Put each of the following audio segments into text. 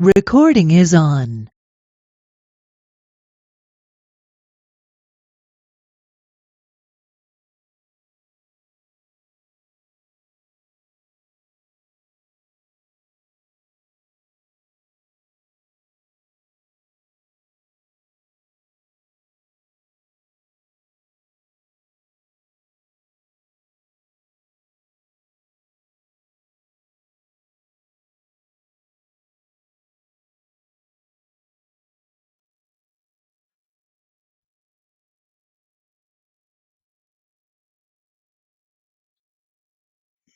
Recording is on.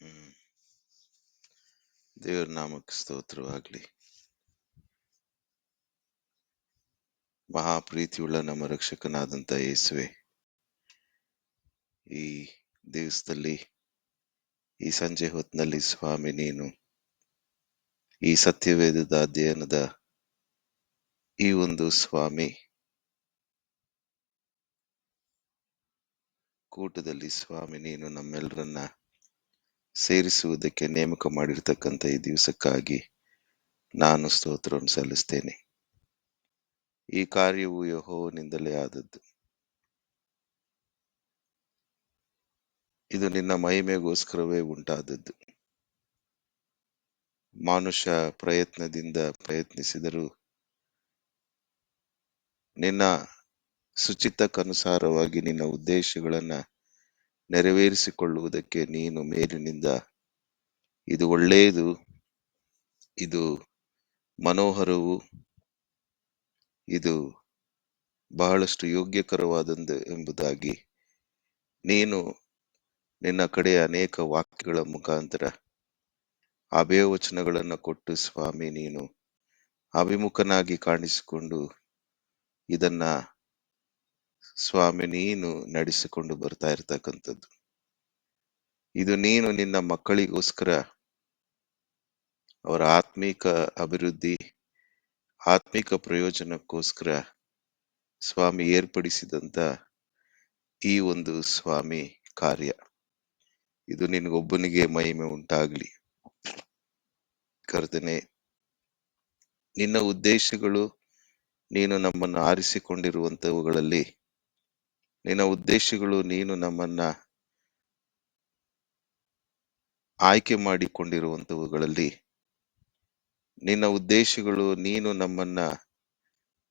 ಹ್ಮ್. ದೇವ್ರ ನಾಮಕ್ಕೆ ಸ್ತೋತ್ರವಾಗ್ಲಿ. ಮಹಾಪ್ರೀತಿಯುಳ್ಳ ನಮ್ಮ ರಕ್ಷಕನಾದಂತ ಯೇಸುವೆ, ಈ ದಿವಸದಲ್ಲಿ, ಈ ಸಂಜೆ ಹೊತ್ತಿನಲ್ಲಿ ಸ್ವಾಮಿ, ನೀನು ಈ ಸತ್ಯವೇದದ ಅಧ್ಯಯನದ ಈ ಒಂದು ಸ್ವಾಮಿ ಕೂಟದಲ್ಲಿ ಸ್ವಾಮಿ, ನೀನು ನಮ್ಮೆಲ್ಲರನ್ನ ಸೇರಿಸುವುದಕ್ಕೆ ನೇಮಕ ಮಾಡಿರ್ತಕ್ಕಂಥ ಈ ದಿವಸಕ್ಕಾಗಿ ನಾನು ಸ್ತೋತ್ರವನ್ನು ಸಲ್ಲಿಸ್ತೇನೆ. ಈ ಕಾರ್ಯವು ಯೆಹೋವನಿಂದಲೇ ಆದದ್ದು. ಇದು ನಿನ್ನ ಮಹಿಮೆಗೋಸ್ಕರವೇ ಉಂಟಾದದ್ದು. ಮನುಷ್ಯ ಪ್ರಯತ್ನದಿಂದ ಪ್ರಯತ್ನಿಸಿದರೂ ನಿನ್ನ ಸುಚಿತ್ತಕ್ಕನುಸಾರವಾಗಿ ನಿನ್ನ ಉದ್ದೇಶಗಳನ್ನ ನೆರವೇರಿಸಿಕೊಳ್ಳುವುದಕ್ಕೆ ನೀನು ಮೇಲಿನಿಂದ ಇದು ಒಳ್ಳೆಯದು, ಇದು ಮನೋಹರವು, ಇದು ಬಹಳಷ್ಟು ಯೋಗ್ಯಕರವಾದಂದು ಎಂಬುದಾಗಿ ನೀನು ನಿನ್ನ ಕಡೆ ಅನೇಕ ವಾಕ್ಯಗಳ ಮುಖಾಂತರ ಅಭಯವಚನಗಳನ್ನು ಕೊಟ್ಟು ಸ್ವಾಮಿ, ನೀನು ಅಭಿಮುಖನಾಗಿ ಕಾಣಿಸಿಕೊಂಡು ಇದನ್ನ ಸ್ವಾಮಿ ನೀನು ನಡೆಸಿಕೊಂಡು ಬರ್ತಾ ಇರ್ತಕ್ಕಂಥದ್ದು. ಇದು ನೀನು ನಿನ್ನ ಮಕ್ಕಳಿಗೋಸ್ಕರ ಅವರ ಆತ್ಮೀಕ ಅಭಿವೃದ್ಧಿ, ಆತ್ಮಿಕ ಪ್ರಯೋಜನಕ್ಕೋಸ್ಕರ ಸ್ವಾಮಿ ಏರ್ಪಡಿಸಿದಂತ ಈ ಒಂದು ಸ್ವಾಮಿ ಕಾರ್ಯ. ಇದು ನಿನಗೊಬ್ಬನಿಗೆ ಮಹಿಮೆ ಉಂಟಾಗ್ಲಿ. ಕರ್ತನೆ, ನಿನ್ನ ಉದ್ದೇಶಗಳು, ನೀನು ನಮ್ಮನ್ನು ಆರಿಸಿಕೊಂಡಿರುವಂತವುಗಳಲ್ಲಿ, ನಿನ್ನ ಉದ್ದೇಶಗಳು, ನೀನು ನಮ್ಮನ್ನ ಆಯ್ಕೆ ಮಾಡಿಕೊಂಡಿರುವಂತವುಗಳಲ್ಲಿ, ನಿನ್ನ ಉದ್ದೇಶಗಳು, ನೀನು ನಮ್ಮನ್ನ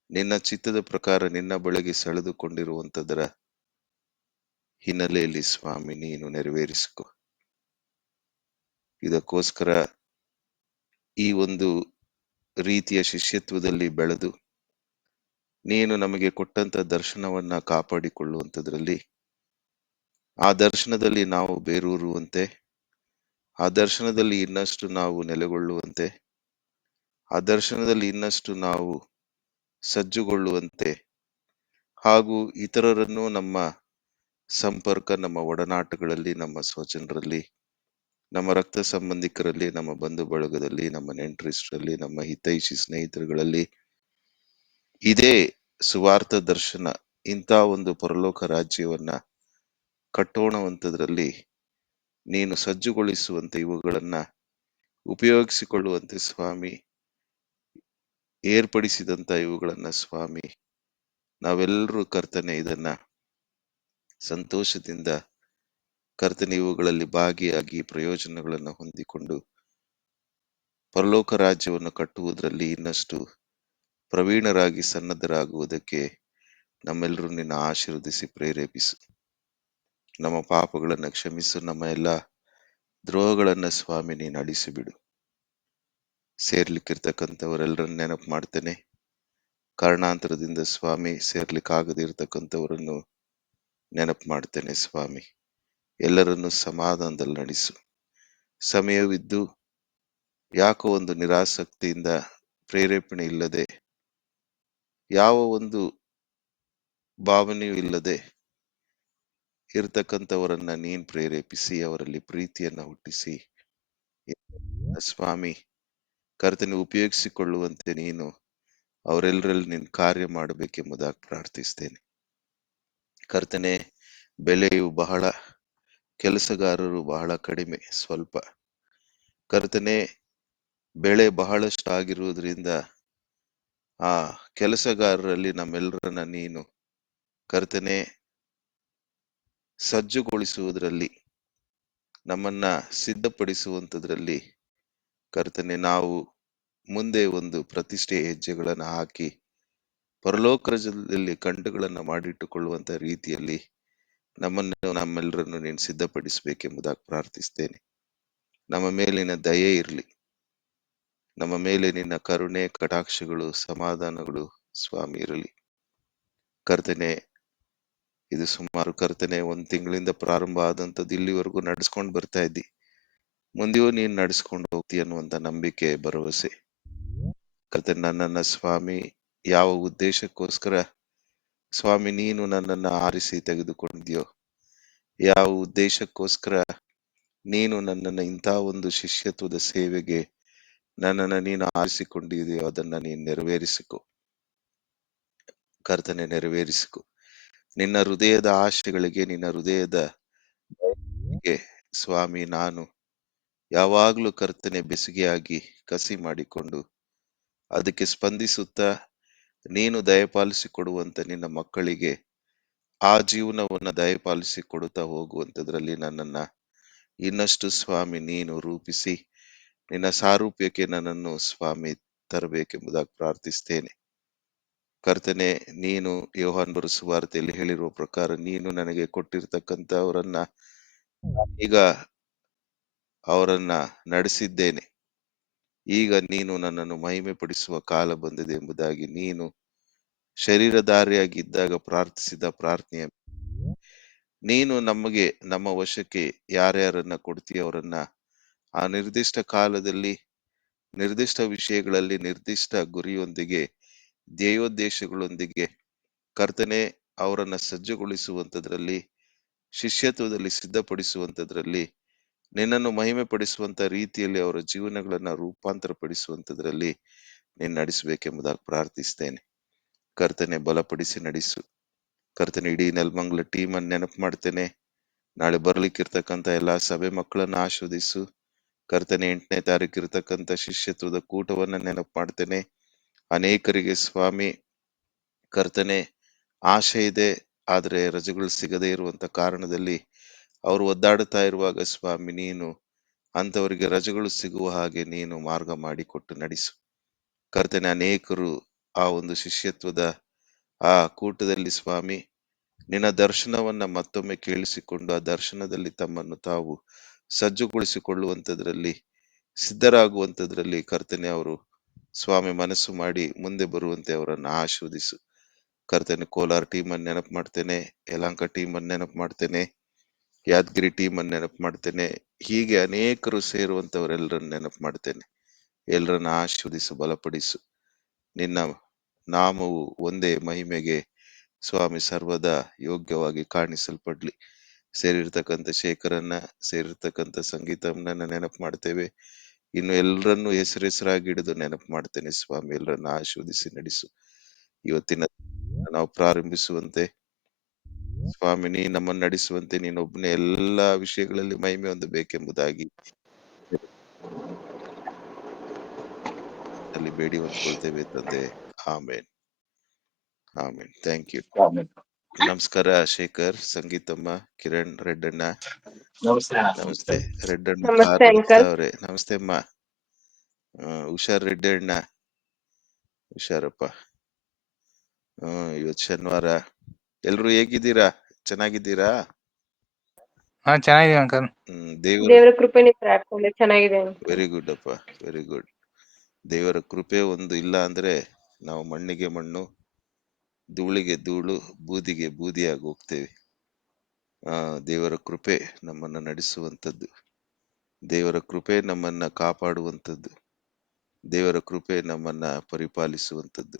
ನಿನ್ನ ಚಿತ್ತದ ಪ್ರಕಾರ ನಿನ್ನ ಬಳಿಗೆ ಸೆಳೆದುಕೊಂಡಿರುವಂತದರ ಹಿನ್ನೆಲೆಯಲ್ಲಿ ಸ್ವಾಮಿ ನೀನು ನೆರವೇರಿಸಿಕೊ. ಇದಕ್ಕೋಸ್ಕರ ಈ ಒಂದು ರೀತಿಯ ಶಿಷ್ಯತ್ವದಲ್ಲಿ ಬೆಳೆದು ನೀನು ನಮಗೆ ಕೊಟ್ಟಂತ ದರ್ಶನವನ್ನ ಕಾಪಾಡಿಕೊಳ್ಳುವಂಥದ್ರಲ್ಲಿ, ಆ ದರ್ಶನದಲ್ಲಿ ನಾವು ಬೇರೂರುವಂತೆ, ಆ ದರ್ಶನದಲ್ಲಿ ಇನ್ನಷ್ಟು ನಾವು ನೆಲೆಗೊಳ್ಳುವಂತೆ, ಆ ದರ್ಶನದಲ್ಲಿ ಇನ್ನಷ್ಟು ನಾವು ಸಜ್ಜುಗೊಳ್ಳುವಂತೆ, ಹಾಗೂ ಇತರರನ್ನು ನಮ್ಮ ಸಂಪರ್ಕ, ನಮ್ಮ ಒಡನಾಟಗಳಲ್ಲಿ, ನಮ್ಮ ಸ್ವಜನರಲ್ಲಿ, ನಮ್ಮ ರಕ್ತ ಸಂಬಂಧಿಕರಲ್ಲಿ, ನಮ್ಮ ಬಂಧು ಬಳಗದಲ್ಲಿ, ನಮ್ಮ ನೆಂಟರಿಷ್ಟರಲ್ಲಿ, ನಮ್ಮ ಹಿತೈಷಿ ಸ್ನೇಹಿತರುಗಳಲ್ಲಿ ಇದೇ ಸುವಾರ್ಥ ದರ್ಶನ, ಇಂಥ ಒಂದು ಪರಲೋಕ ರಾಜ್ಯವನ್ನ ಕಟ್ಟೋಣವಂತದ್ರಲ್ಲಿ ನೀನು ಸಜ್ಜುಗೊಳಿಸುವಂತೆ, ಇವುಗಳನ್ನ ಉಪಯೋಗಿಸಿಕೊಳ್ಳುವಂತೆ ಸ್ವಾಮಿ ಏರ್ಪಡಿಸಿದಂತ ಇವುಗಳನ್ನ ಸ್ವಾಮಿ ನಾವೆಲ್ಲರೂ ಕರ್ತನೆ ಇದನ್ನ ಸಂತೋಷದಿಂದ ಕರ್ತನೆ ಇವುಗಳಲ್ಲಿ ಭಾಗಿಯಾಗಿ ಪ್ರಯೋಜನಗಳನ್ನು ಹೊಂದಿಕೊಂಡು ಪರಲೋಕ ರಾಜ್ಯವನ್ನು ಕಟ್ಟುವುದರಲ್ಲಿ ಇನ್ನಷ್ಟು ಪ್ರವೀಣರಾಗಿ ಸನ್ನದ್ಧರಾಗುವುದಕ್ಕೆ ನಮ್ಮೆಲ್ಲರೂ ನಿನ್ನ ಆಶೀರ್ವದಿಸಿ ಪ್ರೇರೇಪಿಸು. ನಮ್ಮ ಪಾಪಗಳನ್ನು ಕ್ಷಮಿಸು, ನಮ್ಮ ಎಲ್ಲ ದ್ರೋಹಗಳನ್ನ ಸ್ವಾಮಿ ನೀನು ಅಳಿಸಿಬಿಡು. ಸೇರ್ಲಿಕ್ಕಿರ್ತಕ್ಕಂಥವರೆಲ್ಲರನ್ನ ನೆನಪು ಮಾಡ್ತೇನೆ. ಕಾರಣಾಂತರದಿಂದ ಸ್ವಾಮಿ ಸೇರ್ಲಿಕ್ಕಾಗದಿರ್ತಕ್ಕಂಥವರನ್ನು ನೆನಪು ಮಾಡ್ತೇನೆ ಸ್ವಾಮಿ. ಎಲ್ಲರನ್ನೂ ಸಮಾಧಾನದಲ್ಲಿ ನಡೆಸು. ಸಮಯವಿದ್ದು ಯಾಕೋ ಒಂದು ನಿರಾಸಕ್ತಿಯಿಂದ, ಪ್ರೇರೇಪಣೆ ಇಲ್ಲದೆ, ಯಾವ ಒಂದು ಭಾವನೆಯೂ ಇಲ್ಲದೆ ಇರ್ತಕ್ಕಂಥವರನ್ನ ನೀನ್ ಪ್ರೇರೇಪಿಸಿ ಅವರಲ್ಲಿ ಪ್ರೀತಿಯನ್ನ ಹುಟ್ಟಿಸಿ ಸ್ವಾಮಿ ಕರ್ತನೆ ಉಪಯೋಗಿಸಿಕೊಳ್ಳುವಂತೆ ನೀನು ಅವರೆಲ್ಲರಲ್ಲಿ ನೀನು ಕಾರ್ಯ ಮಾಡಬೇಕೆಂಬುದಾಗಿ ಪ್ರಾರ್ಥಿಸ್ತೇನೆ. ಕರ್ತನೆ, ಬೆಲೆಯು ಬಹಳ, ಕೆಲಸಗಾರರು ಬಹಳ ಕಡಿಮೆ, ಸ್ವಲ್ಪ. ಕರ್ತನೆ, ಬೆಳೆ ಬಹಳಷ್ಟು ಆಗಿರುವುದರಿಂದ ಆ ಕೆಲಸಗಾರರಲ್ಲಿ ನಮ್ಮೆಲ್ಲರನ್ನ ನೀನು ಕರ್ತನೆ ಸಜ್ಜುಗೊಳಿಸುವುದರಲ್ಲಿ, ನಮ್ಮನ್ನ ಸಿದ್ಧಪಡಿಸುವಂತದ್ರಲ್ಲಿ ಕರ್ತನೆ ನಾವು ಮುಂದೆ ಒಂದು ಪ್ರತಿಷ್ಠೆ ಹೆಜ್ಜೆಗಳನ್ನು ಹಾಕಿ ಪರಲೋಕದಲ್ಲಿ ಗಂಟುಗಳನ್ನ ಮಾಡಿಟ್ಟುಕೊಳ್ಳುವಂತ ರೀತಿಯಲ್ಲಿ ನಮ್ಮೆಲ್ಲರನ್ನು ನೀನು ಸಿದ್ಧಪಡಿಸಬೇಕೆಂಬುದಾಗಿ ಪ್ರಾರ್ಥಿಸ್ತೇನೆ. ನಮ್ಮ ಮೇಲಿನ ದಯೆ ಇರಲಿ, ನಮ್ಮ ಮೇಲೆ ನಿನ್ನ ಕರುಣೆ, ಕಟಾಕ್ಷಗಳು, ಸಮಾಧಾನಗಳು ಸ್ವಾಮಿ ಇರಲಿ. ಕರ್ತನೆ, ಇದು ಸುಮಾರು ಕರ್ತನೆ 1 ತಿಂಗಳಿಂದ ಪ್ರಾರಂಭ ಆದಂಥದ್ದು ಇಲ್ಲಿವರೆಗೂ ನಡ್ಸ್ಕೊಂಡು ಬರ್ತಾ ಇದ್ದಿ, ಮುಂದೆಯೂ ನೀನು ನಡ್ಸ್ಕೊಂಡು ಹೋಗ್ತಿ ಅನ್ನುವಂತ ನಂಬಿಕೆ, ಭರವಸೆ. ಕರ್ತನೆ, ನನ್ನನ್ನ ಸ್ವಾಮಿ ಯಾವ ಉದ್ದೇಶಕ್ಕೋಸ್ಕರ ಸ್ವಾಮಿ ನೀನು ನನ್ನನ್ನ ಆರಿಸಿ ತೆಗೆದುಕೊಂಡಿದ್ಯೋ, ಯಾವ ಉದ್ದೇಶಕ್ಕೋಸ್ಕರ ನೀನು ನನ್ನನ್ನ ಇಂಥ ಒಂದು ಶಿಷ್ಯತ್ವದ ಸೇವೆಗೆ ನನ್ನನ್ನ ನೀನು ಆರಿಸಿಕೊಂಡಿದೆಯೋ ಅದನ್ನ ನೀನು ನೆರವೇರಿಸಿಕೊ ಕರ್ತನೆ, ನೆರವೇರಿಸಿಕೊ. ನಿನ್ನ ಹೃದಯದ ಆಶೆಗಳಿಗೆ, ನಿನ್ನ ಹೃದಯದ ಬಯಕೆಗೆ ಸ್ವಾಮಿ ನಾನು ಯಾವಾಗ್ಲೂ ಕರ್ತನೆ ಬೆಸುಗೆಯಾಗಿ ಕಸಿ ಮಾಡಿಕೊಂಡು ಅದಕ್ಕೆ ಸ್ಪಂದಿಸುತ್ತಾ ನೀನು ದಯಪಾಲಿಸಿ ಕೊಡುವಂತ ನಿನ್ನ ಮಕ್ಕಳಿಗೆ ಆ ಜೀವನವನ್ನ ದಯಪಾಲಿಸಿ ಕೊಡುತ್ತಾ ಹೋಗುವಂತದ್ರಲ್ಲಿ ನನ್ನನ್ನ ಇನ್ನಷ್ಟು ಸ್ವಾಮಿ ನೀನು ರೂಪಿಸಿ ನಿನ್ನ ಸಾರೂಪ್ಯಕ್ಕೆ ನನ್ನನ್ನು ಸ್ವಾಮಿ ತರಬೇಕೆಂಬುದಾಗಿ ಪ್ರಾರ್ಥಿಸ್ತೇನೆ. ಕರ್ತನೆ, ನೀನು ಯೋಹಾನ್ ಬರೆದ ಸುವಾರ್ತೆಯಲ್ಲಿ ಹೇಳಿರುವ ಪ್ರಕಾರ ನೀನು ನನಗೆ ಕೊಟ್ಟಿರ್ತಕ್ಕಂಥವರನ್ನ ಈಗ ಅವರನ್ನ ನಡೆಸಿದ್ದೇನೆ, ಈಗ ನೀನು ನನ್ನನ್ನು ಮಹಿಮೆ ಪಡಿಸುವ ಕಾಲ ಬಂದಿದೆ ಎಂಬುದಾಗಿ ನೀನು ಶರೀರಧಾರಿಯಾಗಿದ್ದಾಗ ಪ್ರಾರ್ಥಿಸಿದ ಪ್ರಾರ್ಥನೆಯ ನೀನು ನಮಗೆ ನಮ್ಮ ವಶಕ್ಕೆ ಯಾರ್ಯಾರನ್ನ ಕೊಡ್ತೀಯ ಅವರನ್ನ ಆ ನಿರ್ದಿಷ್ಟ ಕಾಲದಲ್ಲಿ, ನಿರ್ದಿಷ್ಟ ವಿಷಯಗಳಲ್ಲಿ, ನಿರ್ದಿಷ್ಟ ಗುರಿಯೊಂದಿಗೆ, ಧ್ಯೇಯೋದ್ದೇಶಗಳೊಂದಿಗೆ ಕರ್ತನೆ ಅವರನ್ನ ಸಜ್ಜುಗೊಳಿಸುವಂತದ್ರಲ್ಲಿ, ಶಿಷ್ಯತ್ವದಲ್ಲಿ ಸಿದ್ಧಪಡಿಸುವಂತದ್ರಲ್ಲಿ, ನಿನ್ನನ್ನು ಮಹಿಮೆ ಪಡಿಸುವಂತ ರೀತಿಯಲ್ಲಿ ಅವರ ಜೀವನಗಳನ್ನ ರೂಪಾಂತರ ಪಡಿಸುವಂತದ್ರಲ್ಲಿ ನೀನು ನಡೆಸಬೇಕೆಂಬುದಾಗಿ ಪ್ರಾರ್ಥಿಸ್ತೇನೆ. ಕರ್ತನೆ, ಬಲಪಡಿಸಿ ನಡೆಸು. ಕರ್ತನೆ, ಇಡೀ ನೆಲಮಂಗಲ ಟೀಮ್ ಅನ್ನು ನೆನಪು ಮಾಡ್ತೇನೆ. ನಾಳೆ ಬರ್ಲಿಕ್ಕಿರ್ತಕ್ಕಂಥ ಎಲ್ಲಾ ಸಭೆ ಮಕ್ಕಳನ್ನ ಆಶೀರ್ವದಿಸು. ಕರ್ತನೆ, 8ನೇ ತಾರೀಕು ಇರ್ತಕ್ಕಂಥ ಶಿಷ್ಯತ್ವದ ಕೂಟವನ್ನ ನೆನಪು ಮಾಡ್ತೇನೆ. ಅನೇಕರಿಗೆ ಸ್ವಾಮಿ ಕರ್ತನೆ ಆಶೆ ಇದೆ, ಆದ್ರೆ ರಜೆಗಳು ಸಿಗದೇ ಇರುವಂತ ಕಾರಣದಲ್ಲಿ ಅವರು ಒದ್ದಾಡುತ್ತಾ ಇರುವಾಗ ಸ್ವಾಮಿ ನೀನು ಅಂತವರಿಗೆ ರಜೆಗಳು ಸಿಗುವ ಹಾಗೆ ನೀನು ಮಾರ್ಗ ಮಾಡಿಕೊಟ್ಟು ನಡೆಸು. ಕರ್ತನೆ, ಅನೇಕರು ಆ ಒಂದು ಶಿಷ್ಯತ್ವದ ಆ ಕೂಟದಲ್ಲಿ ಸ್ವಾಮಿ ನಿನ್ನ ದರ್ಶನವನ್ನ ಮತ್ತೊಮ್ಮೆ ಕೇಳಿಸಿಕೊಂಡು ಆ ದರ್ಶನದಲ್ಲಿ ತಮ್ಮನ್ನು ತಾವು ಸಜ್ಜುಗೊಳಿಸಿಕೊಳ್ಳುವಂತದ್ರಲ್ಲಿ, ಸಿದ್ಧರಾಗುವಂತದ್ರಲ್ಲಿ ಕರ್ತನೆ ಅವರು ಸ್ವಾಮಿ ಮನಸ್ಸು ಮಾಡಿ ಮುಂದೆ ಬರುವಂತೆ ಅವರನ್ನು ಆಶೀರ್ವದಿಸು. ಕರ್ತನೆ, ಕೋಲಾರ ಟೀಮ್ ಅನ್ನು ನೆನಪು ಮಾಡ್ತೇನೆ, ಯಲಹಂಕ ಟೀಮ್ ಅನ್ನು ನೆನಪು ಮಾಡ್ತೇನೆ, ಯಾದಗಿರಿ ಟೀಮ್ ಅನ್ನು ನೆನಪು ಮಾಡ್ತೇನೆ. ಹೀಗೆ ಅನೇಕರು ಸೇರುವಂತವರೆಲ್ಲರನ್ನ ನೆನಪು ಮಾಡ್ತೇನೆ. ಎಲ್ಲರನ್ನ ಆಶೀರ್ವದಿಸು, ಬಲಪಡಿಸು. ನಿನ್ನ ನಾಮವು ಒಂದೇ ಮಹಿಮೆಗೆ ಸ್ವಾಮಿ ಸರ್ವದಾ ಯೋಗ್ಯವಾಗಿ ಕಾಣಿಸಲ್ಪಡ್ಲಿ. ಸೇರಿರ್ತಕ್ಕಂಥ ಶೇಖರನ್ನ, ಸೇರಿರ್ತಕ್ಕಂಥ ಸಂಗೀತವನ್ನ ನೆನಪು ಮಾಡ್ತೇವೆ. ಇನ್ನು ಎಲ್ಲರನ್ನು ಹೆಸರಾಗಿ ಹಿಡಿದು ನೆನಪು ಮಾಡ್ತೇನೆ ಸ್ವಾಮಿ. ಎಲ್ಲರನ್ನ ಆಶೀರ್ವದಿಸಿ ನಡೆಸು. ಇವತ್ತಿನ ನಾವು ಪ್ರಾರಂಭಿಸುವಂತೆ ಸ್ವಾಮಿ ನೀ ನಮ್ಮನ್ನು ನಡೆಸುವಂತೆ ನೀನೊಬ್ಬನೇ ಎಲ್ಲಾ ವಿಷಯಗಳಲ್ಲಿ ಮಹಿಮೆ ಹೊಂದಬೇಕೆಂಬುದಾಗಿ ಅಲ್ಲಿ ಬೇಡಿ ಹೊಂದ್ಕೊಳ್ತೇವೆ ತಂದೆ. ಆಮೇನ್, ಆಮೇನ್. Thank you. ನಮಸ್ಕಾರ ಶೇಖರ್, ಸಂಗೀತಮ್ಮ, ಕಿರಣ್, ರೆಡ್ಡಣ್ಣ. ನಮಸ್ತೆ ರೆಡ್ಡಣ್ಣ. ನಮಸ್ತೆ ಅಂಕಲ್. ಅವ್ರೆ ನಮಸ್ತೆ ಅಮ್ಮ. ಹುಷಾರ್ ರೆಡ್ಡಣ್ಣ, ಹುಷಾರಪ್ಪ. ಇವತ್ತು ಶನಿವಾರ. ಎಲ್ರು ಹೇಗಿದ್ದೀರಾ? ಚೆನ್ನಾಗಿದ್ದೀರಾ? ಹಾ, ಚೆನ್ನಾಗಿದೆ ಅಂಕಲ್. ದೇವರ ಕೃಪೆ ಪ್ರಾರ್ಥನೆ ಚೆನ್ನಾಗಿದೆ. ವೆರಿ ಗುಡ್ ಅಪ್ಪ, ವೆರಿ ಗುಡ್. ದೇವರ ಕೃಪೆ ಒಂದು ಇಲ್ಲ ಅಂದ್ರೆ ನಾವು ಮಣ್ಣಿಗೆ ಮಣ್ಣು, ಧೂಳಿಗೆ ಧೂಳು, ಬೂದಿಗೆ ಬೂದಿಯಾಗಿ ಹೋಗ್ತೇವೆ. ದೇವರ ಕೃಪೆ ನಮ್ಮನ್ನ ನಡೆಸುವಂಥದ್ದು, ದೇವರ ಕೃಪೆ ನಮ್ಮನ್ನ ಕಾಪಾಡುವಂಥದ್ದು, ದೇವರ ಕೃಪೆ ನಮ್ಮನ್ನ ಪರಿಪಾಲಿಸುವಂಥದ್ದು.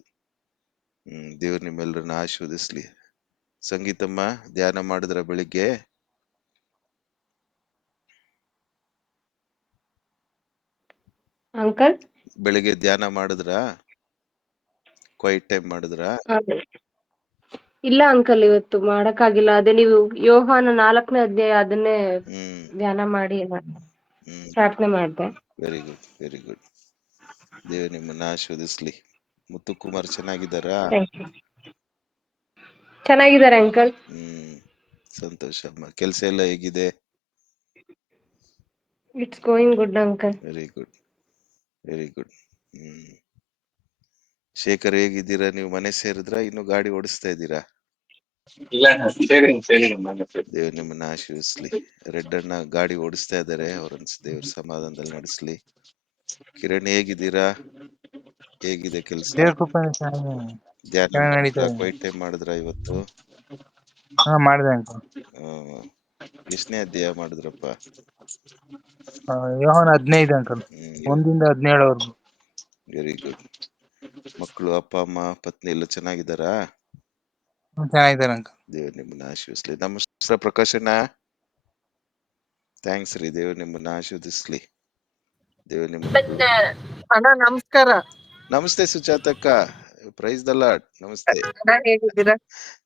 ದೇವರು ನಿಮ್ಮೆಲ್ಲರನ್ನ ಆಶೀರ್ವದಿಸ್ಲಿ. ಸಂಗೀತಮ್ಮ, ಧ್ಯಾನ ಮಾಡಿದ್ರ ಬೆಳಿಗ್ಗೆ? ಅಂಕಲ್ ಬೆಳಿಗ್ಗೆ ಧ್ಯಾನ ಮಾಡಿದ್ರ? ಕ್ವೈಟ್ ಟೈಮ್ ಮಾಡಿದ್ರ? ಇಲ್ಲ ಅಂಕಲ್, ಇವತ್ತು ಮಾಡಕ್ಕಾಗಿಲ್ಲ. ಅದೇ ನೀವು ಯೋಹಾನ 4ನೇ ಅಧ್ಯಾಯ ಅದನ್ನೇ ಧ್ಯಾನ ಮಾಡಿ ಪ್ರಾರ್ಥನೆ ಮಾಡಿದೆ. Very good, very good. ದೇವ್ರು ನಿಮ್ಮನ್ನ ಆಶೀರ್ವದಿಸ್ಲಿ. ಮುತ್ತುಕುಮಾರ್ ಚೆನ್ನಾಗಿದ್ದಾರಾ? ಚೆನ್ನಾಗಿದ್ದಾರೆ ಅಂಕಲ್. ಸಂತೋಷ ಅಮ್ಮ. ಕೆಲಸ ಎಲ್ಲ ಹೇಗಿದೆ? It's going good uncle. Very good, very good. Shekhar ಹೇಗಿದ್ದೀರಾ? ನೀವು ಮನೆ ಸೇರಿದ್ರಾ ಇನ್ನು ಗಾಡಿ ಓಡಿಸ್ತಾ ಇದ್ದೀರಾ? ದೇವ್ರು ನಿಮ್ಮನ್ನ ಆಶೀರ್ವಿಸ್ಲಿ. ರೆಡ್ ಅಣ್ಣ ಗಾಡಿ ಓಡಿಸ್ತಾ ಇದ್ದಾರೆ, ಅವ್ರನ್ನ ದೇವ್ರ ಸಮಾಧಾನದಲ್ಲಿ ನಡೆಸ್ಲಿ. ಕಿರಣ್ ಹೇಗಿದ್ದೀರಾ? ಹೇಗಿದೆ ಕೆಲಸ? ದೇವ್ರ ಕೃಪೆ ಚೆನ್ನಾಗಿ ಧ್ಯಾನ ನಡೀತಾ ಇದೆ. ಕ್ವೈಟ್ ಟೈಮ್ ಮಾಡಿದ್ರ ಇವತ್ತು? ಮಾಡಿದೆ ಅಂಕಲ್. ಎಷ್ಟನೇ ಅಧ್ಯಾಯ ಮಾಡಿದ್ರಪ್ಪ? ಯೋಹಾನ 15 ಅಂಕಲ್, 1 ರಿಂದ 17 ವೆರಿ ಗುಡ್. ಮಕ್ಕಳು, ಅಪ್ಪ ಅಮ್ಮ, ಪತ್ನಿ ಎಲ್ಲ ಚೆನ್ನಾಗಿದ್ದಾರಾ? ಚೆನ್ನಾಗಿದ್ದಾರೆ ಅಂಕಲ್. ದೇವ್ರು ನಿಮ್ಮನ್ನ ಆಶೀರ್ವಿಸ್ಲಿ. ನಮಸ್ಕಾರ ಪ್ರಕಾಶಣ್ಣ. ಥ್ಯಾಂಕ್ಸ್ ರೀ. ದೇವ್ರು ನಿಮ್ಮನ್ನ ಆಶೀರ್ವದಿಸ್ಲಿ. ದೇವ್ರು ನಿಮ್ಮನ್ನ. ಅಣ್ಣ ನಮಸ್ಕಾರ. ನಮಸ್ತೆ ಸುಜಾತಕ್ಕ. Praise the lord. ನಮಸ್ತೆ. ಹೇಗಿದ್ದೀರಾ?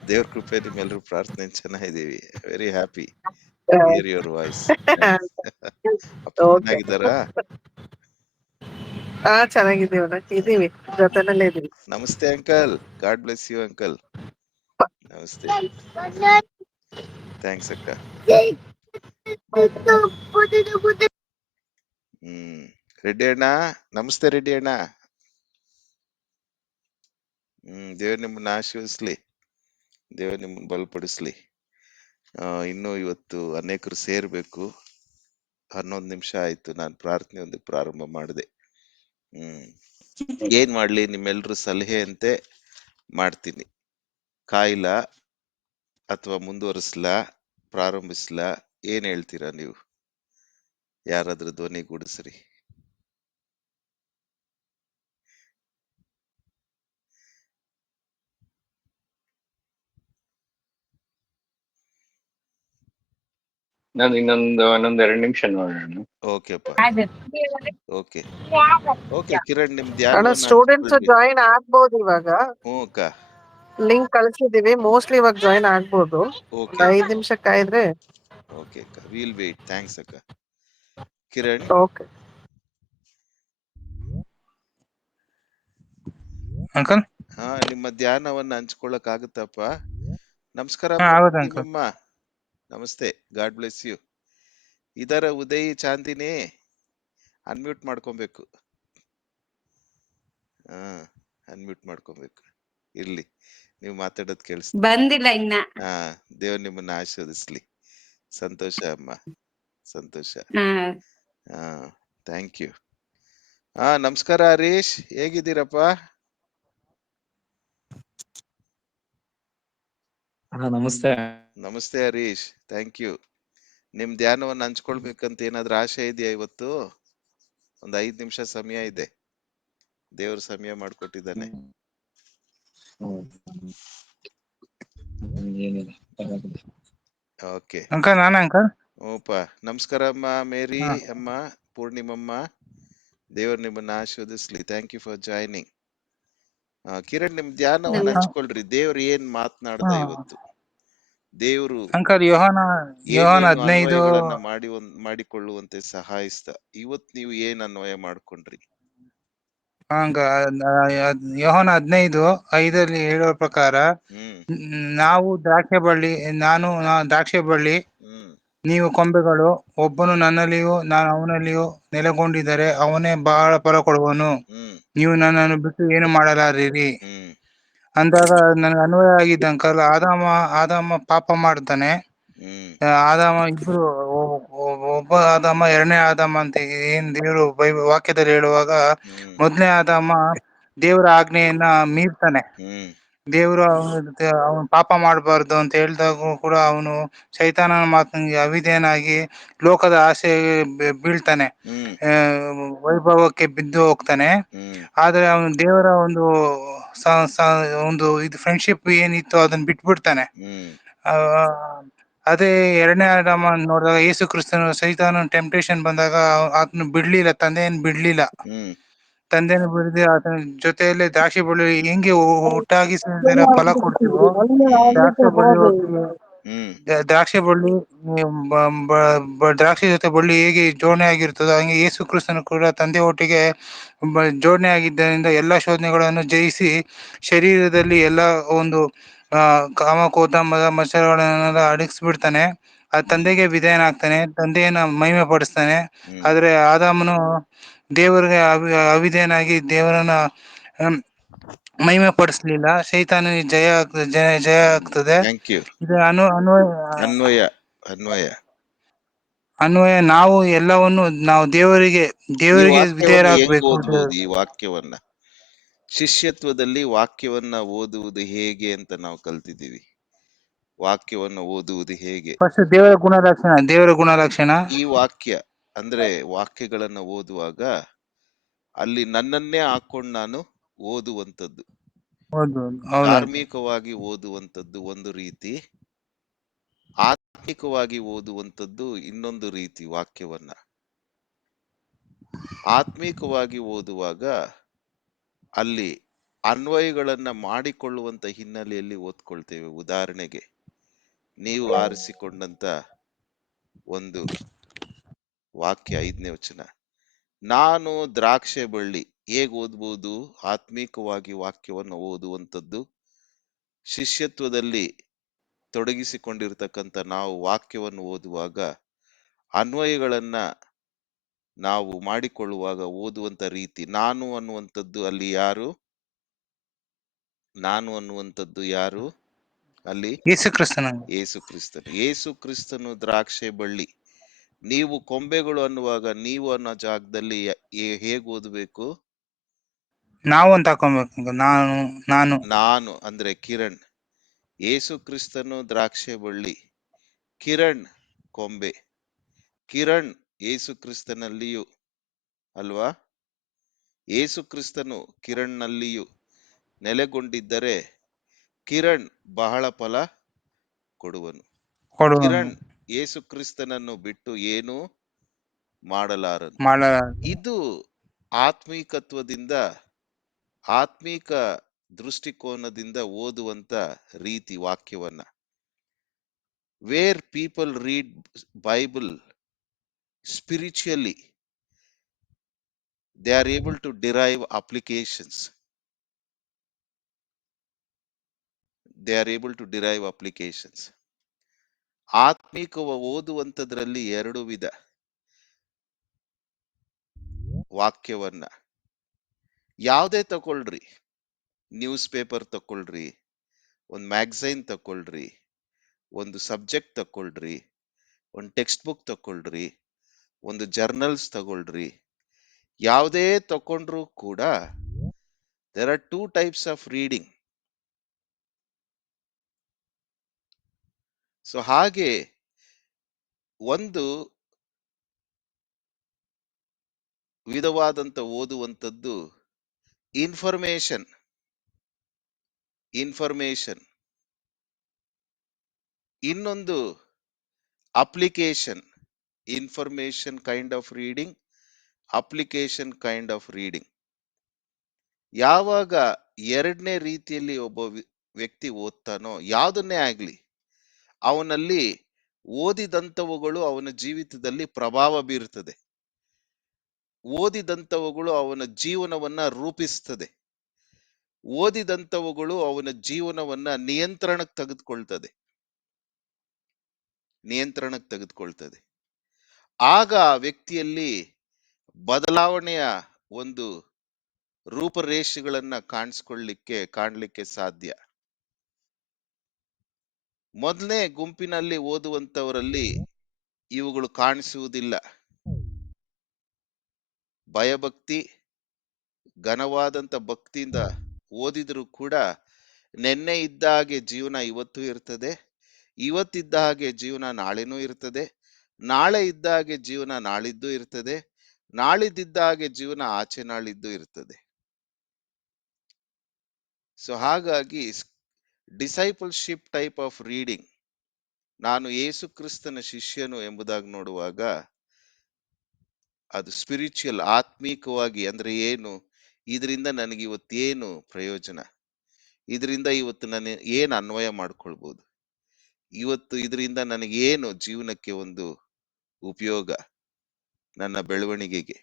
ದೇವ್ರ ಕೃಪೆ, ನಿಮ್ಮೆಲ್ಲರೂ ಪ್ರಾರ್ಥನೆ ಚೆನ್ನಾಗಿದ್ದೀವಿ. Very happy hear your voice. ಅಪ್ಪ ಚೆನ್ನಾಗಿದ್ದಾರಾ? ಚೆನ್ನಾಗಿದ್ದೀವಣ್ಣ, ಇದೀವಿ, ಜೊತೆನಲ್ಲೇ ಇದೀವಿ. ನಮಸ್ತೆ uncle. God bless you uncle. ನಮಸ್ತೆ. ಥ್ಯಾಂಕ್ಸ್ ಅಕ್ಕ. ರೆಡ್ಡಿ ಅಣ್ಣ. ನಮಸ್ತೆ ರೆಡ್ಡಿ ಅಣ್ಣ. ದೇವ್ರು ನಿಮ್ಮನ್ನ ಆಶೀರ್ವಿಸ್ಲಿ. ದೇವ್ರು ನಿಮ್ಮನ್ನ ಬಲಪಡಿಸ್ಲಿ. ಇನ್ನು ಇವತ್ತು ಅನೇಕರು ಸೇರ್ಬೇಕು. 11 ನಿಮಿಷ ಆಯ್ತು, ನಾನು ಪ್ರಾರ್ಥನೆ ಒಂದು ಪ್ರಾರಂಭ ಮಾಡಿದೆ. ಏನ್ ಮಾಡ್ಲಿ? ನಿಮ್ಮೆಲ್ರ ಸಲಹೆ ಅಂತೆ ಮಾಡ್ತೀನಿ. ಕಾಯ್ಲಾ ಅಥವಾ ಮುಂದುವರಿಸ್ಲಾ, ಪ್ರಾರಂಭಿಸ್ಲಾ? ಏನ್ ಹೇಳ್ತೀರಾ ನೀವು? ಯಾರಾದ್ರೂ ಧ್ವನಿ ಗೂಡಿಸ್ರಿ. ನಾನು ಇನ್ನೊಂದು 2 ನಿಮಿಷ ನೋಡೋಣ. ಓಕೆಪ್ಪ. Okay okay. ಕಿರಣ್, ನಿಮ್ ಅಣ್ಣ ಧ್ಯಾನವನ್ನ ಸ್ಟೂಡೆಂಟ್ಸ್ ಹಂಚ್ಕೊಳ್ರಿ. ಜಾಯಿನ್ ಆಗ್ಬೋದು ಇವಾಗ. ಅಕ್ಕ. ಲಿಂಕ್ ಕಳ್ಸಿದೀವಿ, ಮೋಸ್ಟ್ಲಿ ಇವಾಗ ಜಾಯಿನ್ ಆಗ್ಬೋದು. ಓಕೆ 5 ನಿಮಿಷ ಕಾಯ್ದ್ರೆ. ಓಕೆ ಅಕ್ಕ, ವಿಲ್ ವೇಟ್. ಥ್ಯಾಂಕ್ಸ್ ಅಕ್ಕ. ಕಿರಣ್. Okay uncle. ನಿಮ್ಮ ಧ್ಯಾನವನ್ನ ಹಂಚ್ಕೊಳ್ಳಕ್ ಆಗುತ್ತಪ್ಪ? ನಮಸ್ಕಾರ ಆಗುತ್ತೆ ಅಂಕಲ್. ನಿಮ್ಮಮ್ಮ. ನಮಸ್ತೆ. God bless you. ಇದರ ಉದಯ್ ಚಾಂದಿನಿ ಅನ್ಮ್ಯೂಟ್ ಮಾಡ್ಕೊಬೇಕು. ಅನ್ಮ್ಯೂಟ್ ಮಾಡ್ಕೊಬೇಕು. ಇರ್ಲಿ, ನೀವು ಮಾತಾಡೋದ್ ಕೇಳಿಸ್ತಾ ಬಂದಿಲ್ಲ ಇನ್ನ. ದೇವ್ರು ನಿಮ್ಮನ್ನ ಆಶೀರ್ವದಿಸ್ಲಿ. ಸಂತೋಷ ಅಮ್ಮ, ಸಂತೋಷ. Thank you. ನಮಸ್ಕಾರ ಹರೀಶ್, ಹೇಗಿದ್ದೀರಪ್ಪ? ನಮಸ್ತೆ. ನಮಸ್ತೆ ಹರೀಶ್, ಥ್ಯಾಂಕ್ ಯು. ನಿಮ್ ಧ್ಯಾನವನ್ನ ಹಂಚ್ಕೊಳ್ಬೇಕಂತ ಏನಾದ್ರೂ ಆಶೆ ಇದೆಯಾ ಇವತ್ತು? ಒಂದ್ 5 ನಿಮಿಷ ಸಮಯ ಇದೆ, ದೇವ್ರ ಸಮಯ ಮಾಡ್ಕೊಟ್ಟಿದ್ದಾನೆ. Okay uncle. ನಾನೇ ಅಂಕಲ್. ಓಪ. ನಮಸ್ಕಾರ ಅಮ್ಮ ಮೇರಿ ಅಮ್ಮ, ಪೂರ್ಣಿಮಮ್ಮ. ದೇವ್ರು ನಿಮ್ಮನ್ನ ಆಶೀರ್ವದಿಸ್ಲಿ. Thank you for joining. Kiran, ನಿಮ್ ಧ್ಯಾನವನ್ನ ಹಂಚ್ಕೊಳ್ರಿ. ದೇವ್ರು ಏನ್ ಮಾತನಾಡ್ದ ಇವತ್ತು? ದೇವ್ರು ಅಂಕಲ್ ಯೋಹಾನ 15 ಅನ್ವಯಗಳನ್ನ ಮಾಡಿಕೊಳ್ಳುವಂತೆ ಸಹಾಯಿಸ್ತ. ಇವತ್ ನೀವು ಏನ್ ಅನ್ವಯ ಮಾಡ್ಕೊಂಡ್ರಿ? ಯೋಹಾನ 15:5 ಹೇಳುವ ಪ್ರಕಾರ, ನಾವು ನಾನು ದ್ರಾಕ್ಷಿ ಬಳ್ಳಿ, ನೀವು ಕೊಂಬೆಗಳು. ಒಬ್ಬನು ನನ್ನಲ್ಲಿಯೂ ನಾನು ಅವನಲ್ಲಿಯೂ ನೆಲೆಗೊಂಡಿದ್ದರೆ ಅವನೇ ಬಹಳ ಫಲ ಕೊಡುವನು. ನೀವು ನನ್ನನ್ನು ಬಿಟ್ಟು ಏನು ಮಾಡಲಾರಿರಿ ಅಂದಾಗ ನನಗೆ ಅನ್ವಯ ಆಗಿದ್ದ ಅಂಕಲ್. ಆದಾಮ ಪಾಪ ಮಾಡ್ತಾನೆ. ಆದಾಮ ಇಬ್ರು, ಒಬ್ಬ ಆದಾಮ, ಎರಡನೇ ಆದಾಮ ಅಂತ ಏನ್ ದೇವರು ವಾಕ್ಯದಲ್ಲಿ ಹೇಳುವಾಗ, ಮೊದಲನೇ ಆದಾಮ ದೇವರ ಆಜ್ಞೆಯನ್ನ ಮೀರ್ತಾನೆ. ದೇವರು ಅವನು ಪಾಪ ಮಾಡಬಾರ್ದು ಅಂತ ಹೇಳಿದಾಗ ಕೂಡ ಅವನು ಸೈತಾನನ ಮಾತಿಗೆ ಅವಿಧೇಯನಾಗಿ ಲೋಕದ ಆಸೆ ಬೀಳ್ತಾನೆ, ವೈಭವಕ್ಕೆ ಬಿದ್ದು ಹೋಗ್ತಾನೆ. ಆದ್ರೆ ಅವನು ದೇವರ ಒಂದು ಇದು ಫ್ರೆಂಡ್ಶಿಪ್ ಏನಿತ್ತು ಅದನ್ನ ಬಿಟ್ಬಿಡ್ತಾನೆ. ಅದೇ ಎರಡನೇ ಆದಾಮ ನೋಡಿದಾಗ, ಯೇಸು ಕ್ರಿಸ್ತನು ಸೈತಾನ ಟೆಂಪ್ಟೇಷನ್ ಬಂದಾಗ ಆತನು ಬಿಡ್ಲಿಲ್ಲ, ತಂದೆಯನ್ನು ಬಿಡ್ಲಿಲ್ಲ. ತಂದೆಯನ್ನು ಬಿಡದೆ ಆತನ ಜೊತೆಯಲ್ಲೇ ದ್ರಾಕ್ಷಿ ಬಳ್ಳಿ ಹೆಂಗೆ ಒಟ್ಟಾಗಿ ಫಲ ಕೊಡ್ತೀವೋ, ದ್ರಾಕ್ಷಿ ಬಳ್ಳಿ ಹ್ಮ್ ದ್ರಾಕ್ಷಿ ಬಳ್ಳಿ ದ್ರಾಕ್ಷಿ ಜೊತೆ ಬಳ್ಳಿ ಹೇಗೆ ಜೋಡಣೆ ಆಗಿರ್ತದೋ ಹಂಗೆ ಯೇಸು ಕ್ರಿಸ್ತನು ಕೂಡ ತಂದೆ ಒಟ್ಟಿಗೆ ಜೋಡಣೆ ಆಗಿದ್ದರಿಂದ ಎಲ್ಲಾ ಶೋಧನೆಗಳನ್ನು ಜಯಿಸಿ ಶರೀರದಲ್ಲಿ ಎಲ್ಲ ಒಂದು ಕಾಮ ಕ್ರೋಧ ಮದ ಮತ್ಸರಗಳನ್ನೆಲ್ಲ ಅಡಗಿಸ್ಬಿಡ್ತಾನೆ. ಆ ತಂದೆಗೆ ವಿಧೇಯನಾಗ್ತಾನೆ, ತಂದೆಯನ್ನ ಮಹಿಮೆ ಪಡಿಸ್ತಾನೆ. ಹ್ಮ್ ಆದ್ರೆ ಆದಾಮನು ದೇವರಿಗೆ ಅವಿಧೇಯನಾಗಿ ದೇವರನ್ನ ಮಹಿಮೆ ಪಡಿಸ್ಲಿಲ್ಲ. ಸೈತಾನನಿಗೆ ಜಯ ಆಗ್ತದೆ. Thank you. ಇದು ಅನ್ವಯ ಅನ್ವಯ ಅನ್ವಯ ನಾವು ಎಲ್ಲವನ್ನು ನಾವು ಈ ದೇವರಿಗೆ ವಾಕ್ಯವನ್ನ ಹೆಂಗ್ ವಿಧೇಯರಾಗಬೇಕು. ಓದ್ಬೋದು? ಈ ವಾಕ್ಯವನ್ನ ಶಿಷ್ಯತ್ವದಲ್ಲಿ ವಾಕ್ಯವನ್ನ ಓದುವುದು ಹೇಗೆ ಅಂತ ನಾವು ಕಲ್ತಿದ್ದೀವಿ. ವಾಕ್ಯವನ್ನ ಓದುವುದು ಹೇಗೆ? ಫಸ್ಟ್ ದೇವರ ಗುಣಲಕ್ಷಣ ಈ ವಾಕ್ಯ ಅಂದ್ರೆ ವಾಕ್ಯಗಳನ್ನ ಓದುವಾಗ ಅಲ್ಲಿ ನನ್ನನ್ನೇ ಹಾಕೊಂಡು ನಾನು ಓದುವಂಥದ್ದು, ಹೌದು ಹೌದು ಧಾರ್ಮಿಕವಾಗಿ ಓದುವಂಥದ್ದು ಒಂದು ರೀತಿ, ಆತ್ಮಿಕವಾಗಿ ಓದುವಂಥದ್ದು ಇನ್ನೊಂದು ರೀತಿ. ವಾಕ್ಯವನ್ನ ಆತ್ಮಿಕವಾಗಿ ಓದುವಾಗ ಅಲ್ಲಿ ಅನ್ವಯಗಳನ್ನ ಮಾಡಿಕೊಳ್ಳುವಂತ ಹಿನ್ನೆಲೆಯಲ್ಲಿ ಓದ್ಕೊಳ್ತೇವೆ. ಉದಾಹರಣೆಗೆ, ನೀವು ಆರಿಸಿಕೊಂಡಂತ ಒಂದು ವಾಕ್ಯ 5ನೇ ವಚನ, ನಾನು ದ್ರಾಕ್ಷೆ ಬಳ್ಳಿ. ಹೇಗ್ ಓದ್ಬೋದು? ಆತ್ಮಿಕವಾಗಿ ವಾಕ್ಯವನ್ನು ಓದುವಂಥದ್ದು. ಶಿಷ್ಯತ್ವದಲ್ಲಿ ತೊಡಗಿಸಿಕೊಂಡಿರ್ತಕ್ಕಂಥ ನಾವು ವಾಕ್ಯವನ್ನು ಓದುವಾಗ ಅನ್ವಯಗಳನ್ನ ನಾವು ಮಾಡಿಕೊಳ್ಳುವಾಗ ಓದುವಂತ ರೀತಿ. ನಾನು ಅನ್ನುವಂಥದ್ದು ಅಲ್ಲಿ ಯಾರು? ನಾನು ಅನ್ನುವಂಥದ್ದು ಯಾರು ಅಲ್ಲಿ? ಯೇಸು ಕ್ರಿಸ್ತನ. ಯೇಸು ಕ್ರಿಸ್ತನು. ಯೇಸು ಕ್ರಿಸ್ತನು ದ್ರಾಕ್ಷೆ ಬಳ್ಳಿ, ನೀವು ಕೊಂಬೆಗಳು ಅನ್ನುವಾಗ ನೀವು ಅನ್ನೋ ಜಾಗದಲ್ಲಿ ಹೇಗ್ ಓದಬೇಕು? ನಾವು ಅಂತ ಹಾಕೊಬೇಕು. ನಾನು ಅಂದ್ರೆ ಕಿರಣ್. ಯೇಸು ಕ್ರಿಸ್ತನು ದ್ರಾಕ್ಷೆ ಬಳ್ಳಿ, ಕಿರಣ್ ಕೊಂಬೆ. ಕಿರಣ್ ಯೇಸು ಕ್ರಿಸ್ತನಲ್ಲಿಯೂ ಅಲ್ವಾ? ಯೇಸು ಕ್ರಿಸ್ತನು ಕಿರಣ್ನಲ್ಲಿಯೂ ನೆಲೆಗೊಂಡಿದ್ದರೆ ಕಿರಣ್ ಬಹಳ ಫಲ ಕೊಡುವನು. ಕಿರಣ್ ಯೇಸು ಕ್ರಿಸ್ತನನ್ನು ಬಿಟ್ಟು ಏನೂ ಮಾಡಲಾರನು. ಇದು ಆತ್ಮೀಕತ್ವದಿಂದ, ಆತ್ಮೀಕ ದೃಷ್ಟಿಕೋನದಿಂದ ಓದುವಂತ ರೀತಿ ವಾಕ್ಯವನ್ನ. Where people read Bible spiritually, they are able to derive applications. ಆತ್ಮಿಕ ಓದುವಂತದ್ರಲ್ಲಿ 2 ವಿಧ. ವಾಕ್ಯವನ್ನ ಯಾವುದೇ ತಗೊಳ್ರಿ, ನ್ಯೂಸ್ ಪೇಪರ್ ತಗೊಳ್ರಿ, ಒಂದು ಮ್ಯಾಗಝೈನ್ ತಗೊಳ್ರಿ, ಒಂದು ಸಬ್ಜೆಕ್ಟ್ ತಗೊಳ್ರಿ, ಒಂದು ಟೆಕ್ಸ್ಟ್ ಬುಕ್ ತಗೊಳ್ರಿ, ಒಂದು ಜರ್ನಲ್ಸ್ ತಗೊಳ್ರಿ, ಯಾವುದೇ ತಗೊಂಡ್ರು ಕೂಡ there are 2 types of reading. So ಹಾಗೆ ಒಂದು ವಿಧವಾದಂತ ಓದುವಂಥದ್ದು ಇನ್ಫಾರ್ಮೇಶನ್. ಇನ್ನೊಂದು application. Information kind of reading, application kind of reading. ಯಾವಾಗ 2ನೇ ರೀತಿಯಲ್ಲಿ ಒಬ್ಬ ವ್ಯಕ್ತಿ ಓದ್ತಾನೋ, ಯಾವುದನ್ನೇ ಆಗ್ಲಿ, ಅವನಲ್ಲಿ ಓದಿದಂಥವುಗಳು ಅವನ ಜೀವಿತದಲ್ಲಿ ಪ್ರಭಾವ ಬೀರುತ್ತದೆ. ಓದಿದಂಥವುಗಳು ಅವನ ಜೀವನವನ್ನ ರೂಪಿಸ್ತದೆ. ಓದಿದಂಥವುಗಳು ಅವನ ಜೀವನವನ್ನ ನಿಯಂತ್ರಣಕ್ಕೆ ತೆಗೆದುಕೊಳ್ತದೆ. ಆಗ ಆ ವ್ಯಕ್ತಿಯಲ್ಲಿ ಬದಲಾವಣೆಯ ಒಂದು ರೂಪರೇಷೆಗಳನ್ನ ಕಾಣಲಿಕ್ಕೆ ಸಾಧ್ಯ. ಮೊದಲನೇ ಗುಂಪಿನಲ್ಲಿ ಓದುವಂತವರಲ್ಲಿ ಇವುಗಳು ಕಾಣಿಸುವುದಿಲ್ಲ. ಭಯಭಕ್ತಿ, ಘನವಾದಂತ ಭಕ್ತಿಯಿಂದ ಓದಿದ್ರು ಕೂಡ ನೆನ್ನೆ ಇದ್ದ ಹಾಗೆ ಜೀವನ ಇವತ್ತು ಇರ್ತದೆ, ಇವತ್ತಿದ್ದ ಹಾಗೆ ಜೀವನ ನಾಳೆನೂ ಇರ್ತದೆ, ನಾಳೆ ಇದ್ದ ಹಾಗೆ ಜೀವನ ನಾಳಿದ್ದು ಇರ್ತದೆ, ನಾಳಿದ್ದ ಹಾಗೆ ಜೀವನ ಆಚೆ ನಾಳಿದ್ದು ಇರ್ತದೆ. ಸೊ ಹಾಗಾಗಿ ಡಿಸೈಪಲ್ಶಿಪ್ ಟೈಪ್ ಆಫ್ ರೀಡಿಂಗ್, ನಾನು ಯೇಸು ಕ್ರಿಸ್ತನ ಶಿಷ್ಯನು ಎಂಬುದಾಗಿ ನೋಡುವಾಗ ಅದು ಸ್ಪಿರಿಚುವಲ್, ಆತ್ಮೀಕವಾಗಿ. ಅಂದ್ರೆ ಏನು? ಇದರಿಂದ ನನಗೆ ಇವತ್ತೇನು ಪ್ರಯೋಜನ, ಇದರಿಂದ ಇವತ್ತು ನಾನು ಏನು ಅನ್ವಯ ಮಾಡ್ಕೊಳ್ಬೋದು, ಇವತ್ತು ಇದರಿಂದ ನನಗೇನು ಜೀವನಕ್ಕೆ ಒಂದು ಉಪಯೋಗ, ನನ್ನ ಬೆಳವಣಿಗೆಗೆ.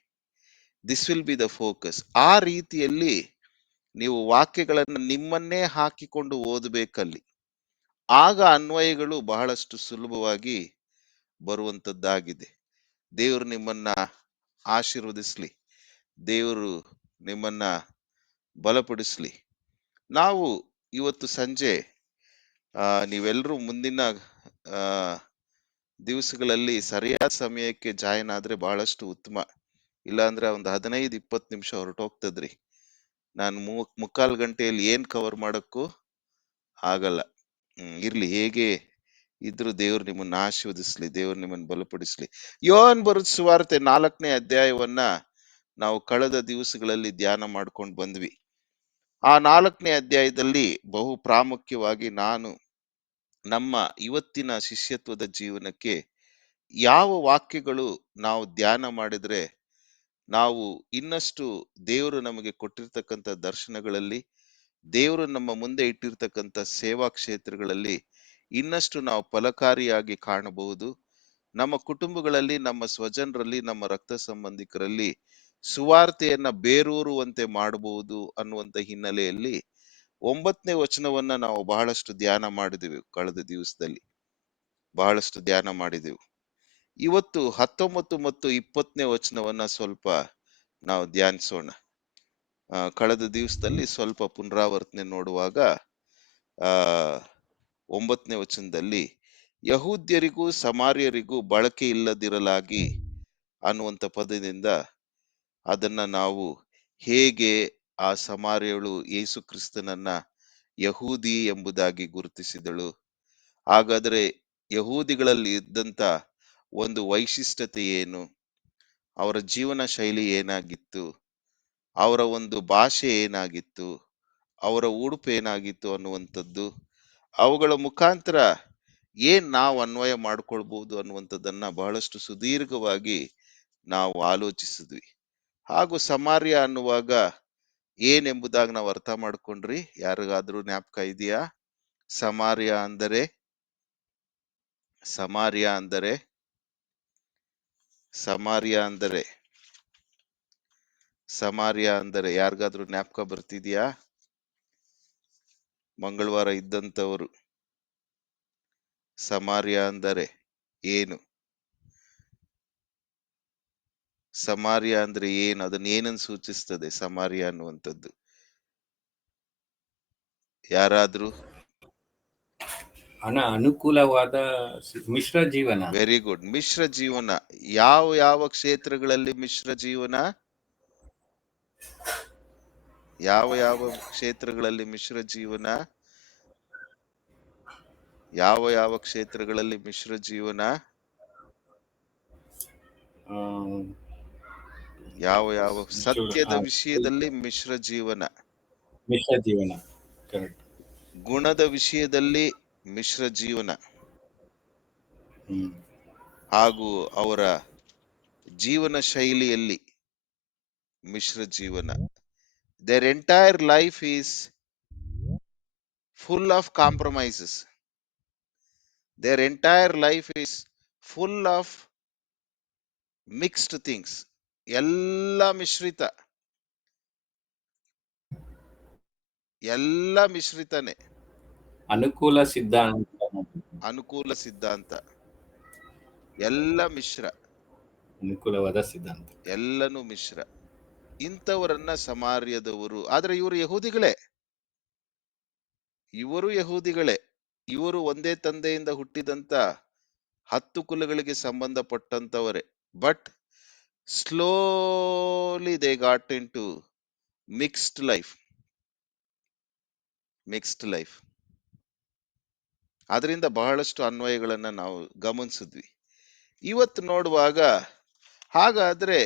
This will be the focus. ಆ ರೀತಿಯಲ್ಲಿ ನೀವು ವಾಕ್ಯಗಳನ್ನು ನಿಮ್ಮನ್ನೇ ಹಾಕಿಕೊಂಡು ಓದಬೇಕಲ್ಲಿ. ಆಗ ಅನ್ವಯಗಳು ಬಹಳಷ್ಟು ಸುಲಭವಾಗಿ ಬರುವಂತದ್ದಾಗಿದೆ. ದೇವರು ನಿಮ್ಮನ್ನ ಆಶೀರ್ವದಿಸ್ಲಿ, ದೇವರು ನಿಮ್ಮನ್ನ ಬಲಪಡಿಸ್ಲಿ. ನಾವು ಇವತ್ತು ಸಂಜೆ ನೀವೆಲ್ಲರೂ ಮುಂದಿನ ಆ ದಿವಸಗಳಲ್ಲಿ ಸರಿಯಾದ ಸಮಯಕ್ಕೆ ಜಾಯಿನ್ ಆದ್ರೆ ಬಹಳಷ್ಟು ಉತ್ತಮ. ಇಲ್ಲಾಂದ್ರೆ ಒಂದು 15-20 ನಿಮಿಷ ಹೊರಟೋಗ್ತದ್ರಿ. ನಾನು ಮುಕ್ಕಾಲು ಗಂಟೆಯಲ್ಲಿ ಏನ್ ಕವರ್ ಮಾಡಕ್ಕೂ ಆಗಲ್ಲ. ಇರ್ಲಿ, ಹೇಗೆ ಇದ್ರು ದೇವ್ರು ನಿಮ್ಮನ್ನ ಆಶೀರ್ವದಿಸ್ಲಿ, ದೇವ್ರು ನಿಮ್ಮನ್ನ ಬಲಪಡಿಸ್ಲಿ. ಯೋಹಾನ್ ಬರೆದ ಸುವಾರ್ತೆ 4ನೇ ಅಧ್ಯಾಯವನ್ನ ನಾವು ಕಳೆದ ದಿವಸಗಳಲ್ಲಿ ಧ್ಯಾನ ಮಾಡ್ಕೊಂಡು ಬಂದ್ವಿ. ಆ 4ನೇ ಅಧ್ಯಾಯದಲ್ಲಿ ಬಹು ಪ್ರಾಮುಖ್ಯವಾಗಿ ನಾನು ನಮ್ಮ ಇವತ್ತಿನ ಶಿಷ್ಯತ್ವದ ಜೀವನಕ್ಕೆ ಯಾವ ವಾಕ್ಯಗಳು ನಾವು ಧ್ಯಾನ ಮಾಡಿದ್ರೆ ನಾವು ಇನ್ನಷ್ಟು ದೇವರು ನಮಗೆ ಕೊಟ್ಟಿರ್ತಕ್ಕಂಥ ದರ್ಶನಗಳಲ್ಲಿ, ದೇವರು ನಮ್ಮ ಮುಂದೆ ಇಟ್ಟಿರ್ತಕ್ಕಂಥ ಸೇವಾ ಕ್ಷೇತ್ರಗಳಲ್ಲಿ ಇನ್ನಷ್ಟು ನಾವು ಫಲಕಾರಿಯಾಗಿ ಕಾಣಬಹುದು. ನಮ್ಮ ಕುಟುಂಬಗಳಲ್ಲಿ, ನಮ್ಮ ಸ್ವಜನರಲ್ಲಿ, ನಮ್ಮ ರಕ್ತ ಸಂಬಂಧಿಕರಲ್ಲಿ ಸುವಾರ್ತೆಯನ್ನ ಬೇರೂರುವಂತೆ ಮಾಡಬಹುದು ಅನ್ನುವಂಥ ಹಿನ್ನೆಲೆಯಲ್ಲಿ 9ನೇ ವಚನವನ್ನ ನಾವು ಬಹಳಷ್ಟು ಧ್ಯಾನ ಮಾಡಿದೆವು. ಕಳೆದ ದಿವಸದಲ್ಲಿ ಬಹಳಷ್ಟು ಧ್ಯಾನ ಮಾಡಿದೆವು. ಇವತ್ತು 19 ಮತ್ತು 20ನೇ ವಚನವನ್ನ ಸ್ವಲ್ಪ ನಾವು ಧ್ಯಾನಿಸೋಣ. ಕಳೆದ ದಿವಸದಲ್ಲಿ ಸ್ವಲ್ಪ ಪುನರಾವರ್ತನೆ ನೋಡುವಾಗ 9ನೇ ವಚನದಲ್ಲಿ ಯಹೂದ್ಯರಿಗೂ ಸಮಾರ್ಯರಿಗೂ ಬಳಕೆ ಇಲ್ಲದಿರಲಾಗಿ ಅನ್ನುವಂಥ ಪದದಿಂದ ಅದನ್ನ ನಾವು ಹೇಗೆ ಆ ಸಮಾರ್ಯಳು ಯೇಸು ಕ್ರಿಸ್ತನನ್ನ ಯಹೂದಿ ಎಂಬುದಾಗಿ ಗುರುತಿಸಿದಳು, ಹಾಗಾದ್ರೆ ಯಹೂದಿಗಳಲ್ಲಿ ಇದ್ದಂತ ಒಂದು ವೈಶಿಷ್ಟ್ಯತೆ ಏನು, ಅವರ ಜೀವನ ಶೈಲಿ ಏನಾಗಿತ್ತು, ಅವರ ಒಂದು ಭಾಷೆ ಏನಾಗಿತ್ತು, ಅವರ ಉಡುಪು ಏನಾಗಿತ್ತು ಅನ್ನುವಂಥದ್ದು, ಅವುಗಳ ಮುಖಾಂತರ ಏನ್ ನಾವು ಅನ್ವಯ ಮಾಡ್ಕೊಳ್ಬಹುದು ಅನ್ನುವಂಥದ್ದನ್ನ ಬಹಳಷ್ಟು ಸುದೀರ್ಘವಾಗಿ ನಾವು ಆಲೋಚಿಸಿದ್ವಿ. ಹಾಗೂ ಸಮಾರ್ಯ ಅನ್ನುವಾಗ ಏನೆಂಬುದಾಗಿ ನಾವು ಅರ್ಥ ಮಾಡ್ಕೊಂಡ್ರಿ. ಯಾರಿಗಾದ್ರೂ ಜ್ಞಾಪಕ ಇದೆಯಾ? ಸಮಾರ್ಯ ಅಂದರೆ ಯಾರಿಗಾದ್ರೂ ಜ್ಞಾಪಕ ಬರ್ತಿದ್ಯಾ? ಮಂಗಳವಾರ ಇದ್ದಂಥವರು ಸಮಾರ್ಯ ಅಂದರೆ ಏನು, ಸಮಾರ್ಯ ಅಂದ್ರೆ ಏನು, ಅದನ್ನ ಏನನ್ನು ಸೂಚಿಸ್ತದೆ ಸಮಾರ್ಯ ಅನ್ನುವಂಥದ್ದು? ಯಾರಾದ್ರೂ? ಅನುಕೂಲವಾದ ಮಿಶ್ರ ಜೀವನ. Very good. ಮಿಶ್ರ ಜೀವನ. ಯಾವ ಯಾವ ಕ್ಷೇತ್ರಗಳಲ್ಲಿ ಮಿಶ್ರ ಜೀವನ? ಯಾವ ಯಾವ ಕ್ಷೇತ್ರಗಳಲ್ಲಿ ಮಿಶ್ರ ಜೀವನ? ಯಾವ ಯಾವ ಕ್ಷೇತ್ರಗಳಲ್ಲಿ ಮಿಶ್ರ ಜೀವನ? ಯಾವ ಯಾವ ಸತ್ಯದ ವಿಷಯದಲ್ಲಿ ಮಿಶ್ರ ಜೀವನ, ಗುಣದ ವಿಷಯದಲ್ಲಿ ಮಿಶ್ರ ಜೀವನ, ಹಾಗೂ ಅವರ ಜೀವನ ಶೈಲಿಯಲ್ಲಿ ಮಿಶ್ರ ಜೀವನ. Their entire life is full of compromises. Their entire life is full of mixed things. ಎಲ್ಲ ಮಿಶ್ರಿತನೇ. ಅನುಕೂಲ ಸಿದ್ಧಾಂತ ಎಲ್ಲ ಮಿಶ್ರ, ಅನುಕೂಲವಾದ ಸಿದ್ಧಾಂತ ಎಲ್ಲನೂ ಮಿಶ್ರ. ಇಂಥವರನ್ನ ಸಮಾರ್ಯದವರು. ಆದ್ರೆ ಇವರು ಯಹೂದಿಗಳೇ. ಇವರು ಒಂದೇ ತಂದೆಯಿಂದ ಹುಟ್ಟಿದಂತ 10 ಕುಲಗಳಿಗೆ ಸಂಬಂಧಪಟ್ಟಂತವರೇ. But slowly they got into mixed life. ಅದರಿಂದ ಬಹಳಷ್ಟು ಅನ್ವಯಗಳನ್ನ ನಾವು ಗಮನಿಸಿದ್ವಿ. ಇವತ್ತು ನೋಡುವಾಗ ಹಾಗಾದ್ರೆ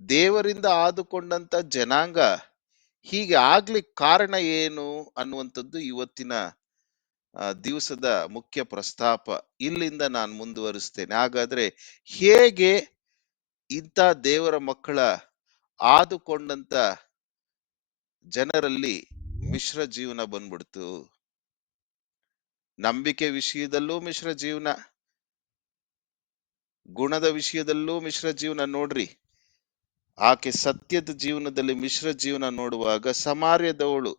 ದೇವರಿಂದ ಆದುಕೊಂಡಂತ ಜನಾಂಗ ಹೀಗೆ ಆಗ್ಲಿಕ್ಕೆ ಕಾರಣ ಏನು ಅನ್ನುವಂಥದ್ದು ಇವತ್ತಿನ ದಿವಸದ ಮುಖ್ಯ ಪ್ರಸ್ತಾಪ. ಇಲ್ಲಿಂದ ನಾನು ಮುಂದುವರಿಸ್ತೇನೆ. ಹಾಗಾದ್ರೆ ಹೇಗೆ ಇಂಥ ದೇವರ ಮಕ್ಕಳ ಆದುಕೊಂಡಂತ ಜನರಲ್ಲಿ ಮಿಶ್ರ ಜೀವನ ಬಂದ್ಬಿಡ್ತು? ನಂಬಿಕೆ ವಿಷಯದಲ್ಲೂ ಮಿಶ್ರ ಜೀವನ, ಗುಣದ ವಿಷಯದಲ್ಲೂ ಮಿಶ್ರ ಜೀವನ. ನೋಡ್ರಿ, ಆಕೆ ಸತ್ಯದ ಜೀವನದಲ್ಲಿ ಮಿಶ್ರ ಜೀವನ ನೋಡುವಾಗ ಸಮಾರ್ಯದವಳು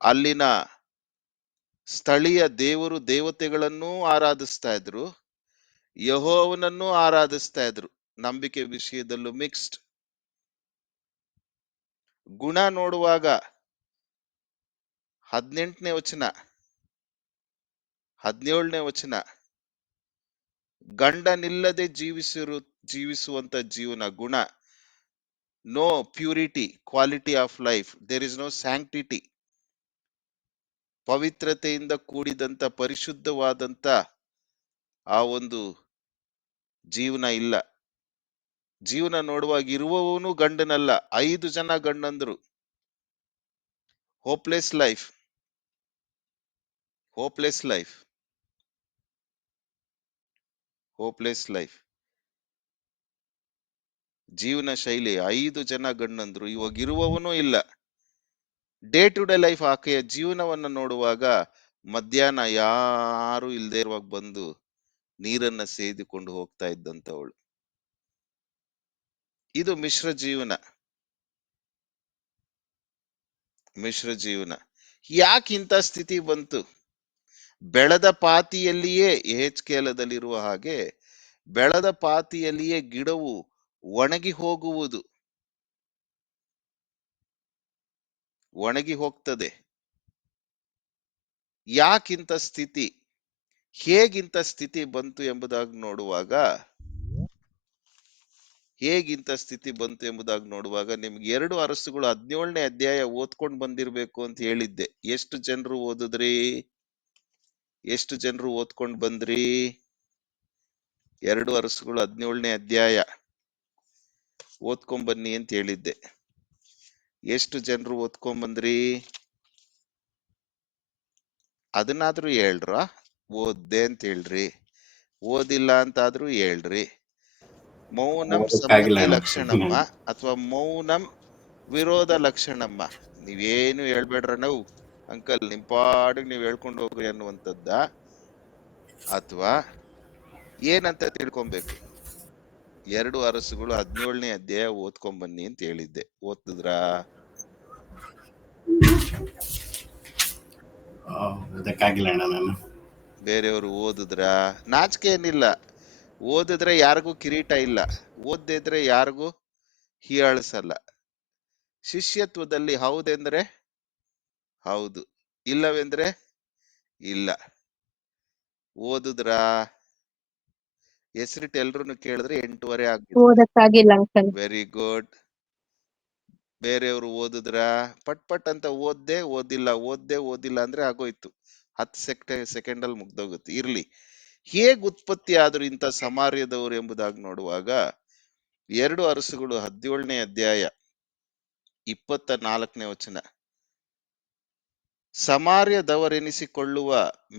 ಅಲ್ಲಿನ ಸ್ಥಳೀಯ ದೇವರು ದೇವತೆಗಳನ್ನೂ ಆರಾಧಿಸ್ತಾ ಇದ್ರು, ಯೆಹೋವನನ್ನೂ ಆರಾಧಿಸ್ತಾ ಇದ್ರು. ನಂಬಿಕೆ ವಿಷಯದಲ್ಲೂ ಮಿಕ್ಸ್ಡ್. ಗುಣ ನೋಡುವಾಗ 18ನೇ ವಚನ 17ನೇ ವಚನ, ಗಂಡನಿಲ್ಲದೆ ಜೀವಿಸುವಂತ ಜೀವನ ಗುಣ. No purity, quality of life, there is no sanctity. ಪವಿತ್ರತೆಯಿಂದ ಕೂಡಿದಂತ ಪರಿಶುದ್ಧವಾದಂತ ಆ ಒಂದು ಜೀವನ ಇಲ್ಲ. ಜೀವನ ನೋಡುವಾಗ ಇರುವವನು ಗಂಡನಲ್ಲ, 5 ಜನ ಗಂಡಂದ್ರು. Hopeless life, hopeless life, hopeless life. ಜೀವನ ಶೈಲಿ 5 ಜನ ಗಂಡಂದ್ರು, ಇವಾಗ ಇರುವವನು ಇಲ್ಲ. ಡೇ ಟು ಡೇ ಲೈಫ್ ಆಕೆಯ ಜೀವನವನ್ನ ನೋಡುವಾಗ ಮಧ್ಯಾಹ್ನ ಯಾರು ಇಲ್ದೇ ಇರುವಾಗ ಬಂದು ನೀರನ್ನ ಸೇದಿಕೊಂಡು ಹೋಗ್ತಾ ಇದ್ದಂತವಳು. ಇದು ಮಿಶ್ರ ಜೀವನ. ಮಿಶ್ರ ಜೀವನ ಯಾಕಿಂತ ಸ್ಥಿತಿ ಬಂತು? ಬೆಳೆದ ಪಾತಿಯಲ್ಲಿಯೇ ಯೆಹೆಜ್ಕೇಲದಲ್ಲಿರುವ ಹಾಗೆ ಬೆಳೆದ ಪಾತಿಯಲ್ಲಿಯೇ ಗಿಡವು ಒಣಗಿ ಹೋಗುವುದು, ಒಣಗಿ ಹೋಗ್ತದೆ. ಯಾಕಿಂತ ಸ್ಥಿತಿ, ಹೇಗಿಂತ ಸ್ಥಿತಿ ಬಂತು ಎಂಬುದಾಗಿ ನೋಡುವಾಗ, ಹೇಗಿಂತ ಸ್ಥಿತಿ ಬಂತು ಎಂಬುದಾಗಿ ನೋಡುವಾಗ ನಿಮ್ಗೆ 2 ಅರಸುಗಳು 17ನೇ ಅಧ್ಯಾಯ ಓದ್ಕೊಂಡು ಬಂದಿರ್ಬೇಕು ಅಂತ ಹೇಳಿದ್ದೆ. ಎಷ್ಟು ಜನರು ಓದಿದ್ರಿ? ಎಷ್ಟು ಜನರು ಓದ್ಕೊಂಡು ಬಂದ್ರಿ? 2 ಅರಸುಗಳು 17ನೇ ಅಧ್ಯಾಯ ಓದ್ಕೊಂಡ್ ಬನ್ನಿ ಅಂತ ಹೇಳಿದ್ದೆ. ಎಷ್ಟು ಜನರು ಓದ್ಕೊಂಡ್ ಬಂದ್ರಿ? ಅದನ್ನಾದ್ರೂ ಹೇಳ್ರ. ಓದ್ದೆ ಅಂತ ಹೇಳ್ರಿ, ಓದಿಲ್ಲ ಅಂತಾದ್ರೂ ಹೇಳ್ರಿ. ಮೌನಂ ಓದಕ್ಕಾಗಿಲ್ಲ ಸಮ್ಮತಿ ಅಣ್ಣ. ಲಕ್ಷಣಮ್ಮ ಅಥವಾ ಮೌನಂ ವಿರೋಧ ಲಕ್ಷಣಮ್ಮ. ನೀವೇನು ಹೇಳ್ಬೇಡ್ರ ನಾವು ಅಂಕಲ್, ನಿಮ್ ಪಾಡಿಗೆ ನೀವ್ ಹೇಳ್ಕೊಂಡು ಹೋಗ್ರಿ ಅನ್ನುವಂಥದ್ದ, ಅಥವಾ ಏನಂತ ತಿಳ್ಕೊಬೇಕು? 2 ಅರಸುಗಳು 17ನೇ ಅಧ್ಯಾಯ ಓದ್ಕೊಂಡ್ ಬನ್ನಿ ಅಂತ ಹೇಳಿದ್ದೆ. ಓದಿದ್ರಾ? ಓದಕ್ಕಾಗಿಲ್ಲ ಅಣ್ಣ ನಾನು. ಬೇರೆಯವರು ಓದಿದ್ರಾ? ನಾಚಿಕೆ ಏನಿಲ್ಲ. ಓದಿದ್ರೆ ಯಾರಿಗೂ ಕಿರೀಟ ಇಲ್ಲ, ಓದ್ದೇ ಇದ್ರೆ ಯಾರಿಗೂ ಹೀಯಾಳಿಸಲ್ಲ. ಶಿಷ್ಯತ್ವದಲ್ಲಿ ಹೌದೆಂದ್ರೆ ಹೌದು, ಇಲ್ಲವೆಂದ್ರೆ ಇಲ್ಲ. ಓದಿದ್ರಾ? ಹೆಸರಿಟ್ಟು ಎಲ್ರು ಕೇಳಿದ್ರೆ 8:15 ಆಗ್ಬಿಡುತ್ತೆ. ಓದಕ್ಕಾಗಿಲ್ಲ ಅಂಕಲ್. Very good. ಬೇರೆಯವರು ಓದಿದ್ರ? ಪಟ್ ಪಟ್ ಅಂತ ಓದ್ದೆ ಓದಿಲ್ಲ ಅಂದ್ರೆ ಆಗೋಯ್ತು. 10 ಸೆಕೆಂಡ್ ಅಲ್ಲಿ ಮುಗ್ದೋಗುತ್ತೆ. ಇರ್ಲಿ, ಹೇಗ್ ಉತ್ಪತ್ತಿ ಆದ್ರು ಇಂಥ ಸಮಾರ್ಯದವರು ಎಂಬುದಾಗಿ ನೋಡುವಾಗ 2 ಅರಸುಗಳು 17ನೇ ಅಧ್ಯಾಯ 24ನೇ ವಚನ, ಸಮಾರ್ಯದವರೆನಿಸಿಕೊಳ್ಳುವ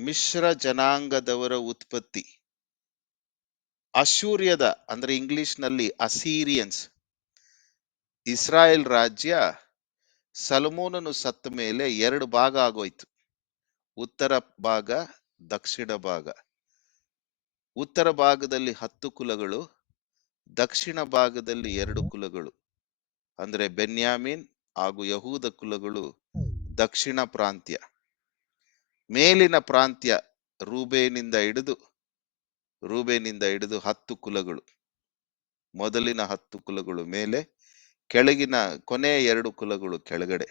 ಮಿಶ್ರ ಜನಾಂಗದವರ ಉತ್ಪತ್ತಿ. ಅಶೂರ್ಯದ ಅಂದ್ರೆ ಇಂಗ್ಲಿಷ್ ನಲ್ಲಿ ಅಸೀರಿಯನ್ಸ್, ಇಸ್ರಾಯೇಲ್ ರಾಜ್ಯ ಸಲಮೋನನು ಸತ್ತ ಮೇಲೆ 2 ಭಾಗ ಆಗೋಯ್ತು. ಉತ್ತರ ಭಾಗ, ದಕ್ಷಿಣ ಭಾಗ. ಉತ್ತರ ಭಾಗದಲ್ಲಿ 10 ಕುಲಗಳು, ದಕ್ಷಿಣ ಭಾಗದಲ್ಲಿ 2 ಕುಲಗಳು. ಅಂದ್ರೆ ಬೆನ್ಯಾಮೀನ್ ಹಾಗೂ ಯಹೂದ ಕುಲಗಳು ದಕ್ಷಿಣ ಪ್ರಾಂತ್ಯ. ಮೇಲಿನ ಪ್ರಾಂತ್ಯ ರೂಬೇನಿಂದ ಹಿಡಿದು 10 ಕುಲಗಳು. ಮೊದಲಿನ 10 ಕುಲಗಳು ಮೇಲೆ, ಕೆಳಗಿನ ಕೊನೆಯ 2 ಕುಲಗಳು ಕೆಳಗಡೆ.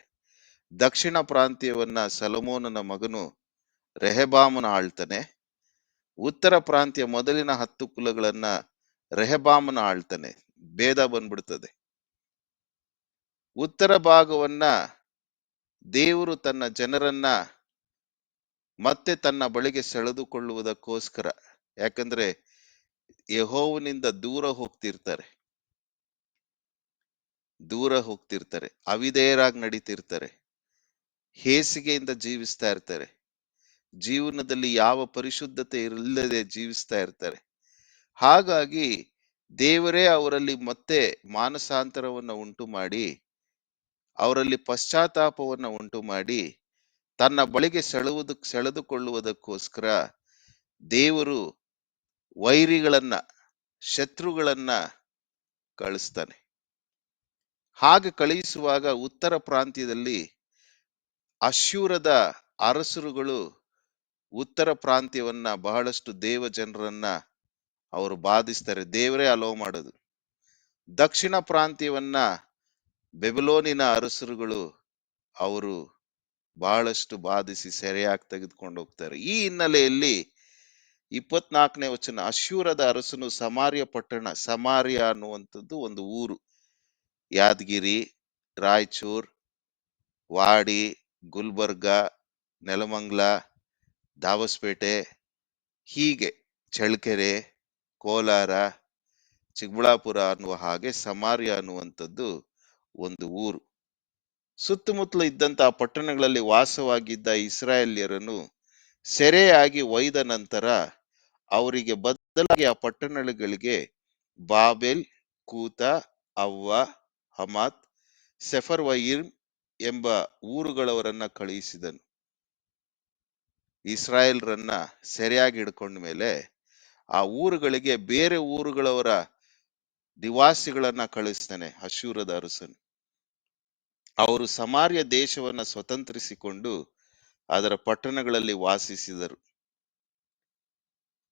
ದಕ್ಷಿಣ ಪ್ರಾಂತ್ಯವನ್ನ ಸಲಮೋನನ ಮಗನು ರೆಹಬಾಮನ ಆಳ್ತಾನೆ. ಉತ್ತರ ಪ್ರಾಂತ್ಯ ಮೊದಲಿನ 10 ಕುಲಗಳನ್ನ ರೆಹಬಾಮನ ಆಳ್ತಾನೆ. ಭೇದ ಬಂದ್ಬಿಡ್ತದೆ. ಉತ್ತರ ಭಾಗವನ್ನ ದೇವರು ತನ್ನ ಜನರನ್ನ ಮತ್ತೆ ತನ್ನ ಬಳಿಗೆ ಸೆಳೆದುಕೊಳ್ಳುವುದಕ್ಕೋಸ್ಕರ, ಯಾಕಂದ್ರೆ ಯೆಹೋವನಿಂದ ದೂರ ಹೋಗ್ತಿರ್ತಾರೆ, ಅವಿಧೇಯರಾಗಿ ನಡೀತಿರ್ತಾರೆ, ಹೇಸಿಗೆಯಿಂದ ಜೀವಿಸ್ತಾ ಇರ್ತಾರೆ, ಜೀವನದಲ್ಲಿ ಯಾವ ಪರಿಶುದ್ಧತೆ ಇಲ್ಲದೆ ಜೀವಿಸ್ತಾ ಇರ್ತಾರೆ. ಹಾಗಾಗಿ ದೇವರೇ ಅವರಲ್ಲಿ ಮತ್ತೆ ಮಾನಸಾಂತರವನ್ನ ಉಂಟು ಮಾಡಿ, ಅವರಲ್ಲಿ ಪಶ್ಚಾತ್ತಾಪವನ್ನ ಉಂಟು ಮಾಡಿ ತನ್ನ ಬಳಿಗೆ ಸೆಳೆದುಕೊಳ್ಳುವುದಕ್ಕೋಸ್ಕರ ದೇವರು ವೈರಿಗಳನ್ನ, ಶತ್ರುಗಳನ್ನ ಕಳಿಸ್ತಾನೆ. ಹಾಗೆ ಕಳುಹಿಸುವಾಗ ಉತ್ತರ ಪ್ರಾಂತ್ಯದಲ್ಲಿ ಅಶ್ಶೂರದ ಅರಸರುಗಳು ಉತ್ತರ ಪ್ರಾಂತ್ಯವನ್ನ ಬಹಳಷ್ಟು ದೇವ ಜನರನ್ನ ಅವರು ಬಾಧಿಸ್ತಾರೆ. ದೇವರೇ ಅಲೋ ಮಾಡೋದು. ದಕ್ಷಿಣ ಪ್ರಾಂತ್ಯವನ್ನ ಬೆಬಲೋನಿನ ಅರಸರುಗಳು ಅವರು ಬಹಳಷ್ಟು ಬಾಧಿಸಿ ಸೆರೆಯಾಗಿ ತೆಗೆದುಕೊಂಡು ಹೋಗ್ತಾರೆ. ಈ ಹಿನ್ನೆಲೆಯಲ್ಲಿ 24ನೇ ವಚನ, ಅಶ್ಶೂರದ ಅರಸನು ಸಮಾರ್ಯ ಅನ್ನುವಂಥದ್ದು ಒಂದು ಊರು. ಯಾದಗಿರಿ, ರಾಯಚೂರ್, ವಾಡಿ, ಗುಲ್ಬರ್ಗ, ನೆಲಮಂಗ್ಲ, ದಾಬಸ್ಪೇಟೆ, ಹೀಗೆ ಚಳ್ಳಕೆರೆ, ಕೋಲಾರ, ಚಿಕ್ಕಬಳ್ಳಾಪುರ ಅನ್ನುವ ಹಾಗೆ ಸಮಾರ್ಯ ಅನ್ನುವಂಥದ್ದು ಒಂದು ಊರು. ಸುತ್ತಮುತ್ತಲು ಇದ್ದಂತಹ ಪಟ್ಟಣಗಳಲ್ಲಿ ವಾಸವಾಗಿದ್ದ ಇಸ್ರಾಯೇಲ್ಯರನ್ನು ಸೆರೆಯಾಗಿ ಒಯ್ದ ನಂತರ ಅವರಿಗೆ ಬದಲಾಗಿ ಆ ಪಟ್ಟಣಗಳಿಗೆ ಬಾಬೆಲ್, ಕೂತ, ಅವ್ವ, ಹಮಾತ್, ಸೆಫರ್ವಯಿಮ್ ಎಂಬ ಊರುಗಳವರನ್ನ ಕಳುಹಿಸಿದನು. ಇಸ್ರಾಯೇಲ್ರನ್ನ ಸೆರೆಯಾಗಿ ಹಿಡ್ಕೊಂಡ ಮೇಲೆ ಆ ಊರುಗಳಿಗೆ ಬೇರೆ ಊರುಗಳವರ ನಿವಾಸಿಗಳನ್ನ ಕಳಿಸ್ತಾನೆ ಅಶ್ಶೂರದ ಅರಸನು. ಅವರು ಸಮಾರ್ಯ ದೇಶವನ್ನ ಸ್ವತಂತ್ರಿಸಿಕೊಂಡು ಅದರ ಪಟ್ಟಣಗಳಲ್ಲಿ ವಾಸಿಸಿದರು.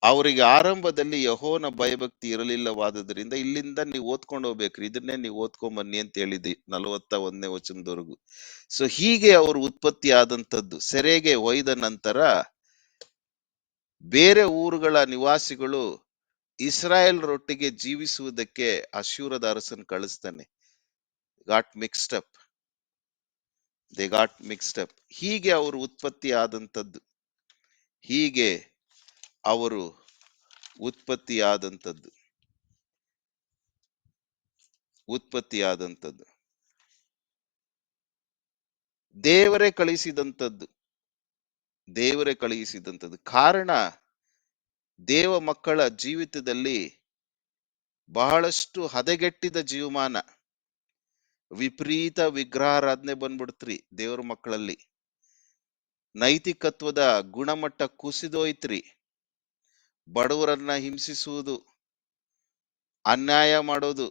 ಅವರಿಗೆ ಆರಂಭದಲ್ಲಿ ಯೆಹೋವನ ಭಯಭಕ್ತಿ ಇರಲಿಲ್ಲವಾದ್ದರಿಂದ ಇಲ್ಲಿಂದ ನೀವು ಓದ್ಕೊಂಡು ಹೋಗ್ಬೇಕ್ರಿ, ಇದನ್ನೇ ನೀವು ಓದ್ಕೊಂಡ್ ಬನ್ನಿ ಅಂತ ಹೇಳಿದ್ವಿ 41ನೇ ವಚನದವರೆಗೂ. ಸೊ ಹೀಗೆ ಅವರು ಉತ್ಪತ್ತಿ ಆದಂತದ್ದು. ಸೆರೆಗೆ ಒಯ್ದ ನಂತರ ಬೇರೆ ಊರುಗಳ ನಿವಾಸಿಗಳು ಇಸ್ರಾಯೇಲ್ರೊಟ್ಟಿಗೆ ಜೀವಿಸುವುದಕ್ಕೆ ಅಶ್ಶೂರದ ಅರಸನ್ ಕಳಿಸ್ತಾನೆ. They got mixed up. ಹೀಗೆ ಅವರು ಉತ್ಪತ್ತಿ ಆದಂತದ್ದು. ಹೀಗೆ ಅವರು ಉತ್ಪತ್ತಿಯಾದಂಥದ್ದು. ದೇವರೇ ಕಳುಹಿಸಿದಂಥದ್ದು. ಕಾರಣ, ದೇವ ಮಕ್ಕಳ ಜೀವಿತದಲ್ಲಿ ಬಹಳಷ್ಟು ಹದಗೆಟ್ಟಿದ ಜೀವಮಾನ, ವಿಪರೀತ ವಿಗ್ರಹಾರಾಧನೆ ಬಂದ್ಬಿಡ್ತ್ರಿ ದೇವರ ಮಕ್ಕಳಲ್ಲಿ. ನೈತಿಕತ್ವದ ಗುಣಮಟ್ಟ ಕುಸಿದೋಯ್ತ್ರಿ. ಬಡವರನ್ನ ಹಿಂಸಿಸುವುದು, ಅನ್ಯಾಯ ಮಾಡೋದು,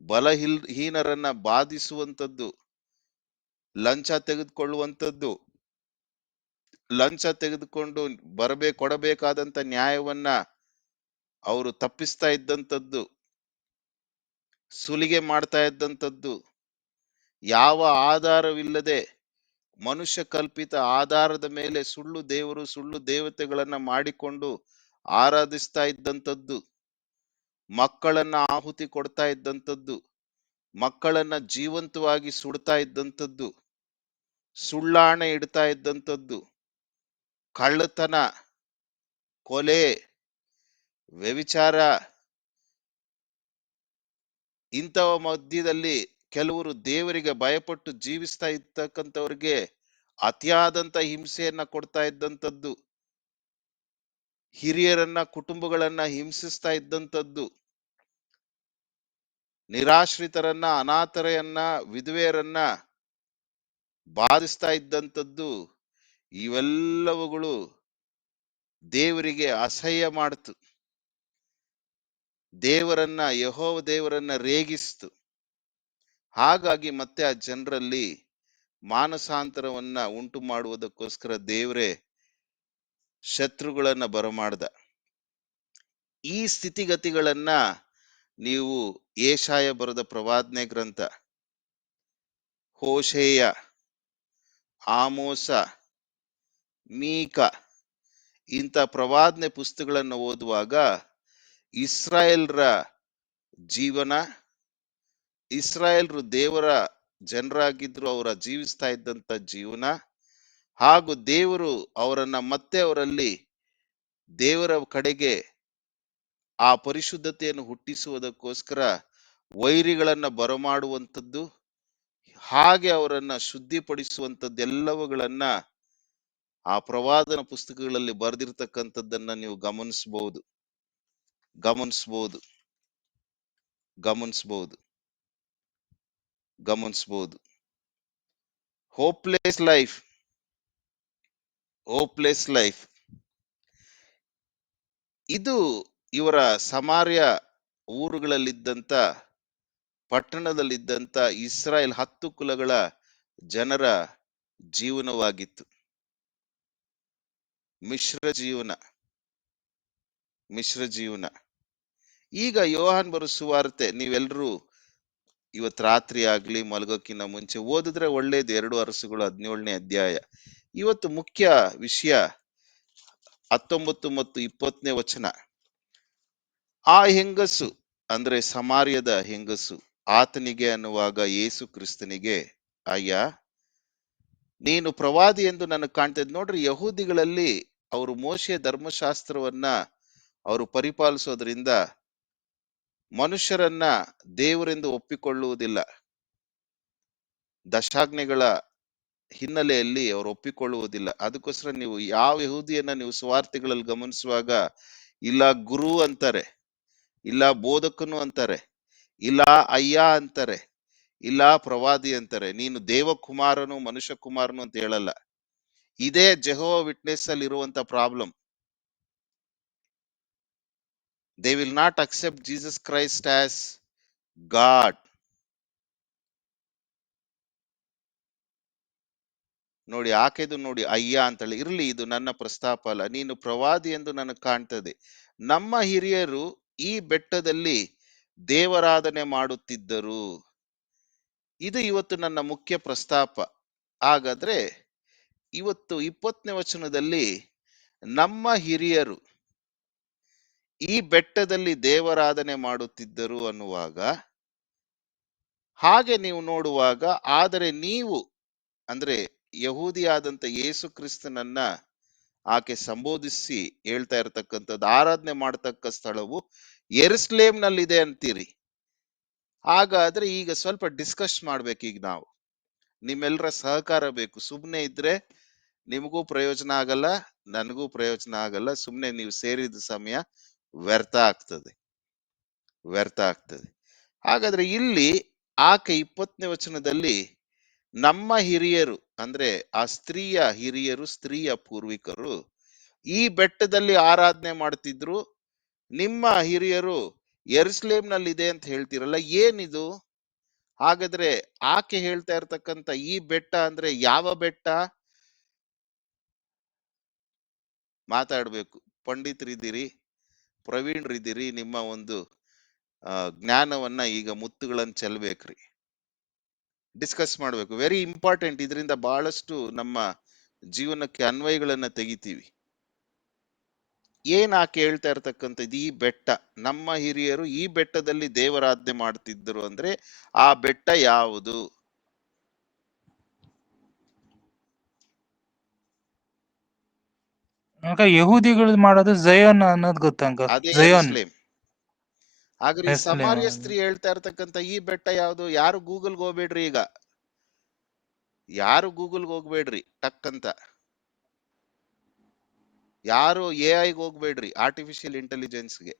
ಬಲಹೀನರನ್ನ ಬಾಧಿಸುವಂಥದ್ದು, ಲಂಚ ತೆಗೆದುಕೊಳ್ಳುವಂಥದ್ದು, ಲಂಚ ತೆಗೆದುಕೊಂಡು ಕೊಡಬೇಕಾದಂತ ನ್ಯಾಯವನ್ನ ಅವರು ತಪ್ಪಿಸ್ತಾ ಇದ್ದಂಥದ್ದು, ಸುಲಿಗೆ ಮಾಡ್ತಾ ಇದ್ದಂಥದ್ದು, ಯಾವ ಆಧಾರವಿಲ್ಲದೆ ಮನುಷ್ಯ ಕಲ್ಪಿತ ಆಧಾರದ ಮೇಲೆ ಸುಳ್ಳು ದೇವರು, ಸುಳ್ಳು ದೇವತೆಗಳನ್ನ ಮಾಡಿಕೊಂಡು ಆರಾಧಿಸ್ತಾ ಇದ್ದಂಥದ್ದು, ಮಕ್ಕಳನ್ನ ಆಹುತಿ ಕೊಡ್ತಾ ಇದ್ದಂಥದ್ದು, ಮಕ್ಕಳನ್ನ ಜೀವಂತವಾಗಿ ಸುಡ್ತಾ ಇದ್ದಂಥದ್ದು, ಸುಳ್ಳಾಣೆ ಇಡ್ತಾ ಇದ್ದಂಥದ್ದು, ಕಳ್ಳತನ, ಕೊಲೆ, ವ್ಯಭಿಚಾರ, ಇಂಥವ ಮಧ್ಯದಲ್ಲಿ ಕೆಲವರು ದೇವರಿಗೆ ಭಯಪಟ್ಟು ಜೀವಿಸ್ತಾ ಇರ್ತಕ್ಕಂಥವ್ರಿಗೆ ಅತಿಯಾದಂತ ಹಿಂಸೆಯನ್ನ ಕೊಡ್ತಾ ಇದ್ದಂಥದ್ದು, ಹಿರಿಯರನ್ನ, ಕುಟುಂಬಗಳನ್ನ ಹಿಂಸಿಸ್ತಾ ಇದ್ದಂಥದ್ದು, ನಿರಾಶ್ರಿತರನ್ನ, ಅನಾಥರನ್ನ, ವಿಧವೆಯರನ್ನ ಬಾಧಿಸ್ತಾ ಇದ್ದಂಥದ್ದು, ಇವೆಲ್ಲವುಗಳು ದೇವರಿಗೆ ಅಸಹ್ಯ ಮಾಡ್ತು. ಯೆಹೋವ ದೇವರನ್ನ ರೇಗಿಸ್ತು. ಹಾಗಾಗಿ ಮತ್ತೆ ಆ ಜನರಲ್ಲಿ ಮಾನಸಾಂತರವನ್ನ ಉಂಟು ಮಾಡುವುದಕ್ಕೋಸ್ಕರ ದೇವರೇ ಶತ್ರುಗಳನ್ನ ಬರಮಾಡ್ದ. ಈ ಸ್ಥಿತಿಗತಿಗಳನ್ನ ನೀವು ಯೆಶಾಯ ಬರೆದ ಪ್ರವಾದನೆ ಗ್ರಂಥ, ಹೋಶೇಯ, ಆಮೋಸ, ಮೀಕ ಇಂಥ ಪ್ರವಾದನೆ ಪುಸ್ತಕಗಳನ್ನು ಓದುವಾಗ ಇಸ್ರಾಯೇಲ್ರ ಜೀವನ, ಇಸ್ರಾಯೇಲ್ರು ದೇವರ ಜನರಾಗಿದ್ರು, ಅವರ ಜೀವಿಸ್ತಾ ಇದ್ದಂತ ಜೀವನ, ಹಾಗೂ ದೇವರು ಅವರಲ್ಲಿ ದೇವರ ಕಡೆಗೆ ಆ ಪರಿಶುದ್ಧತೆಯನ್ನು ಹುಟ್ಟಿಸುವುದಕ್ಕೋಸ್ಕರ ವೈರಿಗಳನ್ನ ಬರಮಾಡುವಂಥದ್ದು, ಹಾಗೆ ಅವರನ್ನ ಶುದ್ಧಿಪಡಿಸುವಂಥದ್ದೆಲ್ಲವುಗಳನ್ನ ಆ ಪ್ರವಾದನ ಪುಸ್ತಕಗಳಲ್ಲಿ ಬರೆದಿರ್ತಕ್ಕಂಥದ್ದನ್ನ ನೀವು ಗಮನಿಸಬಹುದು. Hopeless life, hopeless life. ಇದು ಇವರ ಸಮಾರ್ಯ ಊರುಗಳಲ್ಲಿದ್ದಂತ, ಪಟ್ಟಣದಲ್ಲಿದ್ದಂತ ಇಸ್ರಾಯೇಲ್ 10 ಕುಲಗಳ ಜನರ ಜೀವನವಾಗಿತ್ತು. ಮಿಶ್ರ ಜೀವನ. ಈಗ ಯೋಹಾನ್ ಬರೋ ಸುವಾರ್ತೆ ನೀವೆಲ್ರೂ ಇವತ್ ರಾತ್ರಿ ಆಗ್ಲಿ ಮಲಗೋಕ್ಕಿಂತ ಮುಂಚೆ ಓದಿದ್ರೆ ಒಳ್ಳೇದು. 2 ಅರಸುಗಳು 17ನೇ ಅಧ್ಯಾಯ. ಇವತ್ತು ಮುಖ್ಯ ವಿಷಯ 19 ಮತ್ತು 20ನೇ ವಚನ. ಆ ಹೆಂಗಸು ಅಂದ್ರೆ ಸಮಾರ್ಯದ ಹೆಂಗಸು ಆತನಿಗೆ ಅನ್ನುವಾಗ ಯೇಸು ಕ್ರಿಸ್ತನಿಗೆ, ಅಯ್ಯ ನೀನು ಪ್ರವಾದಿ ಎಂದು ನನಗೆ ಕಾಣ್ತದೆ. ನೋಡ್ರಿ, ಯಹೂದಿಗಳಲ್ಲಿ ಅವರು ಮೋಶೆಯ ಧರ್ಮಶಾಸ್ತ್ರವನ್ನ ಅವರು ಪರಿಪಾಲಿಸೋದ್ರಿಂದ ಮನುಷ್ಯರನ್ನ ದೇವರೆಂದು ಒಪ್ಪಿಕೊಳ್ಳುವುದಿಲ್ಲ. ದಶಾಜ್ಞೆಗಳ ಹಿನ್ನೆಲೆಯಲ್ಲಿ ಅವರು ಒಪ್ಪಿಕೊಳ್ಳುವುದಿಲ್ಲ. ಅದಕ್ಕೋಸ್ಕರ ನೀವು ಯಾವ ಯಹೂದಿಯನ್ನ ನೀವು ಸುವಾರ್ತೆಗಳಲ್ಲಿ ಗಮನಿಸುವಾಗ ಇಲ್ಲ ಗುರು ಅಂತಾರೆ, ಇಲ್ಲ ಬೋಧಕನು ಅಂತಾರೆ, ಇಲ್ಲ ಅಯ್ಯ ಅಂತಾರೆ, ಇಲ್ಲ ಪ್ರವಾದಿ ಅಂತಾರೆ. ನೀನು ದೇವಕುಮಾರನು ಮನುಷ್ಯ ಕುಮಾರನು ಅಂತ ಹೇಳಲ್ಲ. ಇದೇ ಜೆಹೋವಾ ವಿಟ್ನೆಸ್ ಅಲ್ಲಿ ಇರುವಂತ problem. They will not accept Jesus Christ as god. ನೋಡಿ, ಆಕೆದು ನೋಡಿ ಅಯ್ಯ ಅಂತೇಳಿ. ಇರ್ಲಿ, ಇದು ನನ್ನ ಪ್ರಸ್ತಾಪ ಅಲ್ಲ. ನೀನು ಪ್ರವಾದಿ ಎಂದು ನನಗೆ ಕಾಣ್ತದೆ. ನಮ್ಮ ಹಿರಿಯರು ಈ ಬೆಟ್ಟದಲ್ಲಿ ದೇವರಾಧನೆ ಮಾಡುತ್ತಿದ್ದರು. ಇದು ಇವತ್ತು ನನ್ನ ಮುಖ್ಯ ಪ್ರಸ್ತಾಪ. ಹಾಗಾದ್ರೆ ಇವತ್ತು 20ನೇ ವಚನದಲ್ಲಿ ನಮ್ಮ ಹಿರಿಯರು ಈ ಬೆಟ್ಟದಲ್ಲಿ ದೇವರಾಧನೆ ಮಾಡುತ್ತಿದ್ದರು ಅನ್ನುವಾಗ, ಹಾಗೆ ನೀವು ನೋಡುವಾಗ, ಆದರೆ ನೀವು ಅಂದ್ರೆ ಯಹೂದಿಯಾದಂತ ಯೇಸು ಕ್ರಿಸ್ತನನ್ನ ಆಕೆ ಸಂಬೋಧಿಸಿ ಹೇಳ್ತಾ ಇರತಕ್ಕಂಥದ್ದು, ಆರಾಧನೆ ಮಾಡತಕ್ಕ ಸ್ಥಳವು ಯೆರೂಸಲೇಮ್ನಲ್ಲಿದೆ ಅಂತೀರಿ. ಹಾಗಾದ್ರೆ ಈಗ ಸ್ವಲ್ಪ ಡಿಸ್ಕಸ್ ಮಾಡ್ಬೇಕು. ಈಗ ನಾವು ನಿಮ್ಮೆಲ್ಲರ ಸಹಕಾರ ಬೇಕು. ಸುಮ್ಮನೆ ಇದ್ರೆ ನಿಮಗೂ ಪ್ರಯೋಜನ ಆಗಲ್ಲ, ನನಗೂ ಪ್ರಯೋಜನ ಆಗಲ್ಲ. ಸುಮ್ಮನೆ ನೀವು ಸೇರಿದ ಸಮಯ ವ್ಯರ್ಥ ಆಗ್ತದೆ. ಹಾಗಾದ್ರೆ ಇಲ್ಲಿ ಆಕೆ 20ನೇ ವಚನದಲ್ಲಿ ನಮ್ಮ ಹಿರಿಯರು ಅಂದ್ರೆ ಆ ಸ್ತ್ರೀಯ ಹಿರಿಯರು, ಸ್ತ್ರೀಯ ಪೂರ್ವಿಕರು ಈ ಬೆಟ್ಟದಲ್ಲಿ ಆರಾಧನೆ ಮಾಡ್ತಿದ್ರು. ನಿಮ್ಮ ಹಿರಿಯರು ಯೆರೂಸಲೇಮ್ನಲ್ಲಿದೆ ಅಂತ ಹೇಳ್ತಿರಲ್ಲ, ಏನಿದು? ಹಾಗಾದ್ರೆ ಆಕೆ ಹೇಳ್ತಾ ಇರ್ತಕ್ಕಂಥ ಈ ಬೆಟ್ಟ ಅಂದ್ರೆ ಯಾವ ಬೆಟ್ಟ? ಮಾತಾಡ್ಬೇಕು. ಪಂಡಿತರಿದ್ದೀರಿ, ಪ್ರವೀಣರಿದ್ದೀರಿ. ನಿಮ್ಮ ಒಂದು ಜ್ಞಾನವನ್ನ ಈಗ ಮುತ್ತುಗಳನ್ನು ಚೆಲ್ಬೇಕ್ರಿ, ಡಿಸ್ಕಸ್ ಮಾಡ್ಬೇಕು. Very important. ಇದರಿಂದ ಬಹಳಷ್ಟು ನಮ್ಮ ಜೀವನಕ್ಕೆ ಅನ್ವಯಗಳನ್ನ ತೆಗಿತೀವಿ. ಏನ್ ಆಕೆ ಹೇಳ್ತಾ ಇರ್ತಕ್ಕಂಥದ್ದು? ಈ ಬೆಟ್ಟ, ನಮ್ಮ ಹಿರಿಯರು ಈ ಬೆಟ್ಟದಲ್ಲಿ ದೇವರಾಧನೆ ಮಾಡ್ತಿದ್ದರು ಅಂದ್ರೆ ಆ ಬೆಟ್ಟ ಯಾವುದು? ಯಹೂದಿಗಳು ಮಾಡೋದು ಝಯೋನ್ ಅನ್ನೋದು ಗೊತ್ತಾ ಅಂಕಲ್? ಅದೇ ಝಯೋನ್ ಯೆರೂಸಲೇಮ್. ಹಾಗಾದ್ರೆ ಈ ಸಮಾರ್ಯ ಸ್ತ್ರೀ ಹೇಳ್ತಾ ಇರ್ತಕ್ಕಂಥ ಈ ಬೆಟ್ಟ ಯಾವುದು? ಯಾರು ಗೂಗಲ್ಗೆ ಹೋಗ್ಬೇಡ್ರಿ. ಈಗ ಯಾರು ಗೂಗಲ್ಗೆ ಹೋಗ್ಬೇಡ್ರಿ ಟಕ್ ಅಂತ. ಯಾರು AI ಹೋಗ್ಬೇಡ್ರಿ, ಆರ್ಟಿಫಿಷಿಯಲ್ ಇಂಟೆಲಿಜೆನ್ಸ್ಗೆ.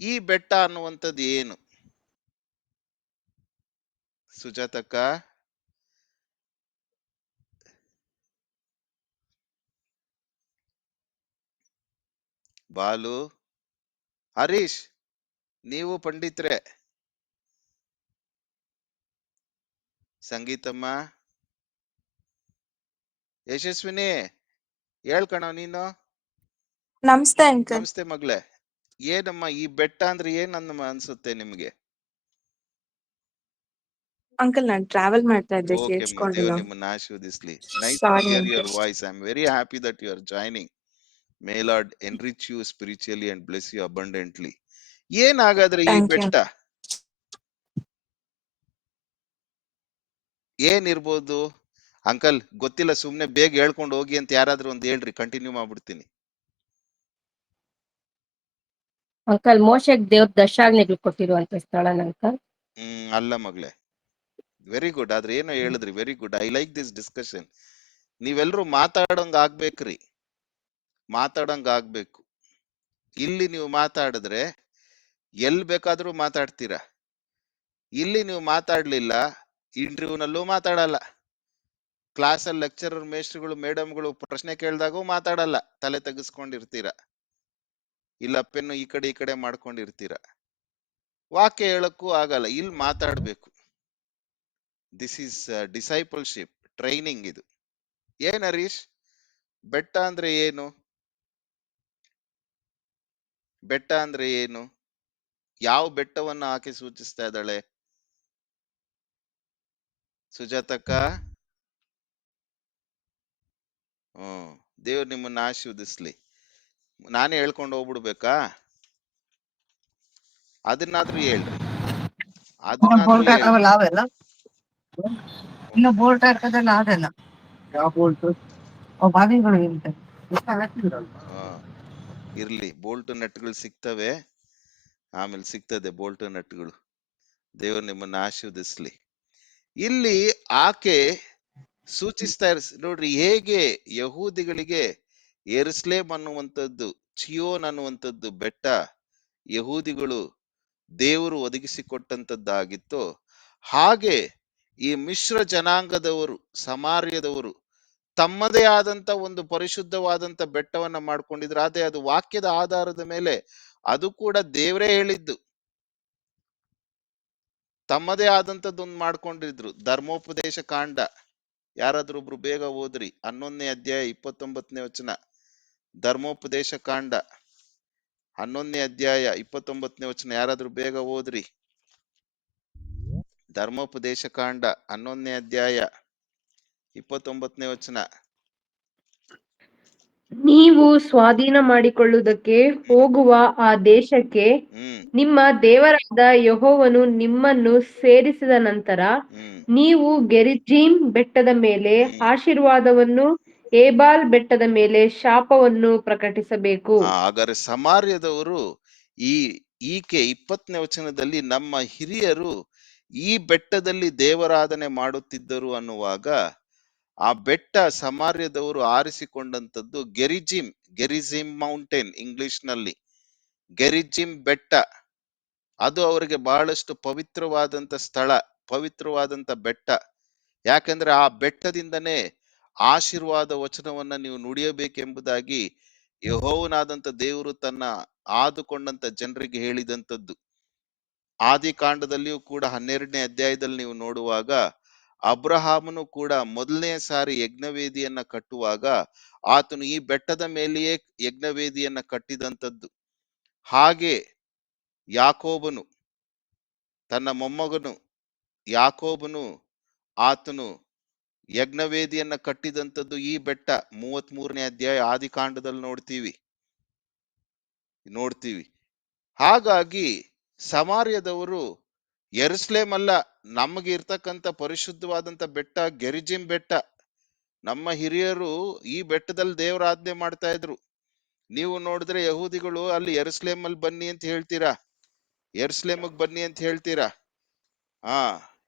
ಈ ಬೆಟ್ಟ ಅನ್ನುವಂಥದ್ದು ಏನು? ಸುಜಾತಕ್ಕ, ಬಾಲು, ಹರೀಶ್, ನೀವು ಪಂಡಿತ್ರೆ, ಸಂಗೀತಮ್ಮ, ಯಶಸ್ವಿನಿ, ಹೇಳ್ಕಣ ನೀನು. ನಮಸ್ತೆ ಅಂಕಲ್. ನಮಸ್ತೆ ಮಗಳೇ. ಏನಮ್ಮ ಈ ಬೆಟ್ಟ ಅಂದ್ರೆ ಏನ್ ಅನ್ಸುತ್ತೆ ನಿಮ್ಗೆ? ಅಂಕಲ್ ನಾನು ಟ್ರಾವೆಲ್ ಮಾಡ್ತಾ ಇದ್ದೆ, ಓಕೆ, ದೇವ್ರು ಕೇಳಿಸ್ಕೊಂಡಿಲ್ಲ. ನಿಮ್ಮನ್ನ ಆಶೀರ್ವದಿಸ್ಲಿ. Nice to sorry hear your uncle. Voice. I am very happy that you are joining. May Lord enrich you spiritually and bless you abundantly. ಏನಾಗಾದ್ರೆ ಈ ಥ್ಯಾಂಕ್ ಯು. ಬೆಟ್ಟ ಏನಿರ್ಬೋದು? ಅಂಕಲ್ ಗೊತ್ತಿಲ್ಲ, ಸುಮ್ನೆ ಬೇಗ ಹೇಳ್ಕೊಂಡು ಹೋಗಿ ಅಂತ ಯಾರಾದ್ರೂ ಒಂದ್ ಹೇಳ್ರಿ, ಕಂಟಿನ್ಯೂ ಮಾಡ್ಬಿಡ್ತೀನಿ. ಅಂಕಲ್, ಮೋಶೆಗ್ ದೇವ್ರ ದಶಾಜ್ಞೆಗಳು ಕೊಟ್ಟಿರುವಂತ ಸ್ಥಳ ಅಂಕಲ್. ಅಲ್ಲ ಮಗಳೇ, ವೆರಿ ಗುಡ್. ಆದ್ರೆ ಏನೋ ಹೇಳಿದ್ರಿ, very good. I like this discussion. ನೀವೆಲ್ರೂ ಮಾತಾಡೋಂಗ್ ಆಗ್ಬೇಕ್ರಿ, ಮಾತಾಡಂಗ್ ಆಗ್ಬೇಕು. ಇಲ್ಲಿ ನೀವು ಮಾತಾಡಿದ್ರೆ ಎಲ್ ಬೇಕಾದ್ರೂ ಮಾತಾಡ್ತೀರಾ. ಇಲ್ಲಿ ನೀವು ಮಾತಾಡ್ಲಿಲ್ಲ, ಇಂಟರ್ವ್ಯೂನಲ್ಲೂ ಮಾತಾಡಲ್ಲ. ಕ್ಲಾಸಲ್ಲಿ ಲೆಕ್ಚರರ್ ಮೇಸ್ಟ್ರುಗಳು ಮೇಡಮ್ಗಳು ಪ್ರಶ್ನೆ ಕೇಳಿದಾಗೂ ಮಾತಾಡಲ್ಲ, ತಲೆ ತೆಗೆಸ್ಕೊಂಡಿರ್ತೀರ, ಇಲ್ಲ ಪೆನ್ನು ಈ ಕಡೆ ಮಾಡ್ಕೊಂಡಿರ್ತೀರ, ವಾಕ್ಯ ಹೇಳಕ್ಕೂ ಆಗಲ್ಲ. ಇಲ್ಲಿ ಮಾತಾಡ್ಬೇಕು. This is discipleship training. ಇದು ಏನ್ ಹರೀಶ್, ಬೆಟ್ಟ ಅಂದ್ರೆ ಏನು? ಬೆಟ್ಟ ಅಂದ್ರೆ ಏನು? ಯಾವ ಬೆಟ್ಟವನ್ನ ಆಕೆ ಸೂಚಿಸ್ತಾ ಇದ್ದಾಳೆ? ಸುಜಾತಕ್ಕ, ದೇವ್ರು ನಿಮ್ಮನ್ನ ಆಶೀರ್ವದಿಸ್ಲಿ. ನಾನೇ ಹೇಳ್ಕೊಂಡು ಹೋಗ್ಬಿಡ್ಬೇಕಾ? ಅದನ್ನಾದ್ರೂ ಹೇಳ್ರಿ, ಅದನ್ನಾದ್ರೂ ಹೇಳ್ರಿ. ಅವೆಲ್ಲ ಇನ್ನು ಬೋಲ್ಟ್ ಹಾಕೋದೆಲ್ಲ ಅದೆಲ್ಲ ಯಾವ ಬೋಲ್ಟ್ ಬಾವಿಗಳು ಇರುತ್ತೆ. ಇರ್ಲಿ, ಬೋಲ್ಟ್ ನಟ್ಗಳು ಸಿಗ್ತವೆ, ಆಮೇಲೆ ಸಿಗ್ತದೆ ಬೋಲ್ಟ್ ನಟ್ಗಳು. ದೇವ್ರು ನಿಮ್ಮನ್ನ ಆಶೀರ್ವದಿಸ್ಲಿ. ಇಲ್ಲಿ ಆಕೆ ಸೂಚಿಸ್ತಾ ನೋಡ್ರಿ, ಹೇಗೆ ಯಹೂದಿಗಳಿಗೆ ಯೆರೂಸಲೇಮ್ ಅನ್ನುವಂಥದ್ದು, ಚಿಯೋನ್ ಅನ್ನುವಂಥದ್ದು ಬೆಟ್ಟ ಯಹೂದಿಗಳು ದೇವರು ಒದಗಿಸಿಕೊಟ್ಟಂತದ್ದಾಗಿತ್ತು, ಹಾಗೆ ಈ ಮಿಶ್ರ ಜನಾಂಗದವರು, ಸಮಾರ್ಯದವರು ತಮ್ಮದೇ ಆದಂತ ಒಂದು ಪರಿಶುದ್ಧವಾದಂತ ಬೆಟ್ಟವನ್ನ ಮಾಡ್ಕೊಂಡಿದ್ರು. ಅದೇ ಅದು ವಾಕ್ಯದ ಆಧಾರದ ಮೇಲೆ, ಅದು ಕೂಡ ದೇವರೇ ಹೇಳಿದ್ದು, ತಮ್ಮದೇ ಆದಂತದ್ದೊಂದು ಮಾಡ್ಕೊಂಡಿದ್ರು. ಧರ್ಮೋಪದೇಶ ಕಾಂಡ, ಯಾರಾದ್ರೂ ಒಬ್ರು ಬೇಗ ಓದ್ರಿ, 11ನೇ ಅಧ್ಯಾಯ 29ನೇ ವಚನ. ಧರ್ಮೋಪದೇಶ ಕಾಂಡ 11ನೇ ಅಧ್ಯಾಯ 29ನೇ ವಚನ, ಯಾರಾದ್ರೂ ಬೇಗ ಓದ್ರಿ. ಧರ್ಮೋಪದೇಶ ಕಾಂಡ 11ನೇ ಅಧ್ಯಾಯ 29ನೇ ವಚನ. ನೀವು ಸ್ವಾಧೀನ ಮಾಡಿಕೊಳ್ಳುವುದಕ್ಕೆ ಹೋಗುವ ಆ ದೇಶಕ್ಕೆ ನಿಮ್ಮ ದೇವರಾದ ಯೆಹೋವನು ನಿಮ್ಮನ್ನು ಸೇರಿಸಿದ ನಂತರ ನೀವು ಗೆರಿಜೀಮ್ ಬೆಟ್ಟದ ಮೇಲೆ ಆಶೀರ್ವಾದವನ್ನು, ಏಬಾಲ್ ಬೆಟ್ಟದ ಮೇಲೆ ಶಾಪವನ್ನು ಪ್ರಕಟಿಸಬೇಕು. ಹಾಗಾದ್ರೆ ಸಮಾರ್ಯದವರು ಈಕೆ 20ನೇ ವಚನದಲ್ಲಿ ನಮ್ಮ ಹಿರಿಯರು ಈ ಬೆಟ್ಟದಲ್ಲಿ ದೇವರಾಧನೆ ಮಾಡುತ್ತಿದ್ದರು ಅನ್ನುವಾಗ, ಆ ಬೆಟ್ಟ ಸಮಾರ್ಯದವರು ಆರಿಸಿಕೊಂಡಂತದ್ದು ಗೆರಿಜಿಮ್ ಮೌಂಟೇನ್, ಇಂಗ್ಲಿಷ್ ನಲ್ಲಿ ಗೆರಿಜಿಮ್ ಬೆಟ್ಟ. ಅದು ಅವರಿಗೆ ಬಹಳಷ್ಟು ಪವಿತ್ರವಾದಂತ ಸ್ಥಳ, ಪವಿತ್ರವಾದಂತ ಬೆಟ್ಟ. ಯಾಕಂದ್ರೆ ಆ ಬೆಟ್ಟದಿಂದನೇ ಆಶೀರ್ವಾದ ವಚನವನ್ನ ನೀವು ನುಡಿಯಬೇಕೆಂಬುದಾಗಿ ಯೆಹೋವನಾದಂತ ದೇವರು ತನ್ನ ಆದುಕೊಂಡಂತ ಜನರಿಗೆ ಹೇಳಿದಂಥದ್ದು. ಆದಿ ಕಾಂಡದಲ್ಲಿಯೂ ಕೂಡ 12ನೇ ಅಧ್ಯಾಯದಲ್ಲಿ ನೀವು ನೋಡುವಾಗ, ಅಬ್ರಹಾಮನು ಕೂಡ ಮೊದಲನೇ ಸಾರಿ ಯಜ್ಞವೇದಿಯನ್ನ ಕಟ್ಟುವಾಗ ಆತನು ಈ ಬೆಟ್ಟದ ಮೇಲೆಯೇ ಯಜ್ಞವೇದಿಯನ್ನ ಕಟ್ಟಿದಂಥದ್ದು. ಹಾಗೆ ಯಾಕೋಬನು, ತನ್ನ ಮೊಮ್ಮಗನು ಯಾಕೋಬನು, ಆತನು ಯಜ್ಞವೇದಿಯನ್ನ ಕಟ್ಟಿದಂಥದ್ದು ಈ ಬೆಟ್ಟ. 33ನೇ ಅಧ್ಯಾಯ ಆದಿ ಕಾಂಡದಲ್ಲಿ ನೋಡ್ತೀವಿ. ಹಾಗಾಗಿ ಸಮಾರ್ಯದವರು ಯೆರೂಸಲೇಮ್ ಅಲ್ಲ, ನಮಗೆ ಇರ್ತಕ್ಕಂಥ ಪರಿಶುದ್ಧವಾದಂತ ಬೆಟ್ಟ ಗೆರಿಜಿಮ್ ಬೆಟ್ಟ. ನಮ್ಮ ಹಿರಿಯರು ಈ ಬೆಟ್ಟದಲ್ಲಿ ದೇವರಾಜ್ಞೆ ಮಾಡ್ತಾ ಇದ್ರು. ನೀವು ನೋಡಿದ್ರೆ ಯಹೂದಿಗಳು ಅಲ್ಲಿ ಯೆರೂಸಲೇಮ್ ಅಲ್ಲಿ ಬನ್ನಿ ಅಂತ ಹೇಳ್ತೀರಾ, ಯೆರೂಸಲೇಮಿಗೆ ಬನ್ನಿ ಅಂತ ಹೇಳ್ತೀರಾ,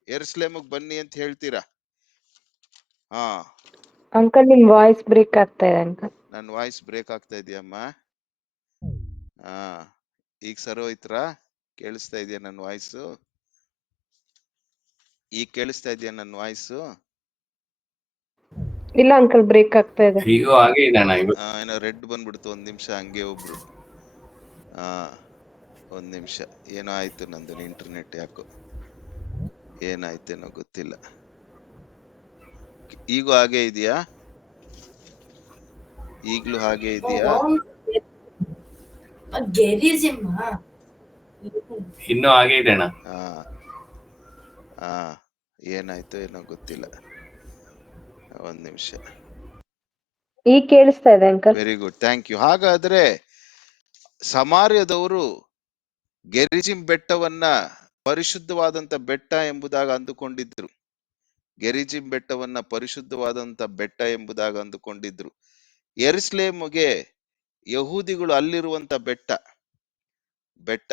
ಯೆರೂಸಲೇಮಿಗೆ ಬನ್ನಿ ಅಂತ ಹೇಳ್ತೀರಾ. ಅಂಕಲ್, ನಿಮ್ ವಾಯ್ಸ್ ಬ್ರೇಕ್ ಆಗ್ತಾ ಇದೆ ಅಂಕಲ್. ನನ್ನ ವಾಯ್ಸ್ ಬ್ರೇಕ್ ಆಗ್ತಾ ಇದೆಯಮ್ಮ? ಈಗ ಸರಿ ಹೋಯ್ತ್ರಾ? ಕೇಳಿಸ್ತಾ ಇದೆಯಾ ನನ್ನ ವಾಯ್ಸು? ಈಗ ಕೇಳಿಸ್ತಾ ಇದೆಯಾ ನನ್ನ ವಾಯ್ಸು? ಇಲ್ಲ ಅಂಕಲ್, ಬ್ರೇಕ್ ಆಗ್ತಾ ಇದೆ. ಹೀಗೂ ಹಾಗೆ ಇದೆ ಅಣ್ಣ ಇವತ್ತು. ಏನೋ ರೆಡ್ ಬಂದ್ಬಿಡ್ತು. ಒಂದ್ ನಿಮಿಷ ಹಂಗೆ ಒಬ್ರು. ಒಂದ್ ನಿಮಿಷ, ಏನೋ ಆಯ್ತು ನಂದು ಇಂಟರ್ನೆಟ್, ಯಾಕೋ ಏನಾಯ್ತೇನೋ ಗೊತ್ತಿಲ್ಲ. ಈಗೂ ಹಾಗೆ ಇದೆಯಾ? ಈಗ್ಲೂ ಹಾಗೆ ಇದೆಯಾ? ಇನ್ನೂ ಹಾಗೆ ಇದೆ ಅಣ್ಣ. ಏನಾಯ್ತು ಏನೋ ಗೊತ್ತಿಲ್ಲ. ಒಂದ್ ನಿಮಿಷ. ಈಗ ಕೇಳಿಸ್ತಾ ಇದೆ uncle. Very good, thank you. ಹಾಗಾದ್ರೆ ಸಮಾರ್ಯದವರು ಗೆರಿಜಿಮ್ ಬೆಟ್ಟವನ್ನ ಪರಿಶುದ್ಧವಾದಂತ ಬೆಟ್ಟ ಎಂಬುದಾಗಿ ಅಂದುಕೊಂಡಿದ್ರು. ಗೆರಿಜಿಮ್ ಬೆಟ್ಟವನ್ನ ಪರಿಶುದ್ಧವಾದಂತ ಬೆಟ್ಟ ಎಂಬುದಾಗಿ ಅಂದುಕೊಂಡಿದ್ರು. ಯೆರೂಸಲೇಮಿಗೆ ಯಹೂದಿಗಳು ಅಲ್ಲಿರುವಂತ ಬೆಟ್ಟ.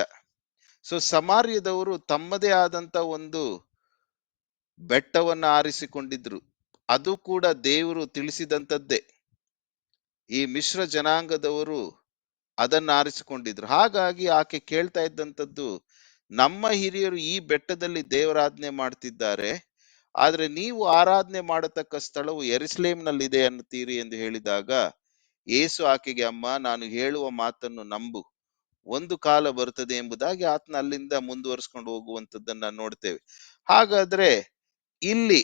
ಸೊ ಸಮಾರ್ಯದವರು ತಮ್ಮದೇ ಆದಂತ ಒಂದು ಬೆಟ್ಟವನ್ನ ಆರಿಸಿಕೊಂಡಿದ್ರು. ಅದು ಕೂಡ ದೇವರು ತಿಳಿಸಿದಂಥದ್ದೇ. ಈ ಮಿಶ್ರ ಜನಾಂಗದವರು ಅದನ್ನ ಆರಿಸಿಕೊಂಡಿದ್ರು. ಹಾಗಾಗಿ ಆಕೆ ಕೇಳ್ತಾ ಇದ್ದಂಥದ್ದು, ನಮ್ಮ ಹಿರಿಯರು ಈ ಬೆಟ್ಟದಲ್ಲಿ ದೇವರಾಜ್ಞೆ ಮಾಡ್ತಿದ್ದಾರೆ, ಆದ್ರೆ ನೀವು ಆರಾಧನೆ ಮಾಡತಕ್ಕ ಸ್ಥಳವು ಯೆರೂಸಲೇಮಿನಲ್ಲಿದೆ ಅನ್ನುತ್ತೀರಿ ಎಂದು ಹೇಳಿದಾಗ ಯೇಸು ಆಕೆಗೆ, ಅಮ್ಮ, ನಾನು ಹೇಳುವ ಮಾತನ್ನು ನಂಬು, ಒಂದು ಕಾಲ ಬರುತ್ತದೆ ಎಂಬುದಾಗಿ ಆತನ ಅಲ್ಲಿಂದ ಮುಂದುವರಿಸ್ಕೊಂಡು ಹೋಗುವಂತದ್ದನ್ನ ನೋಡ್ತೇವೆ. ಹಾಗಾದ್ರೆ ಇಲ್ಲಿ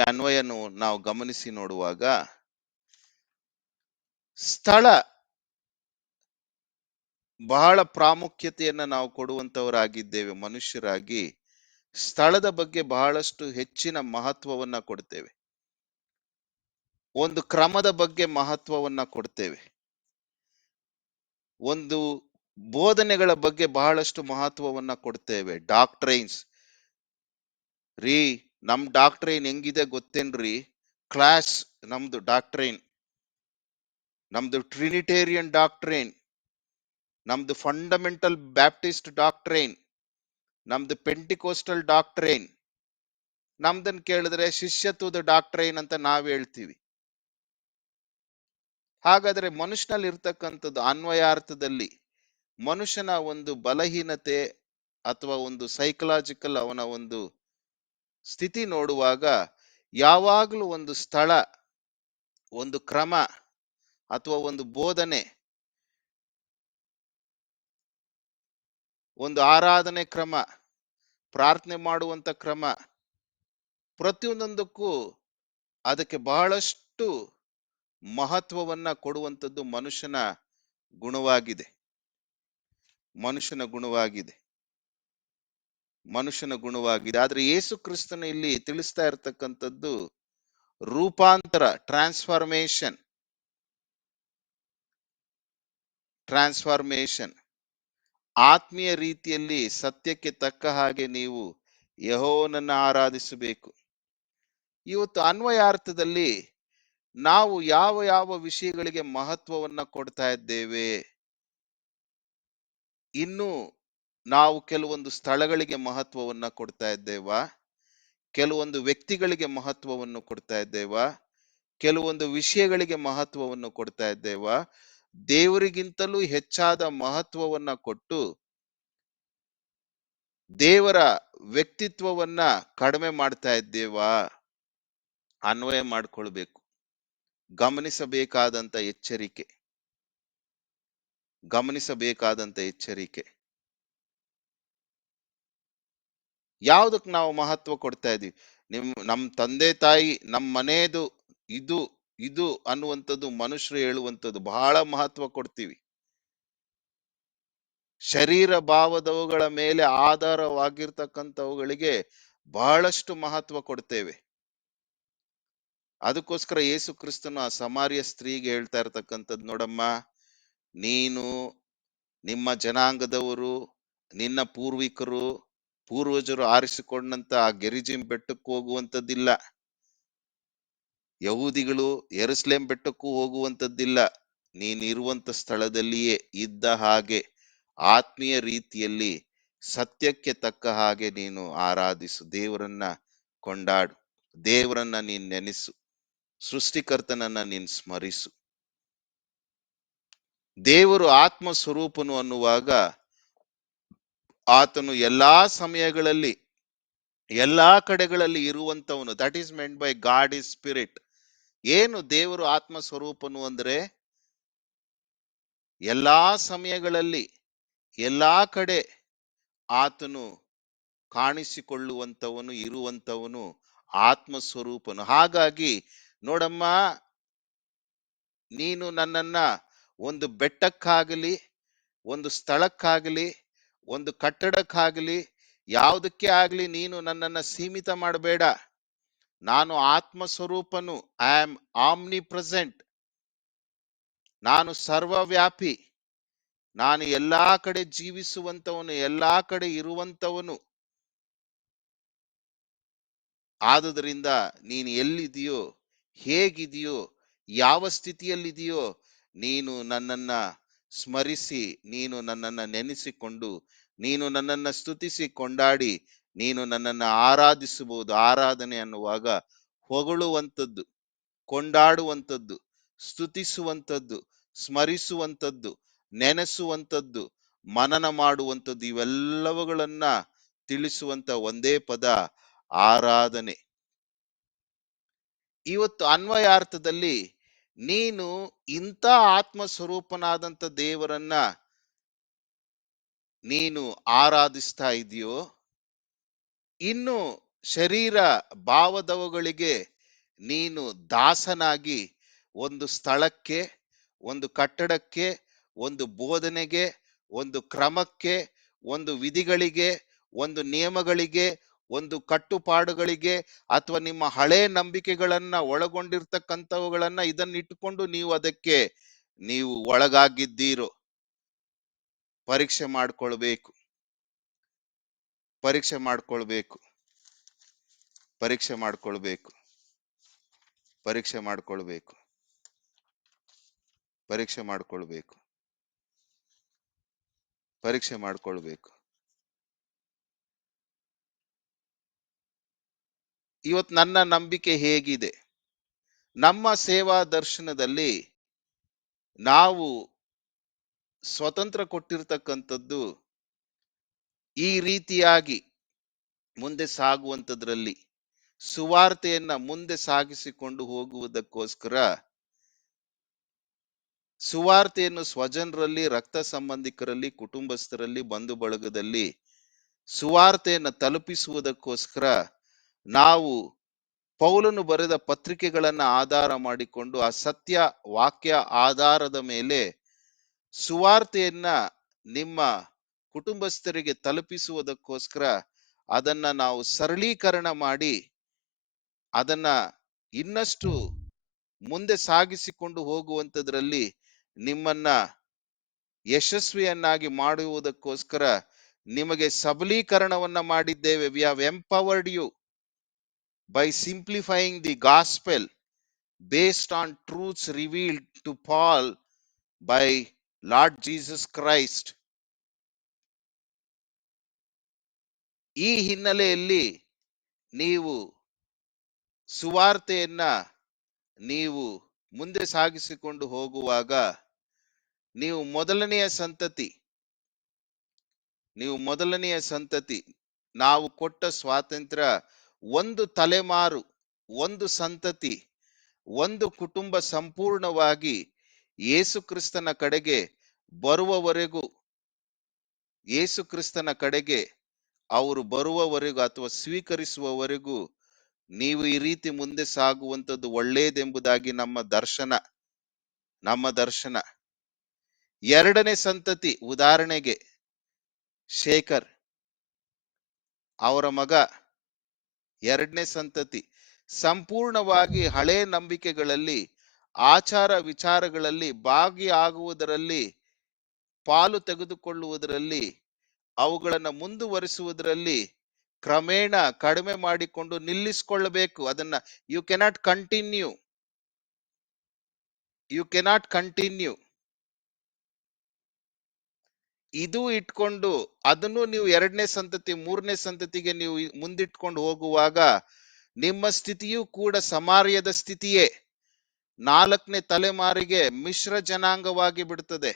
ಅನ್ವಯನು ನಾವು ಗಮನಿಸಿ ನೋಡುವಾಗ, ಸ್ಥಳ ಬಹಳ ಪ್ರಾಮುಖ್ಯತೆಯನ್ನ ನಾವು ಕೊಡುವಂತವರಾಗಿದ್ದೇವೆ. ಮನುಷ್ಯರಾಗಿ ಸ್ಥಳದ ಬಗ್ಗೆ ಬಹಳಷ್ಟು ಹೆಚ್ಚಿನ ಮಹತ್ವವನ್ನ ಕೊಡ್ತೇವೆ. ಒಂದು ಕ್ರಮದ ಬಗ್ಗೆ ಮಹತ್ವವನ್ನ ಕೊಡ್ತೇವೆ. ಒಂದು ಬೋಧನೆಗಳ ಬಗ್ಗೆ ಬಹಳಷ್ಟು ಮಹತ್ವವನ್ನ ಕೊಡ್ತೇವೆ. ಡಾಕ್ಟ್ರೈನ್ಸ್ ರೀ, ನಮ್ ಡಾಕ್ಟ್ರೈನ್ ಹೆಂಗಿದೆ ಗೊತ್ತೇನ್ರಿ? ಕ್ಲಾಸ್ ನಮ್ದು ಡಾಕ್ಟ್ರೈನ್, ನಮ್ದು ಟ್ರಿನಿಟೇರಿಯನ್ ಡಾಕ್ಟ್ರೈನ್, ನಮ್ದು ಫಂಡಮೆಂಟಲ್ ಬ್ಯಾಪ್ಟಿಸ್ಟ್ ಡಾಕ್ಟ್ರೈನ್, ನಮ್ದು ಪೆಂಟಿಕೋಸ್ಟಲ್ ಡಾಕ್ಟ್ರೈನ್. ನಮ್ದನ್ ಕೇಳಿದ್ರೆ ಶಿಷ್ಯತ್ವದ ಡಾಕ್ಟ್ರೈನ್ ಅಂತ ನಾವ್ ಹೇಳ್ತೀವಿ. ಹಾಗಾದ್ರೆ ಮನುಷ್ಯನಲ್ಲಿ ಇರ್ತಕ್ಕಂಥದ್ದು ಅನ್ವಯಾರ್ಥದಲ್ಲಿ ಮನುಷ್ಯನ ಒಂದು ಬಲಹೀನತೆ ಅಥವಾ ಒಂದು ಸೈಕಲಾಜಿಕಲ್ ಅವನ ಒಂದು ಸ್ಥಿತಿ ನೋಡುವಾಗ, ಯಾವಾಗಲೂ ಒಂದು ಸ್ಥಳ, ಒಂದು ಕ್ರಮ ಅಥವಾ ಒಂದು ಬೋಧನೆ, ಒಂದು ಆರಾಧನೆ ಕ್ರಮ, ಪ್ರಾರ್ಥನೆ ಮಾಡುವಂತ ಕ್ರಮ, ಪ್ರತಿಯೊಂದಕ್ಕೂ ಅದಕ್ಕೆ ಬಹಳಷ್ಟು ಮಹತ್ವವನ್ನ ಕೊಡುವಂಥದ್ದು ಮನುಷ್ಯನ ಗುಣವಾಗಿದೆ. ಆದ್ರೆ ಯೇಸು ಕ್ರಿಸ್ತನ ಇಲ್ಲಿ ತಿಳಿಸ್ತಾ ಇರ್ತಕ್ಕಂಥದ್ದು ರೂಪಾಂತರ, ಟ್ರಾನ್ಸ್ಫಾರ್ಮೇಶನ್. ಆತ್ಮೀಯ ರೀತಿಯಲ್ಲಿ ಸತ್ಯಕ್ಕೆ ತಕ್ಕ ಹಾಗೆ ನೀವು ಯೆಹೋವನನ್ನ ಆರಾಧಿಸಬೇಕು. ಇವತ್ತು ಅನ್ವಯಾರ್ಥದಲ್ಲಿ ನಾವು ಯಾವ ಯಾವ ವಿಷಯಗಳಿಗೆ ಮಹತ್ವವನ್ನ ಕೊಡ್ತಾ ಇದ್ದೇವೆ? ಇನ್ನು ನಾವು ಕೆಲವೊಂದು ಸ್ಥಳಗಳಿಗೆ ಮಹತ್ವವನ್ನ ಕೊಡ್ತಾ ಇದ್ದೇವಾ? ಕೆಲವೊಂದು ವ್ಯಕ್ತಿಗಳಿಗೆ ಮಹತ್ವವನ್ನು ಕೊಡ್ತಾ ಇದ್ದೇವಾ? ಕೆಲವೊಂದು ವಿಷಯಗಳಿಗೆ ಮಹತ್ವವನ್ನು ಕೊಡ್ತಾ ಇದ್ದೇವಾ? ದೇವರಿಗಿಂತಲೂ ಹೆಚ್ಚಾದ ಮಹತ್ವವನ್ನ ಕೊಟ್ಟು ದೇವರ ವ್ಯಕ್ತಿತ್ವವನ್ನ ಕಡಿಮೆ ಮಾಡ್ತಾ ಇದ್ದೇವಾ? ಅನ್ವಯ ಮಾಡಿಕೊಳ್ಬೇಕು. ಗಮನಿಸಬೇಕಾದಂತ ಎಚ್ಚರಿಕೆ. ಯಾವುದಕ್ಕೆ ನಾವು ಮಹತ್ವ ಕೊಡ್ತಾ ಇದೀವಿ? ನಮ್ ತಂದೆ ತಾಯಿ, ನಮ್ ಮನೆಯದು, ಇದು ಅನ್ನುವಂಥದ್ದು ಮನುಷ್ಯರು ಹೇಳುವಂಥದ್ದು ಬಹಳ ಮಹತ್ವ ಕೊಡ್ತೀವಿ. ಶರೀರ ಭಾವದವುಗಳ ಮೇಲೆ ಆಧಾರವಾಗಿರ್ತಕ್ಕಂಥವುಗಳಿಗೆ ಬಹಳಷ್ಟು ಮಹತ್ವ ಕೊಡ್ತೇವೆ. ಅದಕ್ಕೋಸ್ಕರ ಯೇಸು ಕ್ರಿಸ್ತನು ಆ ಸಮಾರ್ಯ ಸ್ತ್ರೀಗೆ ಹೇಳ್ತಾ ಇರ್ತಕ್ಕಂಥದ್ದು, ನೋಡಮ್ಮ, ನೀನು ನಿಮ್ಮ ಜನಾಂಗದವರು, ನಿನ್ನ ಪೂರ್ವಜರು ಆರಿಸಿಕೊಂಡಂತ ಆ ಗೆರಿಜಿಮ್ ಬೆಟ್ಟಕ್ಕೂ ಹೋಗುವಂಥದ್ದಿಲ್ಲ, ಯಹೂದಿಗಳು ಯೆರೂಸಲೇಮ್ ಬೆಟ್ಟಕ್ಕೂ ಹೋಗುವಂಥದ್ದಿಲ್ಲ. ನೀನಿರುವಂತ ಸ್ಥಳದಲ್ಲಿಯೇ ಇದ್ದ ಹಾಗೆ ಆತ್ಮೀಯ ರೀತಿಯಲ್ಲಿ ಸತ್ಯಕ್ಕೆ ತಕ್ಕ ಹಾಗೆ ನೀನು ಆರಾಧಿಸು, ದೇವರನ್ನ ಕೊಂಡಾಡು, ದೇವರನ್ನ ನೀನ್ ನೆನೆಸು, ಸೃಷ್ಟಿಕರ್ತನನ್ನ ನೀನ್ ಸ್ಮರಿಸು. ದೇವರು ಆತ್ಮ ಸ್ವರೂಪನು ಅನ್ನುವಾಗ ಆತನು ಎಲ್ಲಾ ಸಮಯಗಳಲ್ಲಿ ಎಲ್ಲಾ ಕಡೆಗಳಲ್ಲಿ ಇರುವಂತವನು. That is meant by God is spirit. ಏನು ದೇವರು ಆತ್ಮ ಸ್ವರೂಪನು ಅಂದ್ರೆ? ಎಲ್ಲಾ ಸಮಯಗಳಲ್ಲಿ ಎಲ್ಲಾ ಕಡೆ ಆತನು ಕಾಣಿಸಿಕೊಳ್ಳುವಂತವನು, ಇರುವಂತವನು, ಆತ್ಮ ಸ್ವರೂಪನು. ಹಾಗಾಗಿ ನೋಡಮ್ಮ, ನೀನು ನನ್ನನ್ನ ಒಂದು ಬೆಟ್ಟಕ್ಕಾಗಲಿ, ಒಂದು ಸ್ಥಳಕ್ಕಾಗಲಿ, ಒಂದು ಕಟ್ಟಡಕ್ಕಾಗಲಿ, ಯಾವುದಕ್ಕೆ ಆಗ್ಲಿ ನೀನು ನನ್ನನ್ನ ಸೀಮಿತ ಮಾಡಬೇಡ. ನಾನು ಆತ್ಮ ಸ್ವರೂಪನು. I am omnipresent. ನಾನು ಸರ್ವವ್ಯಾಪಿ. ನಾನು ಎಲ್ಲಾ ಕಡೆ ಜೀವಿಸುವಂತವನು, ಎಲ್ಲಾ ಕಡೆ ಇರುವಂತವನು. ಆದುದರಿಂದ ನೀನು ಎಲ್ಲಿದೆಯೋ, ಹೇಗಿದೆಯೋ, ಯಾವ ಸ್ಥಿತಿಯಲ್ಲಿದೆಯೋ, ನೀನು ನನ್ನನ್ನ ಸ್ಮರಿಸಿ, ನೀನು ನನ್ನನ್ನ ನೆನೆಸಿಕೊಂಡು, ನೀನು ನನ್ನನ್ನ ಸ್ತುತಿಸಿ ಕೊಂಡಾಡಿ, ನೀನು ನನ್ನನ್ನ ಆರಾಧಿಸಬಹುದು. ಆರಾಧನೆ ಅನ್ನುವಾಗ ಹೊಗಳುವಂಥದ್ದು, ಕೊಂಡಾಡುವಂಥದ್ದು, ಸ್ತುತಿಸುವಂಥದ್ದು, ಸ್ಮರಿಸುವಂಥದ್ದು, ನೆನೆಸುವಂಥದ್ದು, ಮನನ ಮಾಡುವಂಥದ್ದು, ಇವೆಲ್ಲವುಗಳನ್ನ ತಿಳಿಸುವಂತ ಒಂದೇ ಪದ ಆರಾಧನೆ. ಇವತ್ತು ಅನ್ವಯಾರ್ಥದಲ್ಲಿ ನೀನು ಇಂಥ ಆತ್ಮ ಸ್ವರೂಪನಾದಂತ ದೇವರನ್ನ ನೀನು ಆರಾಧಿಸ್ತಾ ಇದೆಯೋ, ಇನ್ನು ಶರೀರ ಭಾವದವುಗಳಿಗೆ ನೀನು ದಾಸನಾಗಿ ಒಂದು ಸ್ಥಳಕ್ಕೆ, ಒಂದು ಕಟ್ಟಡಕ್ಕೆ, ಒಂದು ಬೋಧನೆಗೆ, ಒಂದು ಕ್ರಮಕ್ಕೆ, ಒಂದು ವಿಧಿಗಳಿಗೆ, ಒಂದು ನಿಯಮಗಳಿಗೆ, ಒಂದು ಕಟ್ಟುಪಾಡುಗಳಿಗೆ, ಅಥವಾ ನಿಮ್ಮ ಹಳೆ ನಂಬಿಕೆಗಳನ್ನ ಒಳಗೊಂಡಿರ್ತಕ್ಕಂಥವುಗಳನ್ನ ಇದನ್ನಿಟ್ಟುಕೊಂಡು ನೀವು ಅದಕ್ಕೆ ನೀವು ಒಳಗಾಗಿದ್ದೀರೋ, ಪರೀಕ್ಷೆ ಮಾಡ್ಕೊಳ್ಬೇಕು, ಪರೀಕ್ಷೆ ಮಾಡ್ಕೊಳ್ಬೇಕು, ಪರೀಕ್ಷೆ ಮಾಡ್ಕೊಳ್ಬೇಕು, ಪರೀಕ್ಷೆ ಮಾಡ್ಕೊಳ್ಬೇಕು, ಪರೀಕ್ಷೆ ಮಾಡ್ಕೊಳ್ಬೇಕು, ಪರೀಕ್ಷೆ ಮಾಡ್ಕೊಳ್ಬೇಕು. ಇವತ್ತು ನನ್ನ ನಂಬಿಕೆ ಹೇಗಿದೆ? ನಮ್ಮ ಸೇವಾ ದರ್ಶನದಲ್ಲಿ ನಾವು ಸ್ವತಂತ್ರ ಕೊಟ್ಟಿರ್ತಕ್ಕಂಥದ್ದು ಈ ರೀತಿಯಾಗಿ ಮುಂದೆ ಸಾಗುವಂಥದ್ರಲ್ಲಿ, ಸುವಾರ್ತೆಯನ್ನ ಮುಂದೆ ಸಾಗಿಸಿಕೊಂಡು ಹೋಗುವುದಕ್ಕೋಸ್ಕರ, ಸುವಾರ್ತೆಯನ್ನು ಸ್ವಜನರಲ್ಲಿ, ರಕ್ತ ಸಂಬಂಧಿಕರಲ್ಲಿ, ಕುಟುಂಬಸ್ಥರಲ್ಲಿ, ಬಂಧು ಬಳಗದಲ್ಲಿ ಸುವಾರ್ತೆಯನ್ನು ತಲುಪಿಸುವುದಕ್ಕೋಸ್ಕರ ನಾವು ಪೌಲನು ಬರೆದ ಪತ್ರಿಕೆಗಳನ್ನ ಆಧಾರ ಮಾಡಿಕೊಂಡು ಆ ಸತ್ಯ ವಾಕ್ಯ ಆಧಾರದ ಮೇಲೆ ಸುವಾರ್ತೆಯನ್ನ ನಿಮ್ಮ ಕುಟುಂಬಸ್ಥರಿಗೆ ತಲುಪಿಸುವುದಕ್ಕೋಸ್ಕರ ಅದನ್ನ ನಾವು ಸರಳೀಕರಣ ಮಾಡಿ ಅದನ್ನ ಇನ್ನಷ್ಟು ಮುಂದೆ ಸಾಗಿಸಿಕೊಂಡು ಹೋಗುವಂಥದ್ರಲ್ಲಿ ನಿಮ್ಮನ್ನ ಯಶಸ್ವಿಯನ್ನಾಗಿ ಮಾಡುವುದಕ್ಕೋಸ್ಕರ ನಿಮಗೆ ಸಬಲೀಕರಣವನ್ನ ಮಾಡಿದ್ದೇವೆ. We have empowered you by simplifying the gospel based on truths revealed to Paul by Lord Jesus Christ. ಈ ಹಿನ್ನೆಲೆಯಲ್ಲಿ ನೀವು ಸುವಾರ್ತೆಯನ್ನ ನೀವು ಮುಂದೆ ಸಾಗಿಸಿಕೊಂಡು ಹೋಗುವಾಗ ನೀವು ಮೊದಲನೆಯ ಸಂತತಿ, ನಾವು ಕೊಟ್ಟ ಸ್ವಾತಂತ್ರ್ಯ, ಒಂದು ತಲೆಮಾರು, ಒಂದು ಸಂತತಿ, ಒಂದು ಕುಟುಂಬ ಸಂಪೂರ್ಣವಾಗಿ ಯೇಸು ಕ್ರಿಸ್ತನ ಕಡೆಗೆ ಬರುವವರೆಗೂ, ಯೇಸು ಕ್ರಿಸ್ತನ ಕಡೆಗೆ ಅವರು ಬರುವವರೆಗೂ ಅಥವಾ ಸ್ವೀಕರಿಸುವವರೆಗೂ ನೀವು ಈ ರೀತಿ ಮುಂದೆ ಸಾಗುವಂಥದ್ದು ಒಳ್ಳೆಯದೆಂಬುದಾಗಿ ನಮ್ಮ ದರ್ಶನ. ಎರಡನೇ ಸಂತತಿ, ಉದಾಹರಣೆಗೆ ಶೇಖರ್ ಅವರ ಮಗ, ಎರಡನೇ ಸಂತತಿ ಸಂಪೂರ್ಣವಾಗಿ ಹಳೆ ನಂಬಿಕೆಗಳಲ್ಲಿ, ಆಚಾರ ವಿಚಾರಗಳಲ್ಲಿ ಭಾಗಿಯಾಗುವುದರಲ್ಲಿ, ಪಾಲು ತೆಗೆದುಕೊಳ್ಳುವುದರಲ್ಲಿ, ಅವುಗಳನ್ನು ಮುಂದುವರಿಸುವುದರಲ್ಲಿ ಕ್ರಮೇಣ ಕಡಿಮೆ ಮಾಡಿಕೊಂಡು ನಿಲ್ಲಿಸಿಕೊಳ್ಳಬೇಕು. ಅದನ್ನ ಯು ಕೆನಾಟ್ ಕಂಟಿನ್ಯೂ ಇದು ಇಟ್ಕೊಂಡು ಅದನ್ನು ನೀವು ಎರಡನೇ ಸಂತತಿ, ಮೂರನೇ ಸಂತತಿಗೆ ನೀವು ಮುಂದಿಟ್ಕೊಂಡು ಹೋಗುವಾಗ ನಿಮ್ಮ ಸ್ಥಿತಿಯೂ ಕೂಡ ಸಮಾರ್ಯದ ಸ್ಥಿತಿಯೇ. ನಾಲ್ಕನೇ ತಲೆಮಾರಿಗೆ ಮಿಶ್ರ ಜನಾಂಗವಾಗಿ ಬಿಡುತ್ತದೆ.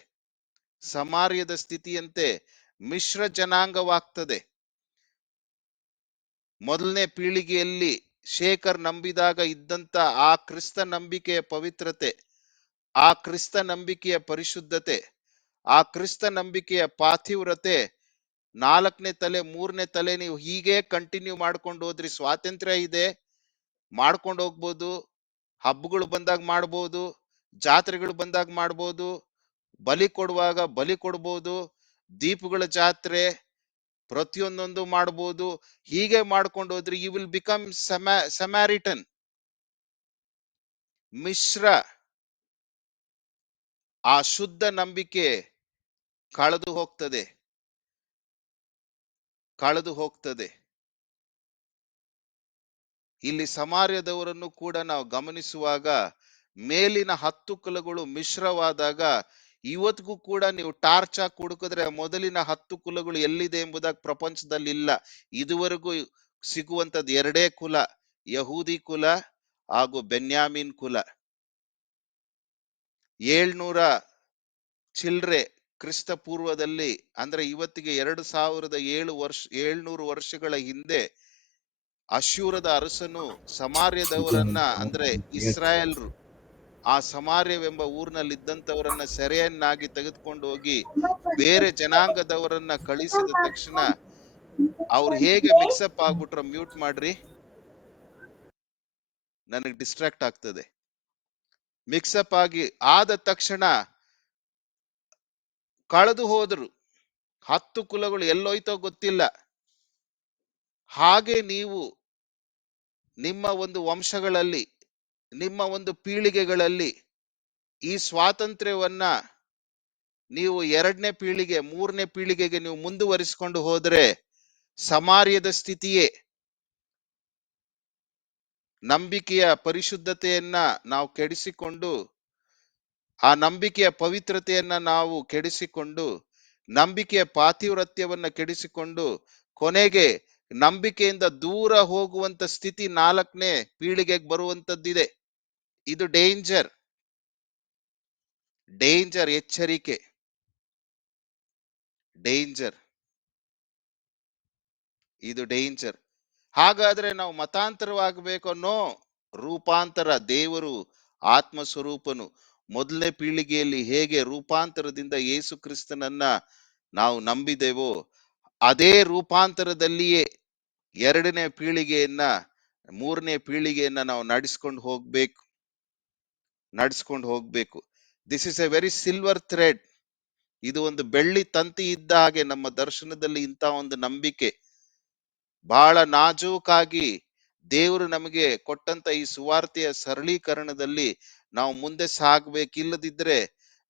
ಸಮಾರ್ಯದ ಸ್ಥಿತಿಯಂತೆ ಮಿಶ್ರ ಜನಾಂಗವಾಗ್ತದೆ. ಮೊದಲನೇ ಪೀಳಿಗೆಯಲ್ಲಿ ಶೇಖರ್ ನಂಬಿದಾಗ ಇದ್ದಂತ ಆ ಕ್ರಿಸ್ತ ನಂಬಿಕೆಯ ಪವಿತ್ರತೆ, ಆ ಕ್ರಿಸ್ತ ನಂಬಿಕೆಯ ಪರಿಶುದ್ಧತೆ, ಆ ಕ್ರಿಸ್ತ ನಂಬಿಕೆಯ ಪಾರ್ಥಿವ್ರತೆ, ನಾಲ್ಕನೇ ತಲೆ, ಮೂರನೇ ತಲೆ ನೀವು ಹೀಗೆ ಕಂಟಿನ್ಯೂ ಮಾಡ್ಕೊಂಡು ಹೋದ್ರಿ, ಸ್ವಾತಂತ್ರ್ಯ ಇದೆ, ಮಾಡ್ಕೊಂಡು ಹೋಗ್ಬೋದು. ಹಬ್ಬಗಳು ಬಂದಾಗ ಮಾಡ್ಬೋದು, ಜಾತ್ರೆಗಳು ಬಂದಾಗ ಮಾಡ್ಬೋದು, ಬಲಿ ಕೊಡುವಾಗ ಬಲಿ ಕೊಡ್ಬೋದು, ದೀಪಗಳ ಜಾತ್ರೆ ಪ್ರತಿಯೊಂದೊಂದು ಮಾಡ್ಬೋದು. ಹೀಗೆ ಮಾಡ್ಕೊಂಡು ಹೋದ್ರಿ ಯು ವಿಲ್ ಬಿಕಮ್ ಸಮ್ಯಾರಿಟನ್, ಮಿಶ್ರ. ಆ ಶುದ್ಧ ನಂಬಿಕೆ ಕಳೆದು ಹೋಗ್ತದೆ. ಇಲ್ಲಿ ಸಮಾರ್ಯದವರನ್ನು ಕೂಡ ನಾವು ಗಮನಿಸುವಾಗ ಮೇಲಿನ 10 ಕುಲಗಳು ಮಿಶ್ರವಾದಾಗ ಇವತ್ತಿಗೂ ಕೂಡ ನೀವು ಟಾರ್ಚ್ ಹಾಕಿ ಹುಡುಕಿದ್ರೆ ಮೊದಲಿನ 10 ಕುಲಗಳು ಎಲ್ಲಿದೆ ಎಂಬುದಾಗಿ ಪ್ರಪಂಚದಲ್ಲಿ ಇಲ್ಲ. ಇದುವರೆಗೂ ಸಿಗುವಂತದ್ದು ಎರಡೇ ಕುಲ, ಯಹೂದಿ ಕುಲ ಹಾಗೂ ಬೆನ್ಯಾಮೀನ್ ಕುಲ. 700 ಚಿಲ್ರೆ ಕ್ರಿಸ್ತ ಪೂರ್ವದಲ್ಲಿ, ಅಂದ್ರೆ ಇವತ್ತಿಗೆ 2700 ವರ್ಷಗಳ ಹಿಂದೆ ಅಶ್ಶೂರದ ಅರಸನು ಸಮಾರ್ಯದವರನ್ನ, ಅಂದ್ರೆ ಇಸ್ರಾಯೇಲ್ರು, ಆ ಸಮಾರ್ಯವೆಂಬ ಊರಿನಲ್ಲಿದ್ದಂಥವರನ್ನ ಸೆರೆಯನ್ನಾಗಿ ತೆಗೆದುಕೊಂಡು ಹೋಗಿ ಬೇರೆ ಜನಾಂಗದವರನ್ನ ಕಳಿಸಿದ ತಕ್ಷಣ ಅವ್ರು ಹೇಗೆ ಮಿಕ್ಸಪ್ ಆಗ್ಬಿಟ್ರ, ಮ್ಯೂಟ್ ಮಾಡ್ರಿ, ನನಗೆ ಡಿಸ್ಟ್ರಾಕ್ಟ್ ಆಗ್ತದೆ. ಮಿಕ್ಸಪ್ ಆದ ತಕ್ಷಣ ಕಳೆದು ಹೋದ್ರು. 10 ಕುಲಗಳು ಎಲ್ಲೋಯ್ತೋ ಗೊತ್ತಿಲ್ಲ. ಹಾಗೆ ನೀವು ನಿಮ್ಮ ಒಂದು ವಂಶಗಳಲ್ಲಿ, ನಿಮ್ಮ ಒಂದು ಪೀಳಿಗೆಗಳಲ್ಲಿ ಈ ಸ್ವಾತಂತ್ರ್ಯವನ್ನ ನೀವು 2ನೇ ಪೀಳಿಗೆ 3ನೇ ಪೀಳಿಗೆಗೆ ನೀವು ಮುಂದುವರಿಸಿಕೊಂಡು ಹೋದರೆ ಸಮಾರ್ಯದ ಸ್ಥಿತಿಯೇ, ನಂಬಿಕೆಯ ಪರಿಶುದ್ಧತೆಯನ್ನ ನಾವು ಕೆಡಿಸಿಕೊಂಡು, ಆ ನಂಬಿಕೆಯ ಪವಿತ್ರತೆಯನ್ನ ನಾವು ಕೆಡಿಸಿಕೊಂಡು, ನಂಬಿಕೆಯ ಪಾತಿವ್ರತ್ಯವನ್ನ ಕೆಡಿಸಿಕೊಂಡು, ಕೊನೆಗೆ ನಂಬಿಕೆಯಿಂದ ದೂರ ಹೋಗುವಂತ ಸ್ಥಿತಿ 4ನೇ ಪೀಳಿಗೆಗೆ ಬರುವಂತದ್ದಿದೆ. ಇದು ಡೇಂಜರ್, ಎಚ್ಚರಿಕೆ, ಡೇಂಜರ್, ಇದು ಡೇಂಜರ್. ಹಾಗಾದ್ರೆ ನಾವು ಮತಾಂತರವಾಗಬೇಕು ಅನ್ನೋ ರೂಪಾಂತರ, ದೇವರು ಆತ್ಮ ಸ್ವರೂಪನು ಮೊದಲನೇ ಪೀಳಿಗೆಯಲ್ಲಿ ಹೇಗೆ ರೂಪಾಂತರದಿಂದ ಯೇಸು ಕ್ರಿಸ್ತನನ್ನ ನಾವು ನಂಬಿದೆವೋ, ಅದೇ ರೂಪಾಂತರದಲ್ಲಿಯೇ 2ನೇ ಪೀಳಿಗೆಯನ್ನ 3ನೇ ಪೀಳಿಗೆಯನ್ನ ನಾವು ನಡೆಸ್ಕೊಂಡು ಹೋಗ್ಬೇಕು. This is A very silver thread. ಇದು ಒಂದು ಬೆಳ್ಳಿ ತಂತಿ ಇದ್ದ ಹಾಗೆ ನಮ್ಮ ದರ್ಶನದಲ್ಲಿ ಇಂಥ ಒಂದು ನಂಬಿಕೆ ಬಹಳ ನಾಜೂಕಾಗಿ ದೇವರು ನಮಗೆ ಕೊಟ್ಟಂತ ಈ ಸುವಾರ್ತೆಯ ಸರಳೀಕರಣದಲ್ಲಿ ನಾವು ಮುಂದೆ ಸಾಗಬೇಕಿಲ್ಲದಿದ್ರೆ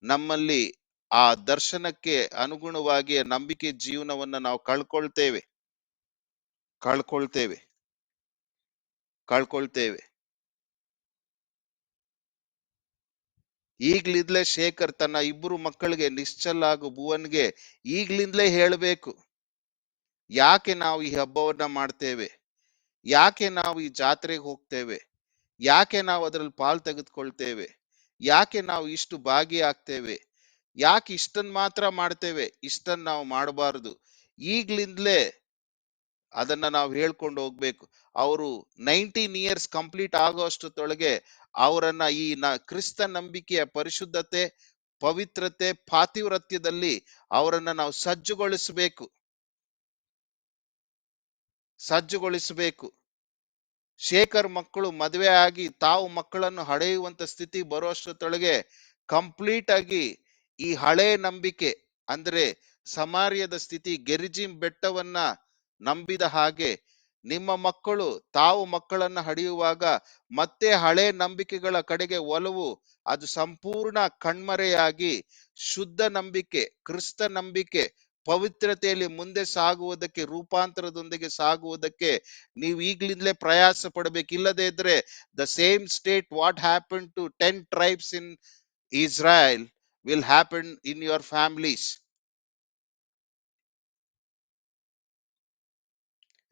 ನಮ್ಮಲ್ಲಿ ಆ ದರ್ಶನಕ್ಕೆ ಅನುಗುಣವಾಗಿ ನಂಬಿಕೆ ಜೀವನವನ್ನ ನಾವು ಕಳ್ಕೊಳ್ತೇವೆ. ಈಗ್ಲಿಂದಲೇ ಶೇಖರ್ ತನ್ನ 2 ಮಕ್ಕಳಿಗೆ, ನಿಶ್ಚಲ್ ಹಾಗೂ ಭುವನ್ಗೆ ಈಗ್ಲಿಂದಲೇ ಹೇಳಬೇಕು, ಯಾಕೆ ನಾವು ಈ ಹಬ್ಬವನ್ನ ಮಾಡ್ತೇವೆ, ಯಾಕೆ ನಾವು ಈ ಜಾತ್ರೆಗೆ ಹೋಗ್ತೇವೆ, ಯಾಕೆ ನಾವು ಅದರಲ್ಲಿ ಪಾಲ್ ತೆಗೆದುಕೊಳ್ತೇವೆ, ಯಾಕೆ ನಾವು ಇಷ್ಟು ಭಾಗಿಯಾಗ್ತೇವೆ, ಯಾಕೆ ಇಷ್ಟನ್ ಮಾತ್ರ ಮಾಡ್ತೇವೆ, ಇಷ್ಟನ್ ನಾವು ಮಾಡಬಾರದು. ಈಗ್ಲಿಂದಲೇ ಅದನ್ನ ನಾವು ಹೇಳ್ಕೊಂಡು ಹೋಗ್ಬೇಕು. ಅವರು 19 ಇಯರ್ಸ್ ಕಂಪ್ಲೀಟ್ ಆಗೋಷ್ಟೊಳಗೆ ಅವರನ್ನ ಈ ಕ್ರಿಸ್ತ ನಂಬಿಕೆಯ ಪರಿಶುದ್ಧತೆ, ಪವಿತ್ರತೆ, ಪಾತಿವ್ರತ್ಯದಲ್ಲಿ ಅವರನ್ನ ನಾವು ಸಜ್ಜುಗೊಳಿಸಬೇಕು. ಶೇಖರ್ ಮಕ್ಕಳು ಮದುವೆ ಆಗಿ ತಾವು ಮಕ್ಕಳನ್ನು ಹಡೆಯುವಂತ ಸ್ಥಿತಿ ಬರುವಷ್ಟೊಳಗೆ ಕಂಪ್ಲೀಟ್ ಆಗಿ ಈ ಹಳೆ ನಂಬಿಕೆ, ಅಂದ್ರೆ ಸಮಾರ್ಯದ ಸ್ಥಿತಿ, ಗೆರಿಜಿಮ್ ಬೆಟ್ಟವನ್ನ ನಂಬಿದ ಹಾಗೆ ನಿಮ್ಮ ಮಕ್ಕಳು ತಾವು ಮಕ್ಕಳನ್ನ ಹಡೆಯುವಾಗ ಮತ್ತೆ ಹಳೆ ನಂಬಿಕೆಗಳ ಕಡೆಗೆ ಒಲವು ಅದು ಸಂಪೂರ್ಣ ಕಣ್ಮರೆಯಾಗಿ ಶುದ್ಧ ನಂಬಿಕೆ, ಕ್ರಿಸ್ತ ನಂಬಿಕೆ, ಪವಿತ್ರತೆಯಲ್ಲಿ ಮುಂದೆ ಸಾಗುವುದಕ್ಕೆ, ರೂಪಾಂತರದೊಂದಿಗೆ ಸಾಗುವುದಕ್ಕೆ ನೀವು ಈಗ್ಲಿಂದಲೇ ಪ್ರಯಾಸ ಪಡಬೇಕಿಲ್ಲದೆ ಇದ್ರೆ the same state what happen to 10 tribes in Israel will happen in your families.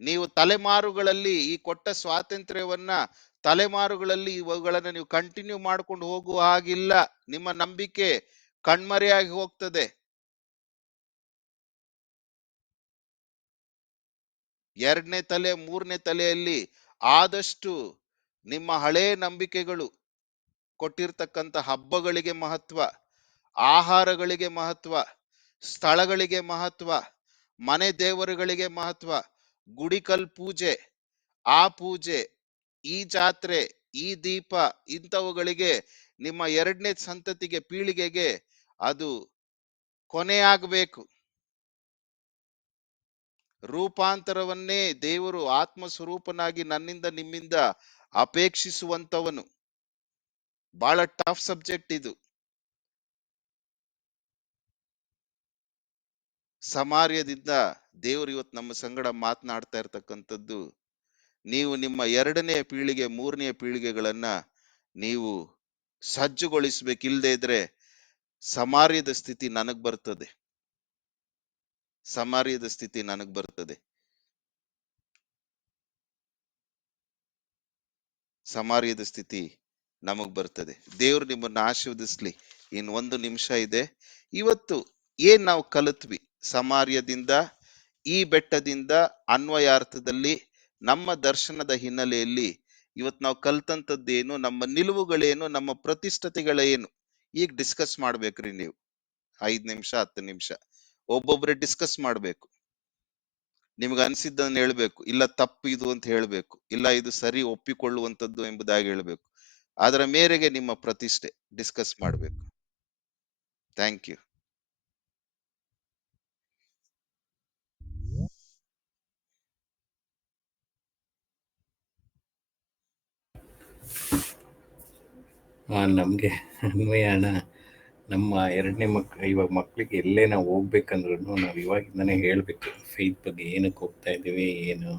ನೀವು ತಲೆಮಾರುಗಳಲ್ಲಿ ಈ ಕೊಟ್ಟ ಸ್ವಾತಂತ್ರ್ಯವನ್ನ ತಲೆಮಾರುಗಳಲ್ಲಿ ಇವುಗಳನ್ನ ನೀವು ಕಂಟಿನ್ಯೂ ಮಾಡ್ಕೊಂಡು ಹೋಗುವ ಹಾಗಿಲ್ಲ. ನಿಮ್ಮ ನಂಬಿಕೆ ಕಣ್ಮರೆಯಾಗಿ ಹೋಗ್ತದೆ. 2ನೇ ತಲೆ 3ನೇ ತಲೆಯಲ್ಲಿ ಆದಷ್ಟು ನಿಮ್ಮ ಹಳೇ ನಂಬಿಕೆಗಳು ಕೊಟ್ಟಿರ್ತಕ್ಕಂಥ ಹಬ್ಬಗಳಿಗೆ ಮಹತ್ವ, ಆಹಾರಗಳಿಗೆ ಮಹತ್ವ, ಸ್ಥಳಗಳಿಗೆ ಮಹತ್ವ, ಮನೆ ದೇವರುಗಳಿಗೆ ಮಹತ್ವ, ಗುಡಿಕಲ್ ಪೂಜೆ, ಆ ಪೂಜೆ, ಈ ಜಾತ್ರೆ, ಈ ದೀಪ, ಇಂಥವುಗಳಿಗೆ ನಿಮ್ಮ 2ನೇ ಸಂತತಿಗೆ, ಪೀಳಿಗೆಗೆ ಅದು ಕೊನೆಯಾಗಬೇಕು. ರೂಪಾಂತರವನ್ನೇ ದೇವರು ಆತ್ಮ ಸ್ವರೂಪನಾಗಿ ನನ್ನಿಂದ ನಿಮ್ಮಿಂದ ಅಪೇಕ್ಷಿಸುವಂತವನು. ಬಹಳ ಟಫ್ ಸಬ್ಜೆಕ್ಟ್ ಇದು. ಸಮಾರ್ಯದಿಂದ ದೇವರು ಇವತ್ತು ನಮ್ಮ ಸಂಗಡ ಮಾತನಾಡ್ತಾ ಇರ್ತಕ್ಕಂಥದ್ದು, ನೀವು ನಿಮ್ಮ 2ನೇ ಪೀಳಿಗೆ 3ನೇ ಪೀಳಿಗೆಗಳನ್ನ ನೀವು ಸಜ್ಜುಗೊಳಿಸ್ಬೇಕಿಲ್ಲದೆ ಇದ್ರೆ ಸಮಾರ್ಯದ ಸ್ಥಿತಿ ನನಗ್ ಬರ್ತದೆ. ಸಮಾರ್ಯದ ಸ್ಥಿತಿ ನನಗ್ ಬರ್ತದೆ. ಸಮಾರ್ಯದ ಸ್ಥಿತಿ ನಮಗ್ ಬರ್ತದೆ. ದೇವ್ರು ನಿಮ್ಮನ್ನ ಆಶೀರ್ವದಿಸ್ಲಿ. ಇನ್ 1 ನಿಮಿಷ ಇದೆ. ಇವತ್ತು ಏನ್ ನಾವು ಕಲಿತ್ವಿ ಸಮಾರ್ಯದಿಂದ, ಈ ಬೆಟ್ಟದಿಂದ ಅನ್ವಯಾರ್ಥದಲ್ಲಿ ನಮ್ಮ ದರ್ಶನದ ಹಿನ್ನೆಲೆಯಲ್ಲಿ ಇವತ್ತು ನಾವು ಕಲ್ತಂತದ್ದೇನು, ನಮ್ಮ ನಿಲುವುಗಳೇನು, ನಮ್ಮ ಪ್ರತಿಷ್ಠತೆಗಳೇನು, ಈಗ ಡಿಸ್ಕಸ್ ಮಾಡ್ಬೇಕ್ರಿ. ನೀವು 5 ನಿಮಿಷ 10 ನಿಮಿಷ ಒಬ್ಬೊಬ್ರೆ ಡಿಸ್ಕಸ್ ಮಾಡ್ಬೇಕು. ನಿಮ್ಗೆ ಅನ್ಸಿದ್ದನ್ನ ಹೇಳ್ಬೇಕು, ಇಲ್ಲ ತಪ್ಪು ಇದು ಅಂತ ಹೇಳ್ಬೇಕು, ಇಲ್ಲ ಇದು ಸರಿ ಒಪ್ಪಿಕೊಳ್ಳುವಂಥದ್ದು ಎಂಬುದಾಗಿ ಹೇಳ್ಬೇಕು. ಅದರ ಮೇರೆಗೆ ನಿಮ್ಮ ಪ್ರತಿಷ್ಠೆ ಡಿಸ್ಕಸ್ ಮಾಡ್ಬೇಕು. Thank you. ನಮಗೆ ಅನ್ವಯ ಅಣ್ಣ, ನಮ್ಮ ಎರಡನೇ ಇವಾಗ ಮಕ್ಳಿಗೆ ಎಲ್ಲೇ ನಾವು ಹೋಗ್ಬೇಕಂದ್ರೂ ನಾವು ಇವಾಗಿಂದಾನೇ ಹೇಳ್ಬೇಕು ಫೇತ್ ಬಗ್ಗೆ, ಏನಕ್ಕೆ ಹೋಗ್ತಾ ಇದೀವಿ ಏನು.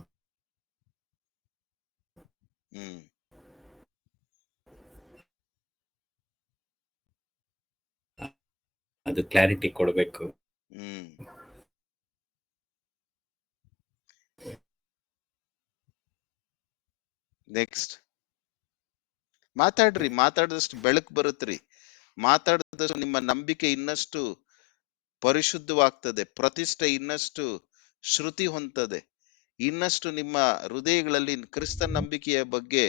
ಅದು ಕ್ಲಾರಿಟಿ ಕೊಡ್ಬೇಕು. ನೆಕ್ಸ್ಟ್ ಮಾತಾಡ್ರಿ, ಮಾತಾಡಿದಷ್ಟು ಬೆಳಕು ಬರುತ್ತ್ರಿ. ಮಾತಾಡಿದಷ್ಟು ನಿಮ್ಮ ನಂಬಿಕೆ ಇನ್ನಷ್ಟು ಪರಿಶುದ್ಧವಾಗ್ತದೆ, ಪ್ರತಿಷ್ಠೆ ಇನ್ನಷ್ಟು ಶ್ರುತಿ ಹೊಂದದೆ, ಇನ್ನಷ್ಟು ನಿಮ್ಮ ಹೃದಯಗಳಲ್ಲಿ ಕ್ರಿಸ್ತ ನಂಬಿಕೆಯ ಬಗ್ಗೆ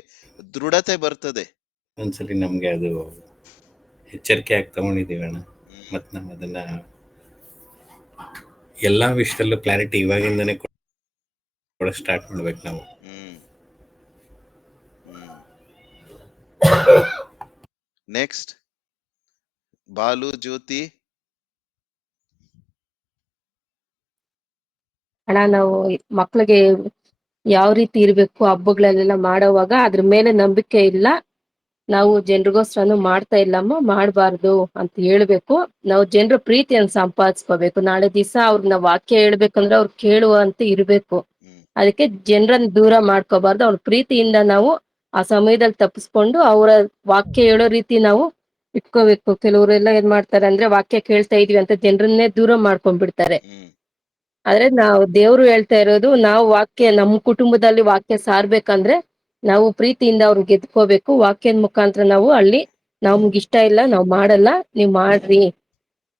ದೃಢತೆ ಬರ್ತದೆ. ಒಂದ್ಸಲಿ ನಮ್ಗೆ ಅದು ಎಚ್ಚರಿಕೆ ಆಗಿ ತಗೊಂಡಿದೀವಿ ಅಣ್ಣ. ಮತ್ ನಾವು ಅದನ್ನ ಎಲ್ಲಾ ವಿಷಯದಲ್ಲೂ ಕ್ಲಾರಿಟಿ ಇವಾಗಿಂದಾನೇ ಕೊಡೋ ಸ್ಟಾರ್ಟ್ ಮಾಡ್ಬೇಕು ನಾವು. ನೆಕ್ಸ್ಟ್ ಬಾಲು, ಜ್ಯೋತಿ. ಅಣ್ಣ, ನಾವು ಮಕ್ಳಿಗೆ ಯಾವ ರೀತಿ ಇರ್ಬೇಕು ಹಬ್ಬಗಳಲ್ಲೆಲ್ಲ ಮಾಡೋವಾಗ ಅದ್ರ ಮೇಲೆ ನಂಬಿಕೆ ಇಲ್ಲ, ನಾವು ಜನರಿಗೋಸ್ಕರನು ಮಾಡ್ತಾ ಇಲ್ಲಮ್ಮ, ಮಾಡಬಾರ್ದು ಅಂತ ಹೇಳ್ಬೇಕು. ನಾವು ಜನರ ಪ್ರೀತಿಯನ್ನು ಸಂಪಾದಿಸ್ಕೋಬೇಕು. ನಾಳೆ ದಿವಸ ಅವ್ರನ್ನ ವಾಕ್ಯ ಹೇಳ್ಬೇಕಂದ್ರೆ ಅವ್ರು ಕೇಳುವಂತ ಇರ್ಬೇಕು. ಅದಕ್ಕೆ ಜನರನ್ನ ದೂರ ಮಾಡ್ಕೋಬಾರ್ದು, ಅವ್ರ ಪ್ರೀತಿಯಿಂದ ನಾವು ಆ ಸಮಯದಲ್ಲಿ ತಪ್ಪಿಸ್ಕೊಂಡು ಅವರ ವಾಕ್ಯ ಹೇಳೋ ರೀತಿ ನಾವು ಇಟ್ಕೋಬೇಕು. ಕೆಲವರೆಲ್ಲ ಏನ್ ಮಾಡ್ತಾರೆ ಅಂದ್ರೆ ವಾಕ್ಯ ಕೇಳ್ತಾ ಇದೀವಿ ಅಂತ ಜನರನ್ನೇ ದೂರ ಮಾಡ್ಕೊಂಡ್ಬಿಡ್ತಾರೆ. ಆದ್ರೆ ನಾವು ದೇವ್ರು ಹೇಳ್ತಾ ಇರೋದು, ನಾವು ವಾಕ್ಯ ನಮ್ಮ ಕುಟುಂಬದಲ್ಲಿ ವಾಕ್ಯ ಸಾರ್ಬೇಕಂದ್ರೆ ನಾವು ಪ್ರೀತಿಯಿಂದ ಅವ್ರನ್ನ ಗೆದ್ಕೋಬೇಕು. ವಾಕ್ಯದ ಮುಖಾಂತರ ನಾವು ಅಲ್ಲಿ ನಮ್ಗೆ ಇಷ್ಟ ಇಲ್ಲ, ನಾವು ಮಾಡಲ್ಲ, ನೀವ್ ಮಾಡ್ರಿ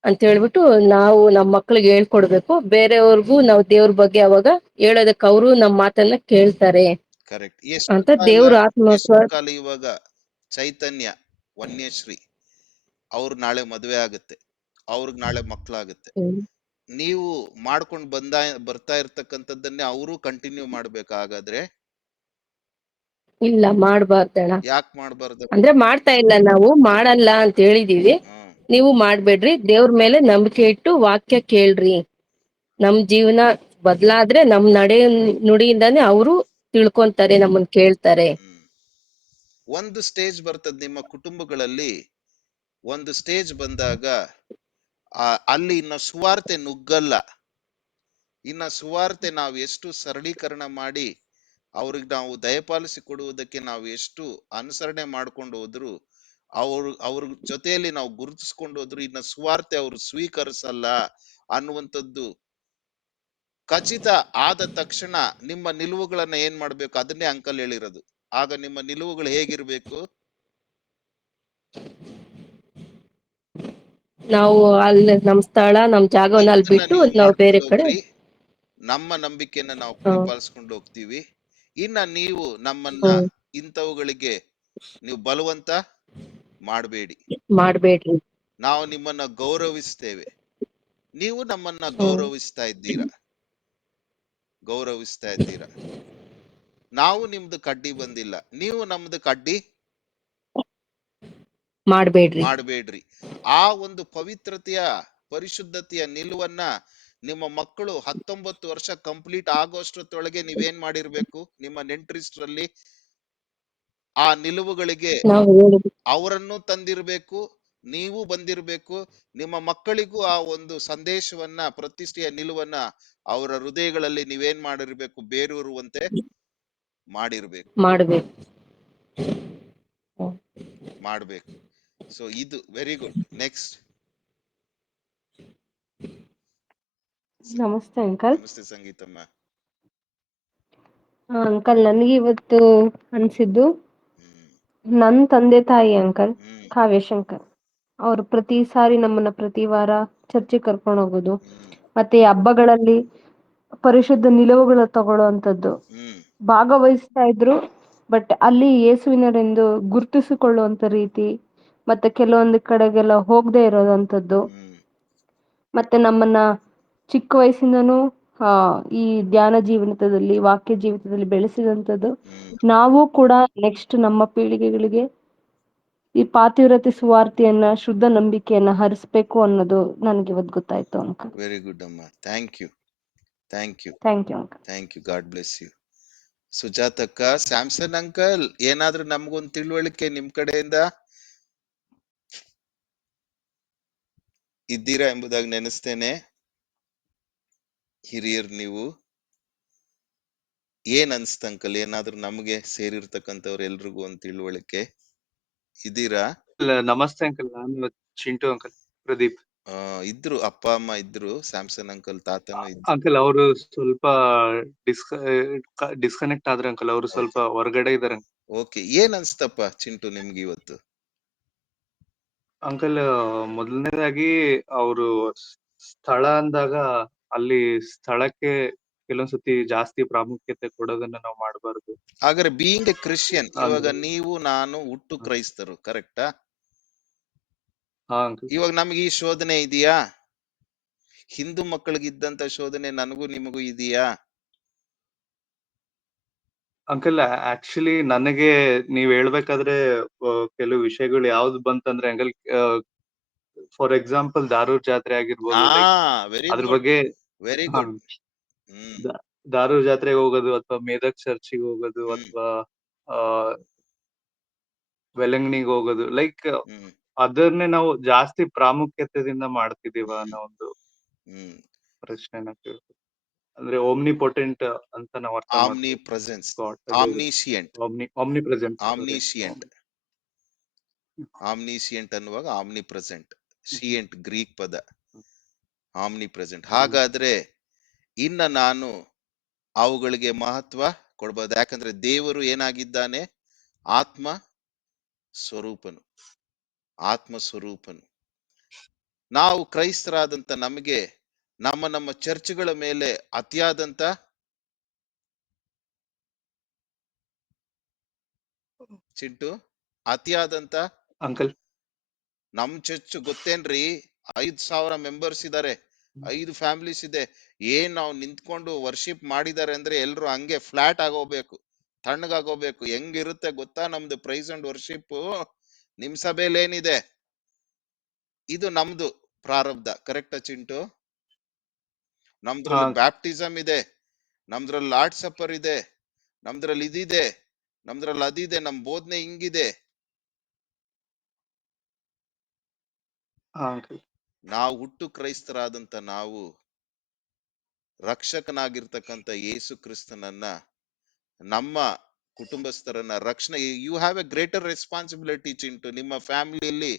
ಅಂತ ಹೇಳ್ಬಿಟ್ಟು ನಾವು ನಮ್ಮ ಮಕ್ಳಿಗೆ ಹೇಳ್ಕೊಡ್ಬೇಕು. ಬೇರೆಯವ್ರಿಗೂ ನಾವು ದೇವ್ರ ಬಗ್ಗೆ ಅವಾಗ ಹೇಳೋದಕ್ಕೆ ಅವರು ನಮ್ಮ ಮಾತನ್ನ ಕೇಳ್ತಾರೆ. ಕರೆಕ್ಟ್. ಅಂತ ದೇವ್ರ ಆತ್ಮವಿಶ್ವಾಸ. ಕಾಲ ಇವಾಗ ಚೈತನ್ಯ, ವನ್ಯಶ್ರೀ ಅವ್ರು ನಾಳೆ ಮದುವೆ ಆಗುತ್ತೆ, ಅವ್ರಿಗೆ ನಾಳೆ ಮಕ್ಳಾಗುತ್ತೆ. ನೀವು ಮಾಡ್ಕೊಂಡು ಬರ್ತಾ ಇರ್ತಕ್ಕಂಥದ್ದನ್ನೇ ಅವರು ಕಂಟಿನ್ಯೂ ಮಾಡ್ಬೇಕಾಗಾದ್ರೆ ಇಲ್ಲ, ಮಾಡ್ಬಾರ್ದಣ್ಣ. ಯಾಕೆ ಮಾಡ್ಬಾರ್ದು? ಅಂದ್ರೆ ಮಾಡ್ತಾ ಇಲ್ಲ, ನಾವು ಮಾಡಲ್ಲ ಅಂತ ಹೇಳಿದೀವಿ. ನೀವು ಮಾಡ್ಬೇಡ್ರಿ, ದೇವ್ರ ಮೇಲೆ ನಂಬಿಕೆ ಇಟ್ಟು ವಾಕ್ಯ ಕೇಳ್ರಿ. ನಮ್ ಜೀವನ ಬದಲಾದ್ರೆ ನಮ್ ನಡೆ ನುಡಿಯಿಂದಾನೇ ಅವರು ತಿಳ್ಕೊಂತಾರೆ, ನಮ್ಮನ್ ಕೇಳ್ತಾರೆ. ಒಂದು ಸ್ಟೇಜ್ ಬರ್ತದ ನಿಮ್ಮ ಕುಟುಂಬಗಳಲ್ಲಿ, ಒಂದು ಸ್ಟೇಜ್ ಬಂದಾಗ ಅಲ್ಲಿ ಇನ್ನ ಸುವಾರ್ತೆ ನುಗ್ಗಲ್ಲ. ಇನ್ನ ಸುವಾರ್ತೆ ನಾವು ಎಷ್ಟು ಸರಳೀಕರಣ ಮಾಡಿ ಅವ್ರಿಗೆ ನಾವು ದಯಪಾಲಿಸಿ ಕೊಡುವುದಕ್ಕೆ ನಾವು ಎಷ್ಟು ಅನುಸರಣೆ ಮಾಡ್ಕೊಂಡು ಹೋದ್ರು, ಅವ್ರ ಜೊತೆಯಲ್ಲಿ ನಾವು ಗುರುತಿಸ್ಕೊಂಡು ಹೋದ್ರು ಇನ್ನ ಸುವಾರ್ತೆ ಅವರು ಸ್ವೀಕರಿಸಲ್ಲ ಅನ್ನುವಂಥದ್ದು ಖಚಿತ ಆದ ತಕ್ಷಣ ನಿಮ್ಮ ನಿಲುವುಗಳನ್ನ ಏನ್ ಮಾಡ್ಬೇಕು, ಅದನ್ನೇ ಅಂಕಲ್ ಹೇಳಿರೋದು. ಆಗ ನಿಮ್ಮ ನಿಲುವುಗಳು ಹೇಗಿರ್ಬೇಕು? ನಾವು ಅಲ್ಲಿ ನಮ್ ಸ್ಥಳ, ನಮ್ ಜಾಗವನ್ನ ಅಲ್ಲಿ ಬಿಟ್ಟು ನಾವು ಬೇರೆ ಕಡೆ ನಮ್ಮ ನಂಬಿಕೆಯನ್ನ ನಾವು ಪರಿಪಾಲಿಸ್ಕೊಂಡು ಹೋಗ್ತೀವಿ. ಇನ್ನ ನೀವು ನಮ್ಮನ್ನ ಇಂಥವುಗಳಿಗೆ ನೀವು ಬಲವಂತ ಮಾಡಬೇಡಿ. ನಾವು ನಿಮ್ಮನ್ನ ಗೌರವಿಸ್ತೇವೆ, ನೀವು ನಮ್ಮನ್ನ ಗೌರವಿಸ್ತಾ ಇದ್ದೀರಾ. ನಾವು ನಿಮ್ದು ಕಡ್ಡಿ ಬಂದಿಲ್ಲ, ನೀವು ನಮ್ದು ಕಡ್ಡಿ ಮಾಡಬೇಡ್ರಿ. ಆ ಒಂದು ಪವಿತ್ರತೆಯ, ಪರಿಶುದ್ಧತೆಯ ನಿಲುವನ್ನ ನಿಮ್ಮ ಮಕ್ಕಳು 19 ವರ್ಷ ಕಂಪ್ಲೀಟ್ ಆಗೋಷ್ಟೊಳಗೆ ನೀವೇನ್ ಮಾಡಿರ್ಬೇಕು, ನಿಮ್ಮ ನೆಂಟರಿಷ್ಟರಲ್ಲಿ ಆ ನಿಲುವುಗಳಿಗೆ ಅವರನ್ನು ತಂದಿರ್ಬೇಕು, ನೀವು ಬಂದಿರ್ಬೇಕು. ನಿಮ್ಮ ಮಕ್ಕಳಿಗೂ ಆ ಒಂದು ಸಂದೇಶವನ್ನ, ಪ್ರತಿಷ್ಠೆಯ ನಿಲುವನ್ನ ಅವರ ಹೃದಯಗಳಲ್ಲಿ ನೀವೇನ್ ಮಾಡಿರ್ಬೇಕು, ಬೇರೂರುವಂತೆ ಮಾಡಬೇಕು. ಸೊ ಇದು ವೆರಿ ಗುಡ್. ನೆಕ್ಸ್ಟ್. ನಮಸ್ತೆ ಅಂಕಲ್. ನಮಸ್ತೆ ಸಂಗೀತಮ್ಮ. ಅಂಕಲ್, ನನಗೆ ಇವತ್ತು ಅನ್ಸಿದ್ದು, ನನ್ ತಂದೆ ತಾಯಿ ಅಂಕಲ್ ಕಾವ್ಯಶಂಕರ್, ಅವ್ರು ಪ್ರತಿ ಸಾರಿ ನಮ್ಮನ್ನ ಪ್ರತಿ ವಾರ ಚರ್ಚಿಗೆ ಕರ್ಕೊಂಡು ಹೋಗೋದು, ಹ್ಮ್ ಮತ್ತೆ ಈ ಹಬ್ಬಗಳಲ್ಲಿ ಪರಿಶುದ್ಧ ನಿಲುವುಗಳ ತಗೊಳ್ಳುವಂಥದ್ದು, ಹ್ಮ್ ಭಾಗವಹಿಸ್ತಾ ಇದ್ರು. ಬಟ್ ಅಲ್ಲಿ ಯೇಸುವಿನರೆಂದು ಗುರುತಿಸಿಕೊಳ್ಳುವಂತ ರೀತಿ, ಮತ್ತೆ ಕೆಲವೊಂದು ಕಡೆಗೆಲ್ಲ ಹೋಗದೆ ಇರೋದಂಥದ್ದು, ಹ್ಮ್ ಮತ್ತೆ ನಮ್ಮನ್ನ ಚಿಕ್ಕ ವಯಸ್ಸಿಂದನೂ ಆ ಈ ಧ್ಯಾನ ಜೀವಿತದಲ್ಲಿ, ವಾಕ್ಯ ಜೀವಿತದಲ್ಲಿ ಬೆಳೆಸಿದಂಥದ್ದು. ಹ್ಮ್ ನಾವು ಕೂಡ ನೆಕ್ಸ್ಟ್ ನಮ್ಮ ಪೀಳಿಗೆಗಳಿಗೆ ಈ ಪಾತಿವ್ರತ್ಯ ಸುವಾರ್ತೆಯನ್ನ, ಶುದ್ಧ ನಂಬಿಕೆಯನ್ನ ಹರಿಸ್ಬೇಕು ಅನ್ನೋದು ನನಗೆ ಇವತ್ತು ಗೊತ್ತಾಯ್ತು ಅಂಕಲ್. ವೆರಿ ಗುಡ್ ಅಮ್ಮ. Thank you. Thank you uncle. Thank you. God bless you. ಸುಜಾತಕ್ಕ, ಸ್ಯಾಮ್ಸನ್ ಅಂಕಲ್, ಏನಾದ್ರೂ ನಮ್ಗೊಂದು ತಿಳುವಳಿಕೆ ನಿಮ್ ಕಡೆಯಿಂದ ಇದ್ದೀರಾ ಎಂಬುದಾಗಿ ನೆನೆಸ್ತೇನೆ. ಹಿರಿಯರ್ ನೀವು, ಏನ್ ಅನ್ಸ್ತ ಅಂಕಲ್? ಏನಾದ್ರೂ ನಮ್ಗೆ ಸೇರಿರ್ತಕ್ಕಂಥವ್ರು ಎಲ್ರಿಗೂ ಒಂದು ತಿಳುವಳಿಕೆ ಇದ್ದೀರಾ? ನಮಸ್ತೆ ಅಂಕಲ್, ನಾನು ಚಿಂಟು ಅಂಕಲ್, ಪ್ರದೀಪ್ ಇದ್ರು, ಅಪ್ಪ ಅಮ್ಮ ಇದ್ರು, ಸ್ಯಾಮ್ಸನ್ ಅಂಕಲ್ ತಾತನು ಇದ್ರು. ಅಂಕಲ್. ಅವರು ಸ್ವಲ್ಪ ಡಿಸ್ಕನೆಕ್ಟ್ ಆದ್ರೆ ಅಂಕಲ್, ಅವರು ಸ್ವಲ್ಪ ಹೊರಗಡೆ ಇದಾರೆ. ಓಕೆ, ಏನ್ ಅನ್ಸ್ತಪ್ಪ ಚಿಂಟು ನಿಮ್ಗೆ ಇವತ್ತು? ಅಂಕಲ್, ಮೊದಲನೇದಾಗಿ ಅವರು ಸ್ಥಳ ಅಂದಾಗ ಅಲ್ಲಿ ಸ್ಥಳಕ್ಕೆ ಕೆಲವೊಂದ್ಸತಿ ಜಾಸ್ತಿ ಪ್ರಾಮುಖ್ಯತೆ ಕೊಡೋದನ್ನ ನಾವು ಮಾಡಬಾರ್ದು. ಹಾಗಾದ್ರೆ ಬೀಯಿಂಗ್ ಎ ಕ್ರಿಶ್ಚಿಯನ್, ಇವಾಗ ನೀವು ನಾನು ಹುಟ್ಟು ಕ್ರೈಸ್ತರು, ಕರೆಕ್ಟಾ? ಇವಾಗ ನಮ್ಗೆ ಈ ಶೋಧನೆ ಇದೆಯಾ? ಹಿಂದೂ ಮಕ್ಕಳಿಗಿದ್ದಂತ ಶೋಧನೆ ನನಗೂ ನಿಮಗೂ ಇದೆಯಾ? ಅಂಕಲ್, ಆಕ್ಚುಲಿ ನನಗೆ ನೀವ್ ಹೇಳ್ಬೇಕಾದ್ರೆ ಕೆಲವು ವಿಷಯಗಳು ಯಾವ್ದು ಬಂತಂದ್ರೆ ಅಂಕಲ್, ಫಾರ್ ಎಕ್ಸಾಂಪಲ್ ದಾರೂರ್ ಜಾತ್ರೆ ಆಗಿರ್ಬೋದು, ವೆರಿ ಅದ್ರ ಗುಡ್, ಬಗ್ಗೆ ವೆರಿ ಗುಡ್. ದಾರೂರ್ ಜಾತ್ರೆಗೆ ಹೋಗೋದು, ಅಥವಾ ಮೇದಕ್ ಚರ್ಚಿಗೆ ಹೋಗೋದು, ಅಥವಾ ವೆಲಂಗಣಿಗೆ ಹೋಗೋದು, ಲೈಕ್ ಅದನ್ನೇ ನಾವು ಜಾಸ್ತಿ ಪ್ರಾಮುಖ್ಯತೆಯಿಂದ ಮಾಡ್ತಿದೀವ ಅನ್ನೋ ಒಂದು ಪ್ರಶ್ನೆನ ಕೇಳ್ಬೋದು. ಅಂದ್ರೆ ಓಮ್ನಿ ಪೊಟೆಂಟ್ ಅಂತ ನಾವು ಅರ್ಥ ಮಾಡ್ತೀವಿ. ಪ್ರೆಸೆನ್ಸ್, God, ಆಮ್ನಿಶಿಯಂಟ್, omni present, ಆಮ್ನಿಶಿಯಂಟ್, ಆಮ್ನಿಶಿಯಂಟ್ ಅನ್ನುವಾಗ ಆಮ್ನಿ ಪ್ರೆಸೆಂಟ್, ಶಿಯಂಟ್ ಗ್ರೀಕ್ ಪದ, ಆಮ್ನಿ ಪ್ರೆಸೆಂಟ್. ಹಾಗಾದ್ರೆ ಇನ್ನ ನಾನು ಅವುಗಳಿಗೆ ಮಹತ್ವ ಕೊಡ್ಬೋದು, ಯಾಕಂದ್ರೆ ದೇವರು ಏನಾಗಿದ್ದಾನೆ? ಆತ್ಮ ಸ್ವರೂಪನು, ಆತ್ಮ ಸ್ವರೂಪನು. ನಾವು ಕ್ರೈಸ್ತರಾದಂತ ನಮಗೆ ನಮ್ಮ ಚರ್ಚ್ಗಳ ಮೇಲೆ ಅತಿಯಾದಂತ ಚಿಂಟು, ಅತಿಯಾದಂತ ಅಂಕಲ್, ನಮ್ ಚರ್ಚ್ ಗೊತ್ತೇನ್ರಿ? 5,000 ಮೆಂಬರ್ಸ್ ಇದಾರೆ, 5 ಫ್ಯಾಮಿಲೀಸ್ ಇದೆ. ಏನ್ ನಾವು ನಿಂತ್ಕೊಂಡು ವರ್ಷಿಪ್ ಮಾಡಿದಾರೆ ಅಂದ್ರೆ ಎಲ್ರು ಹಂಗೆ ಫ್ಲಾಟ್ ಆಗೋಗ್ಬೇಕು, ತಣ್ಣಗಾಗೋಗ್ಬೇಕು. ಹೆಂಗಿರುತ್ತೆ ಗೊತ್ತಾ ನಮ್ದು ಪ್ರೈಸ್ ಅಂಡ್ ವರ್ಷಿಪ್? ನಿಮ್ ಸಭೆಯಲ್ಲಿ ಏನಿದೆ? ಇದು ನಮ್ದು ಪ್ರಾರಬ್ಧ, ಕರೆಕ್ಟಾ ಚಿಂಟು? ನಮ್ದ್ರಲ್ಲಿ ಬ್ಯಾಪ್ಟಿಸಮ್ ಇದೆ, ನಮ್ದ್ರಲ್ಲಿ ಲಾರ್ಡ್ ಸಪ್ಪರ್ ಇದೆ, ನಮ್ದ್ರಲ್ಲಿ ಇದಿದೆ, ನಮ್ದ್ರಲ್ಲಿ ಅದಿದೆ, ನಮ್ ಬೋಧನೆ ಹಿಂಗಿದೆ. ನಾವು ಹುಟ್ಟು ಕ್ರೈಸ್ತರಾದಂತ ನಾವು ರಕ್ಷಕನಾಗಿರ್ತಕ್ಕಂಥ ಯೇಸು ಕ್ರಿಸ್ತನನ್ನ, ನಮ್ಮ ಕುಟುಂಬಸ್ಥರನ್ನ ರಕ್ಷಣೆ, you have a greater responsibility Chintu. ನಿಮ್ಮ ಫ್ಯಾಮಿಲಿಯಲ್ಲಿ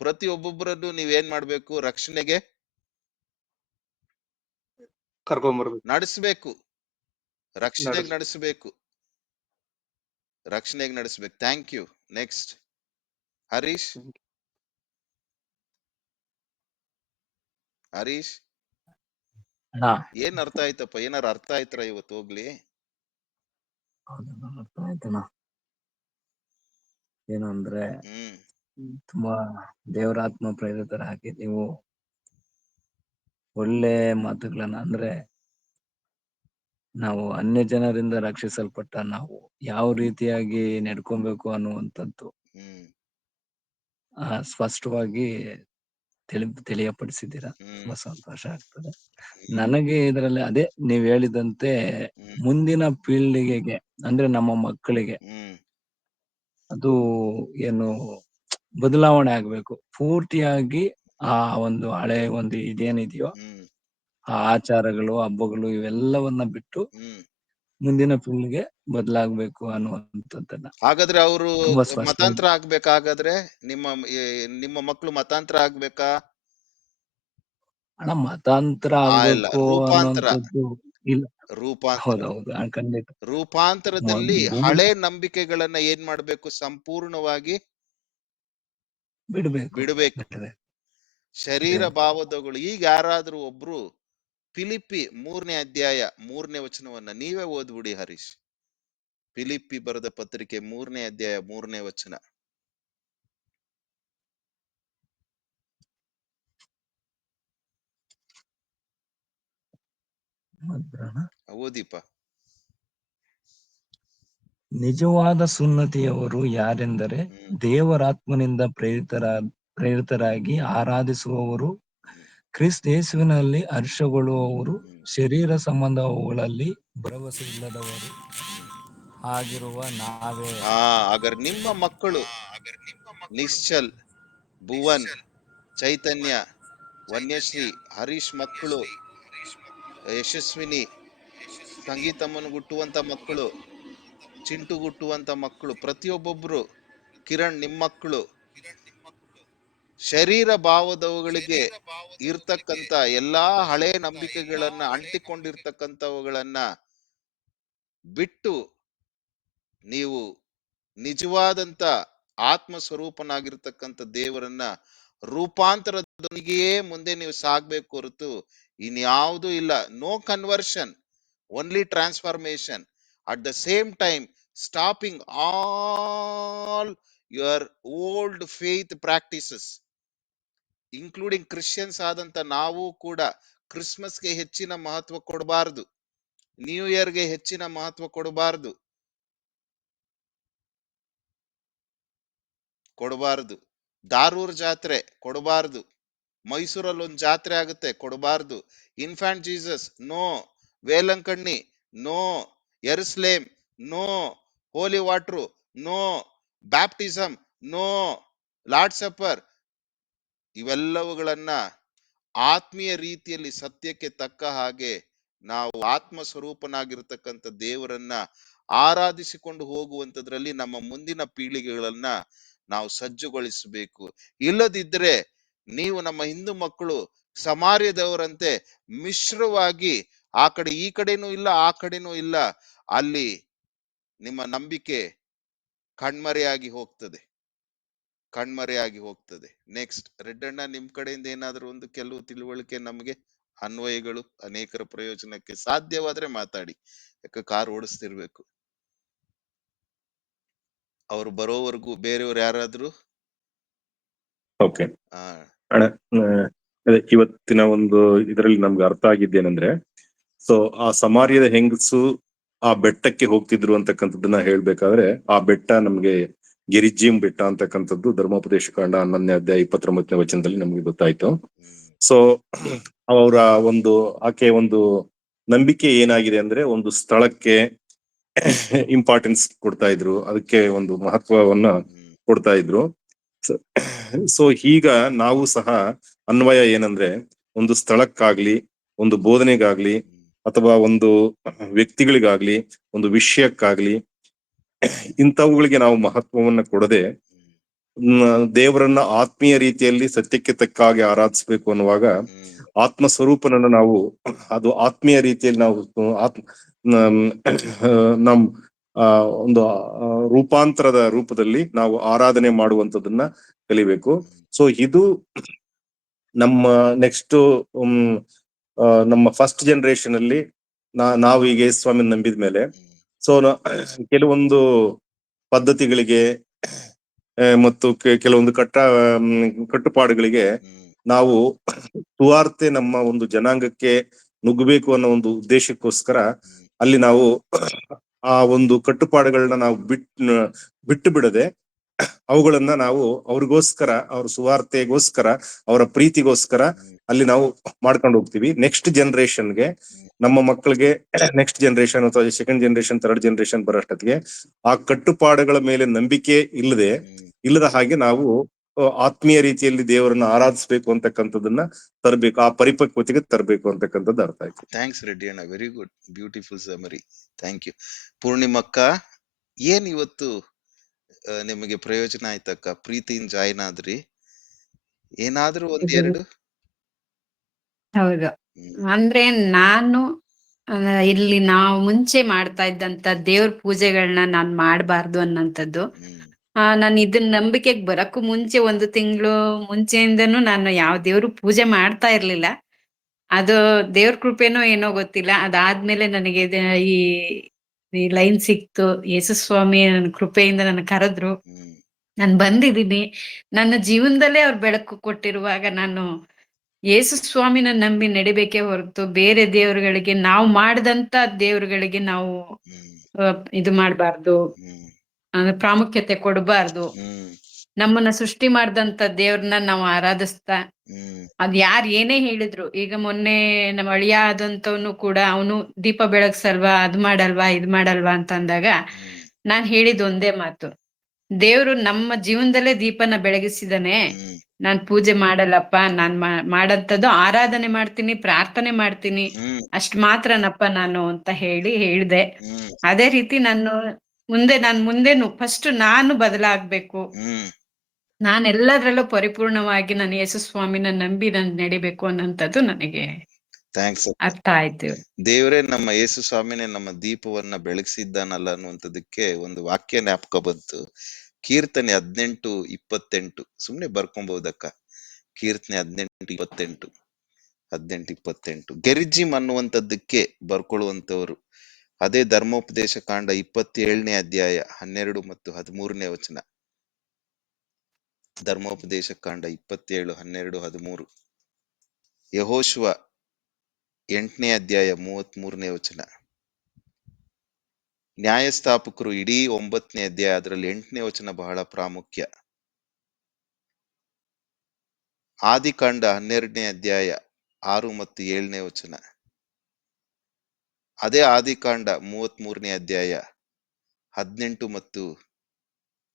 ಪ್ರತಿಯೊಬ್ಬೊಬ್ಬರನ್ನು ನೀವೇನ್ ಮಾಡ್ಬೇಕು? ರಕ್ಷಣೆಗೆ ಕರ್ಕೊಂಡ್ಬರ್ಬೇಕು, ನಡೆಸಬೇಕು, ರಕ್ಷಣೆಗೆ ನಡೆಸಬೇಕು, ರಕ್ಷಣೆಗೆ ನಡೆಸಬೇಕು. Thank you. Next Harish. Harish, ಏನ್ ಅರ್ಥ ಆಯ್ತಪ್ಪ? ಏನಾರು ಅರ್ಥ ಆಯ್ತರ ಇವತ್ತು? ಹೋಗ್ಲಿ, ಅರ್ಥ ಆಯ್ತಣ್ಣ. ಏನು ಅಂದ್ರೆ ತುಂಬಾ ದೇವರಾತ್ಮ ಪ್ರೇರಿತರಾಗಿ ನೀವು ಒಳ್ಳೆ ಮಾತುಗಳನ್ನ, ಅಂದ್ರೆ ನಾವು ಅನ್ಯ ಜನರಿಂದ ರಕ್ಷಿಸಲ್ಪಟ್ಟ ನಾವು ಯಾವ ರೀತಿಯಾಗಿ ನಡ್ಕೊಬೇಕು ಅನ್ನುವಂಥದ್ದು ಸ್ಪಷ್ಟವಾಗಿ ತಿಳಿಯಪಡಿಸಿದ್ದೀರಾ. ತುಂಬಾ ಸಂತೋಷ ಆಗ್ತದೆ ನನಗೆ. ಇದರಲ್ಲಿ ಅದೇ ನೀವ್ ಹೇಳಿದಂತೆ ಮುಂದಿನ ಪೀಳಿಗೆಗೆ, ಅಂದ್ರೆ ನಮ್ಮ ಮಕ್ಕಳಿಗೆ ಅದು ಏನು ಬದಲಾವಣೆ ಆಗ್ಬೇಕು ಪೂರ್ತಿಯಾಗಿ. ಆ ಒಂದು ಹಳೆ ಒಂದು ಇದೇನಿದೆಯೋ ಆ ಆಚಾರಗಳು, ಹಬ್ಬಗಳು, ಇವೆಲ್ಲವನ್ನ ಬಿಟ್ಟು ಮುಂದಿನ ಪೀಳಿಗೆ ಬದಲಾಗ್ಬೇಕು ಅನ್ನುವಂಥದ್ದನ್ನ. ಹಾಗಾದ್ರೆ ಅವರು ಮತಾಂತರ ಆಗ್ಬೇಕಾ? ಹಾಗಾದ್ರೆ ನಿಮ್ಮ ಮಕ್ಕಳು ಮತಾಂತರ ಆಗ್ಬೇಕಾ? ಅಣ್ಣ, ಮತಾಂತರ ಆಗ್ಬೇಕು ಅನ್ನುವಂಥದ್ದು ಇಲ್ಲ. ಹೌದೌದು, ಖಂಡಿತ. ರೂಪಾಂತರದಲ್ಲಿ ಹಳೆ ನಂಬಿಕೆಗಳನ್ನ ಏನ್ ಮಾಡ್ಬೇಕು? ಸಂಪೂರ್ಣವಾಗಿ ಬಿಡ್ಬೇಕು ಬಿಡಬೇಕು. ಬಿಡ್ಬೇಕು. ಶರೀರ ಭಾವದಗಳು. ಈಗ ಯಾರಾದ್ರೂ ಒಬ್ರು ಫಿಲಿಪ್ಪಿ 3ನೇ ಅಧ್ಯಾಯ 3ನೇ ವಚನವನ್ನ ನೀವೇ ಓದ್ಬಿಡಿ ಹರೀಶ್. ಫಿಲಿಪ್ಪಿ ಬರೆದ ಪತ್ರಿಕೆ 3ನೇ ಅಧ್ಯಾಯ 3ನೇ ವಚನ. ಓದಿಪ್ಪ. ನಿಜವಾದ ಸುನ್ನತಿಯವರು ಯಾರೆಂದರೆ ದೇವರಾತ್ಮನಿಂದ ಪ್ರೇರಿತರಾಗಿ ಆರಾಧಿಸುವವರು, ಕ್ರಿಸ್ತ ಯೇಸುವಿನಲ್ಲಿ ಹರ್ಷಗೊಳ್ಳುವವರು, ಶರೀರ ಸಂಬಂಧಗಳಲ್ಲಿ ಭರವಸೆ ಇಲ್ಲದವರು ಆಗಿರುವ ನಾವೇ. ಹಾಗಾದ್ರೆ ನಿಮ್ಮ ಮಕ್ಕಳು ನಿಶ್ಚಲ್, ಭುವನ್, ಚೈತನ್ಯ, ವನ್ಯಶ್ರೀ, ಹರೀಶ್ ಮಕ್ಕಳು, ಯಶಸ್ವಿನಿ, ಸಂಗೀತಮ್ಮನ ಹುಟ್ಟುವಂತ ಮಕ್ಕಳು, ಚಿಂಟು ಹುಟ್ಟುವಂತ ಮಕ್ಕಳು, ಪ್ರತಿಯೊಬ್ಬೊಬ್ರು, ಕಿರಣ್ ನಿಮ್ಮ ಮಕ್ಕಳು, ಶರೀರ ಭಾವದವುಗಳಿಗೆ ಇರ್ತಕ್ಕಂತ ಎಲ್ಲಾ ಹಳೆ ನಂಬಿಕೆಗಳನ್ನ ಅಂಟಿಕೊಂಡಿರ್ತಕ್ಕಂಥವುಗಳನ್ನ ಬಿಟ್ಟು ನೀವು ನಿಜವಾದಂತ ಆತ್ಮ ಸ್ವರೂಪನಾಗಿರ್ತಕ್ಕಂಥ ದೇವರನ್ನ ರೂಪಾಂತರದೊಂದಿಗೆಯೇ ಮುಂದೆ ನೀವು ಸಾಗ್ಬೇಕು ಹೊರತು ಇನ್ಯಾವುದೂ ಇಲ್ಲ. No conversion, only transformation. At the same time stopping all your old faith practices, including Christians ಆದಂತ ನಾವು ಕೂಡ ಕ್ರಿಸ್ಮಸ್ಗೆ ಹೆಚ್ಚಿನ ಮಹತ್ವ ಕೊಡಬಾರದು, ನ್ಯೂ ಇಯರ್ಗೆ ಹೆಚ್ಚಿನ ಮಹತ್ವ ಕೊಡಬಾರದು, ದಾರೂರ್ ಜಾತ್ರೆ ಕೊಡಬಾರದು, ಮೈಸೂರಲ್ಲಿ ಒಂದು ಜಾತ್ರೆ ಆಗುತ್ತೆ ಕೊಡಬಾರದು, infant Jesus no, Velankanni no, Jerusalem no, holy water no, baptism no, Lord supper, ಇವೆಲ್ಲವುಗಳನ್ನ ಆತ್ಮೀಯ ರೀತಿಯಲ್ಲಿ ಸತ್ಯಕ್ಕೆ ತಕ್ಕ ಹಾಗೆ ನಾವು ಆತ್ಮ ಸ್ವರೂಪನಾಗಿರ್ತಕ್ಕಂಥ ದೇವರನ್ನ ಆರಾಧಿಸಿಕೊಂಡು ಹೋಗುವಂತದ್ರಲ್ಲಿ ನಮ್ಮ ಮುಂದಿನ ಪೀಳಿಗೆಗಳನ್ನ ನಾವು ಸಜ್ಜುಗೊಳಿಸಬೇಕು. ಇಲ್ಲದಿದ್ದರೆ ನೀವು ನಮ್ಮ ಹಿಂದೂ ಮಕ್ಕಳು ಸಮಾರ್ಯದವರಂತೆ ಮಿಶ್ರವಾಗಿ ಆ ಕಡೆ ಈ ಕಡೆನೂ ಇಲ್ಲ ಆ ಕಡೆನೂ ಇಲ್ಲ, ಅಲ್ಲಿ ನಿಮ್ಮ ನಂಬಿಕೆ ಕಣ್ಮರೆಯಾಗಿ ಹೋಗ್ತದೆ. ನೆಕ್ಸ್ಟ್ ರೆಡ್ಡಣ್ಣ, ನಿಮ್ ಕಡೆಯಿಂದ ಏನಾದ್ರೂ ಒಂದು ಕೆಲವು ತಿಳುವಳಿಕೆ ನಮ್ಗೆ, ಅನ್ವಯಗಳು ಅನೇಕರ ಪ್ರಯೋಜನಕ್ಕೆ ಸಾಧ್ಯವಾದ್ರೆ ಮಾತಾಡಿ, ಯಾಕೆ ಕಾರ್ ಓಡಿಸ್ತಿರ್ಬೇಕು. ಅವ್ರು ಬರೋವರೆಗೂ ಬೇರೆಯವ್ರು ಯಾರಾದ್ರೂ ಓಕೆ ಅಣ್ಣ, ಇವತ್ತಿನ ಒಂದು ಇದರಲ್ಲಿ ನಮ್ಗೆ ಅರ್ಥ ಆಗಿದ್ದೇನೆಂದ್ರೆ, ಸೊ ಆ ಸಮಾರ್ಯದ ಹೆಂಗಸು ಆ ಬೆಟ್ಟಕ್ಕೆ ಹೋಗ್ತಿದ್ರು ಅಂತಕ್ಕಂಥದ್ದನ್ನ ಹೇಳ್ಬೇಕಾದ್ರೆ, ಆ ಬೆಟ್ಟ ನಮ್ಗೆ ಗೆರಿಜಿಮ್ ಬೆಟ್ಟ ಅಂತಕ್ಕಂಥದ್ದು ಧರ್ಮೋಪದೇಶ ಕಾಂಡ 11ನೇ ಅಧ್ಯಾಯ 29ನೇ ವಚನದಲ್ಲಿ ನಮ್ಗೆ ಗೊತ್ತಾಯ್ತು. ಸೊ ಅವರ ಒಂದು ಆಕೆ ಒಂದು ನಂಬಿಕೆ ಏನಾಗಿದೆ ಅಂದ್ರೆ, ಒಂದು ಸ್ಥಳಕ್ಕೆ ಇಂಪಾರ್ಟೆನ್ಸ್ ಕೊಡ್ತಾ ಇದ್ರು, ಅದಕ್ಕೆ ಒಂದು ಮಹತ್ವವನ್ನ ಕೊಡ್ತಾ ಇದ್ರು. ಸೊ ಈಗ ನಾವು ಸಹ ಅನ್ವಯ ಏನಂದ್ರೆ, ಒಂದು ಸ್ಥಳಕ್ಕಾಗ್ಲಿ, ಒಂದು ಬೋಧನೆಗಾಗ್ಲಿ, ಅಥವಾ ಒಂದು ವ್ಯಕ್ತಿಗಳಿಗಾಗ್ಲಿ, ಒಂದು ವಿಷಯಕ್ಕಾಗ್ಲಿ, ಇಂಥವುಗಳಿಗೆ ನಾವು ಮಹತ್ವವನ್ನ ಕೊಡದೆ ದೇವರನ್ನ ಆತ್ಮೀಯ ರೀತಿಯಲ್ಲಿ ಸತ್ಯಕ್ಕೆ ತಕ್ಕ ಹಾಗೆ ಆರಾಧಿಸ್ಬೇಕು ಅನ್ನುವಾಗ, ಆತ್ಮ ಸ್ವರೂಪನನ್ನ ನಾವು ಅದು ಆತ್ಮೀಯ ರೀತಿಯಲ್ಲಿ ನಾವು ನಮ್ ಒಂದು ರೂಪಾಂತರದ ರೂಪದಲ್ಲಿ ನಾವು ಆರಾಧನೆ ಮಾಡುವಂತದನ್ನ ಕಲಿಬೇಕು. ಸೊ ಇದು ನಮ್ಮ ನೆಕ್ಸ್ಟ್ ನಮ್ಮ ಫಸ್ಟ್ ಜನರೇಷನ್ ಅಲ್ಲಿ ನಾವು ಈಗ ಸ್ವಾಮಿ ನಂಬಿದ ಮೇಲೆ, ಸೊ ಕೆಲವೊಂದು ಪದ್ಧತಿಗಳಿಗೆ ಮತ್ತು ಕೆಲವೊಂದು ಕಟ್ಟುಪಾಡುಗಳಿಗೆ ನಾವು ಸುವಾರ್ತೆ ನಮ್ಮ ಒಂದು ಜನಾಂಗಕ್ಕೆ ನುಗ್ಗಬೇಕು ಅನ್ನೋ ಒಂದು ಉದ್ದೇಶಕ್ಕೋಸ್ಕರ ಅಲ್ಲಿ ನಾವು ಆ ಒಂದು ಕಟ್ಟುಪಾಡುಗಳನ್ನ ನಾವು ಬಿಟ್ಟು ಬಿಡದೆ ಅವುಗಳನ್ನ ನಾವು ಅವ್ರಿಗೋಸ್ಕರ, ಅವ್ರ ಸುವಾರ್ತೆಗೋಸ್ಕರ, ಅವರ ಪ್ರೀತಿಗೋಸ್ಕರ ಅಲ್ಲಿ ನಾವು ಮಾಡ್ಕೊಂಡು ಹೋಗ್ತೀವಿ. ನೆಕ್ಸ್ಟ್ ಜನರೇಷನ್ಗೆ, ನಮ್ಮ ಮಕ್ಕಳಿಗೆ ನೆಕ್ಸ್ಟ್ ಜನರೇಷನ್ ಅಥವಾ ಸೆಕೆಂಡ್ ಜನರೇಷನ್, ಥರ್ಡ್ ಜನರೇಷನ್ ಬರೋಷ್ಟೊತ್ತಿಗೆ ಆ ಕಟ್ಟುಪಾಡುಗಳ ಮೇಲೆ ನಂಬಿಕೆ ಇಲ್ಲದ ಹಾಗೆ ನಾವು ಆತ್ಮೀಯ ರೀತಿಯಲ್ಲಿ ದೇವರನ್ನ ಆರಾಧಿಸ್ಬೇಕು ಅಂತಕ್ಕಂಥದ್ದನ್ನ ತರಬೇಕು, ಆ ಪರಿಪಕ್ವತೆಗೆ ತರಬೇಕು ಅಂತಕ್ಕಂಥದ್ದು ಅರ್ಥ ಆಯ್ತು. ಥ್ಯಾಂಕ್ಸ್ ರೆಡ್ಡಿ ಅಣ್ಣ, very good, beautiful summary, thank you. ಪೂರ್ಣಿಮಕ್ಕ, ಏನ್ ಇವತ್ತು ನಿಮಗೆ ಪ್ರಯೋಜನ ಆಯ್ತಕ್ಕ? ಪ್ರೀತಿಯಿಂದ ಜಾಯ್ನ್ ಆದ್ರಿ, ಏನಾದ್ರೂ ಒಂದೆರಡು? ಹೌದು, ಅಂದ್ರೆ ನಾನು ಇಲ್ಲಿ ನಾವು ಮುಂಚೆ ಮಾಡ್ತಾ ಇದ್ದಂತ ದೇವ್ರ ಪೂಜೆಗಳನ್ನ ನಾನ್ ಮಾಡಬಾರ್ದು ಅನ್ನೋಂಥದ್ದು. ನಾನು ಇದನ್ನ ನಂಬಿಕೆಗೆ ಬರಕ್ಕೂ ಮುಂಚೆ 1 ತಿಂಗಳು ಮುಂಚೆಯಿಂದನೂ ನಾನು ಯಾವ ದೇವ್ರು ಪೂಜೆ ಮಾಡ್ತಾ ಇರ್ಲಿಲ್ಲ. ಅದು ದೇವ್ರ ಕೃಪೆನೋ ಏನೋ ಗೊತ್ತಿಲ್ಲ. ಅದಾದ್ಮೇಲೆ ನನಗೆ ಈ ಈ ಲೈನ್ ಸಿಕ್ತು. ಯೇಸು ಸ್ವಾಮಿ ನನ್ನ ಕೃಪೆಯಿಂದ ನನ್ನ ಕರೆದ್ರು. ನಾನು ಬಂದಿದ್ದೀನಿ. ನನ್ನ ಜೀವನದಲ್ಲೇ ಅವ್ರು ಬೆಳಕು ಕೊಟ್ಟಿರುವಾಗ ನಾನು ಯೇಸು ಸ್ವಾಮಿನ ನಂಬಿ ನಡಿಬೇಕೇ ಹೊರತು ಬೇರೆ ದೇವರುಗಳಿಗೆ ನಾವು ಮಾಡಿದಂತ ದೇವರುಗಳಿಗೆ ನಾವು ಇದು ಮಾಡಬಾರ್ದು. ಪ್ರಾಮುಖ್ಯತೆ ಕೊಡಬಾರ್ದು. ನಮ್ಮನ್ನ ಸೃಷ್ಟಿ ಮಾಡಿದಂತ ದೇವ್ರನ್ನ ನಾವು ಆರಾಧಿಸ್ತಾ ಅದ್ ಯಾರ್ ಏನೇ ಹೇಳಿದ್ರು. ಈಗ ಮೊನ್ನೆ ನಮ್ಮ ಅಳಿಯ ಆದಂತವನು ಕೂಡ ಅವನು ದೀಪ ಬೆಳಗ್ಸಲ್ವಾ, ಅದ್ ಮಾಡಲ್ವಾ, ಇದ್ ಮಾಡಲ್ವಾ ಅಂತ ಅಂದಾಗ ನಾನ್ ಹೇಳಿದ್ ಒಂದೇ ಮಾತು, ದೇವ್ರು ನಮ್ಮ ಜೀವನದಲ್ಲೇ ದೀಪನ ಬೆಳಗಿಸಿದಾನೆ. ನಾನ್ ಪೂಜೆ ಮಾಡಲ್ಲಪ್ಪ, ನಾನ್ ಮಾಡಂತದ್ದು ಆರಾಧನೆ ಮಾಡ್ತೀನಿ, ಪ್ರಾರ್ಥನೆ ಮಾಡ್ತೀನಿ, ಅಷ್ಟ್ ಮಾತ್ರನಪ್ಪ ನಾನು ಅಂತ ಹೇಳ್ದೆ. ಅದೇ ರೀತಿ ನಾನು ಮುಂದೆನು ಫಸ್ಟ್ ನಾನು ಬದಲಾಗ್ಬೇಕು. ನಾನ್ ಎಲ್ಲದ್ರಲ್ಲೂ ಪರಿಪೂರ್ಣವಾಗಿ ನಾನು ಯೇಸು ಸ್ವಾಮಿನ ನಂಬಿ ನಾನು ನಡಿಬೇಕು ಅನ್ನೋಂಥದ್ದು ನನಗೆ ಥ್ಯಾಂಕ್ಸ್. ಅರ್ಥ ಆಯ್ತು. ದೇವರೇ ನಮ್ಮ ಯೇಸು ಸ್ವಾಮಿನೇ ನಮ್ಮ ದೀಪವನ್ನ ಬೆಳಗಿಸಿದ್ದಾನಲ್ಲ ಅನ್ನುವಂಥದಕ್ಕೆ ಒಂದು ವಾಕ್ಯ ಜ್ಞಾಪಕ ಬಂತು. ಕೀರ್ತನೆ 18:28 ಸುಮ್ನೆ ಬರ್ಕೊಂಬಹುದಕ್ಕ. ಕೀರ್ತನೆ 18:28 ಗೆರಿಜಿಮ್ ಅನ್ನುವಂಥದ್ದಕ್ಕೆ ಬರ್ಕೊಳ್ಳುವಂತವ್ರು ಅದೇ ಧರ್ಮೋಪದೇಶ ಕಾಂಡ 27ನೇ ಅಧ್ಯಾಯ 12 ಮತ್ತು 13ನೇ ವಚನ. ಧರ್ಮೋಪದೇಶ ಕಾಂಡ 27, 12, 13. ಯೆಹೋಶುವ 8ನೇ ಅಧ್ಯಾಯ 33ನೇ ವಚನ. ನ್ಯಾಯಸ್ಥಾಪಕರು ಇಡೀ 9ನೇ ಅಧ್ಯಾಯ, ಅದರಲ್ಲಿ 8ನೇ ವಚನ ಬಹಳ ಪ್ರಾಮುಖ್ಯ. ಆದಿಕಾಂಡ 12ನೇ ಅಧ್ಯಾಯ 6 ಮತ್ತು 7ನೇ ವಚನ. ಅದೇ ಆದಿಕಾಂಡ 33ನೇ ಅಧ್ಯಾಯ 18 ಮತ್ತು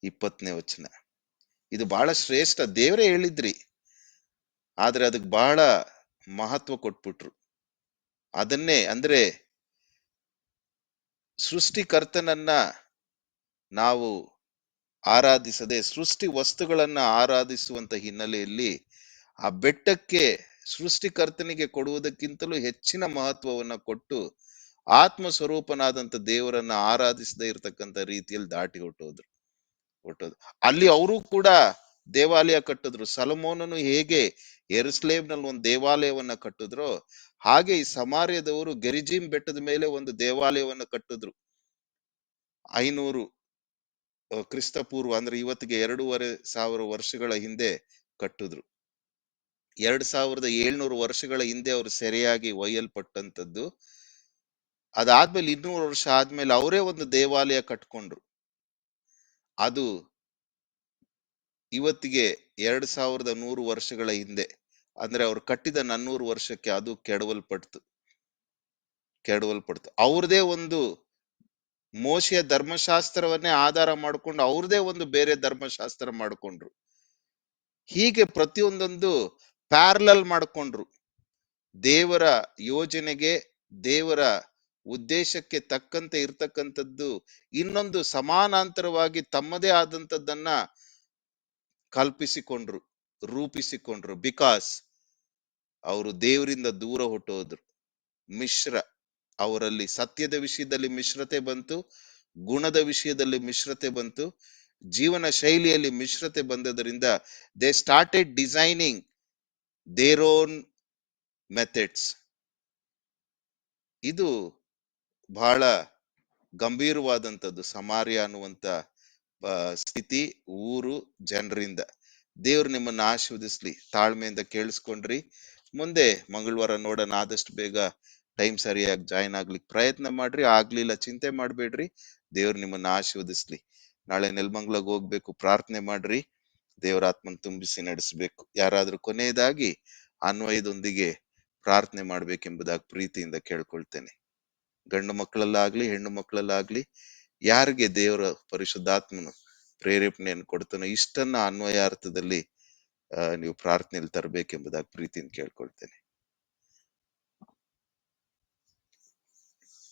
20ನೇ ವಚನ. ಇದು ಬಹಳ ಶ್ರೇಷ್ಠ. ದೇವರೇ ಹೇಳಿದ್ರಿ, ಆದ್ರೆ ಅದಕ್ಕೆ ಬಹಳ ಮಹತ್ವ ಕೊಟ್ಬಿಟ್ರು. ಅದನ್ನೇ ಅಂದ್ರೆ ಸೃಷ್ಟಿಕರ್ತನನ್ನ ನಾವು ಆರಾಧಿಸದೆ ಸೃಷ್ಟಿ ವಸ್ತುಗಳನ್ನ ಆರಾಧಿಸುವಂತ ಹಿನ್ನೆಲೆಯಲ್ಲಿ ಆ ಬೆಟ್ಟಕ್ಕೆ ಸೃಷ್ಟಿಕರ್ತನಿಗೆ ಕೊಡುವುದಕ್ಕಿಂತಲೂ ಹೆಚ್ಚಿನ ಮಹತ್ವವನ್ನ ಕೊಟ್ಟು ಆತ್ಮ ಸ್ವರೂಪನಾದಂತ ದೇವರನ್ನ ಆರಾಧಿಸದೇ ಇರತಕ್ಕಂತ ರೀತಿಯಲ್ಲಿ ದಾಟಿ ಹೊಟ್ಟೋದು. ಅಲ್ಲಿ ಅವರು ಕೂಡ ದೇವಾಲಯ ಕಟ್ಟಿದ್ರು. ಸಲಮೋನನು ಹೇಗೆ ಯೆರೂಸಲೇಮ್ನಲ್ಲಿ ಒಂದು ದೇವಾಲಯವನ್ನ ಕಟ್ಟಿದ್ರು, ಹಾಗೆ ಈ ಸಮಾರ್ಯದವರು ಗೆರಿಜಿಮ್ ಬೆಟ್ಟದ ಮೇಲೆ ಒಂದು ದೇವಾಲಯವನ್ನ ಕಟ್ಟಿದ್ರು. 500 ಕ್ರಿಸ್ತಪೂರ್ವ ಅಂದ್ರೆ ಇವತ್ತಿಗೆ 2500 ವರ್ಷಗಳ ಹಿಂದೆ ಕಟ್ಟಿದ್ರು. 2700 ವರ್ಷಗಳ ಹಿಂದೆ ಅವರು ಸೆರೆಯಾಗಿ ಒಯ್ಯಲ್ಪಟ್ಟಂತದ್ದು. ಅದಾದ್ಮೇಲೆ 200 ವರ್ಷ ಆದ್ಮೇಲೆ ಅವರೇ ಒಂದು ದೇವಾಲಯ ಕಟ್ಕೊಂಡ್ರು. ಅದು ಇವತ್ತಿಗೆ 2100 ವರ್ಷಗಳ ಹಿಂದೆ ಅಂದ್ರೆ ಅವ್ರು ಕಟ್ಟಿದ 400 ವರ್ಷಕ್ಕೆ ಅದು ಕೆಡವಲ್ಪಡ್ತು. ಅವ್ರದೇ ಒಂದು ಮೋಶೆಯ ಧರ್ಮಶಾಸ್ತ್ರವನ್ನೇ ಆಧಾರ ಮಾಡ್ಕೊಂಡು ಅವ್ರದೇ ಒಂದು ಬೇರೆ ಧರ್ಮಶಾಸ್ತ್ರ ಮಾಡ್ಕೊಂಡ್ರು. ಹೀಗೆ ಪ್ರತಿಯೊಂದೊಂದು ಪ್ಯಾರಲಲ್ ಮಾಡ್ಕೊಂಡ್ರು. ದೇವರ ಯೋಜನೆಗೆ, ದೇವರ ಉದ್ದೇಶಕ್ಕೆ ತಕ್ಕಂತೆ ಇರ್ತಕ್ಕಂಥದ್ದು ಇನ್ನೊಂದು ಸಮಾನಾಂತರವಾಗಿ ತಮ್ಮದೇ ಆದಂಥದ್ದನ್ನ ಕಲ್ಪಿಸಿಕೊಂಡ್ರು, ರೂಪಿಸಿಕೊಂಡ್ರು. ಬಿಕಾಸ್ ಅವರು ದೇವರಿಂದ ದೂರ ಹೊಟ್ಟೋದ್ರು. ಅವರಲ್ಲಿ ಸತ್ಯದ ವಿಷಯದಲ್ಲಿ ಮಿಶ್ರತೆ ಬಂತು, ಗುಣದ ವಿಷಯದಲ್ಲಿ ಮಿಶ್ರತೆ ಬಂತು, ಜೀವನ ಶೈಲಿಯಲ್ಲಿ ಮಿಶ್ರತೆ ಬಂದದರಿಂದ they started designing their own methods. ಇದು ಬಹಳ ಗಂಭೀರವಾದಂಥದ್ದು. ಸಮಾರ್ಯ ಅನ್ನುವಂತ ಸ್ಥಿತಿ, ಊರು, ಜನರಿಂದ. ದೇವ್ರು ನಿಮ್ಮನ್ನ ಆಶೀರ್ವದಿಸ್ಲಿ. ತಾಳ್ಮೆಯಿಂದ ಕೇಳಿಸ್ಕೊಂಡ್ರಿ. ಮುಂದೆ ಮಂಗಳವಾರ ನೋಡೋಣ. ಆದಷ್ಟು ಬೇಗ ಟೈಮ್ ಸರಿಯಾಗಿ ಜಾಯಿನ್ ಆಗ್ಲಿಕ್ಕೆ ಪ್ರಯತ್ನ ಮಾಡ್ರಿ. ಆಗ್ಲಿಲ್ಲ ಚಿಂತೆ ಮಾಡ್ಬೇಡ್ರಿ. ದೇವ್ರು ನಿಮ್ಮನ್ನ ಆಶೀರ್ವದಿಸ್ಲಿ. ನಾಳೆ ನೆಲಮಂಗಲಕ್ಕೆ ಹೋಗ್ಬೇಕು, ಪ್ರಾರ್ಥನೆ ಮಾಡ್ರಿ. ದೇವರ ಆತ್ಮನ್ ತುಂಬಿಸಿ ನಡೆಸಬೇಕು. ಯಾರಾದ್ರೂ ಕೊನೆಯದಾಗಿ ಅನ್ವಯದೊಂದಿಗೆ ಪ್ರಾರ್ಥನೆ ಮಾಡ್ಬೇಕೆಂಬುದಾಗಿ ಪ್ರೀತಿಯಿಂದ ಕೇಳ್ಕೊಳ್ತೇನೆ. ಗಂಡು ಮಕ್ಕಳಲ್ಲಾಗ್ಲಿ ಹೆಣ್ಣು ಮಕ್ಕಳಲ್ಲಾಗ್ಲಿ ಯಾರಿಗೆ ದೇವರ ಪರಿಶುದ್ಧಾತ್ಮನು ಪ್ರೇರೇಪಣೆಯನ್ನು ಕೊಡ್ತಾನೋ ಇಷ್ಟನ್ನ ಅನ್ವಯಾರ್ಥದಲ್ಲಿ ನೀವು ಪ್ರಾರ್ಥನೆಯಲ್ಲಿ ತರಬೇಕೆಂಬುದಾಗಿ ಪ್ರೀತಿಯಿಂದ ಕೇಳ್ಕೊಳ್ತೇನೆ.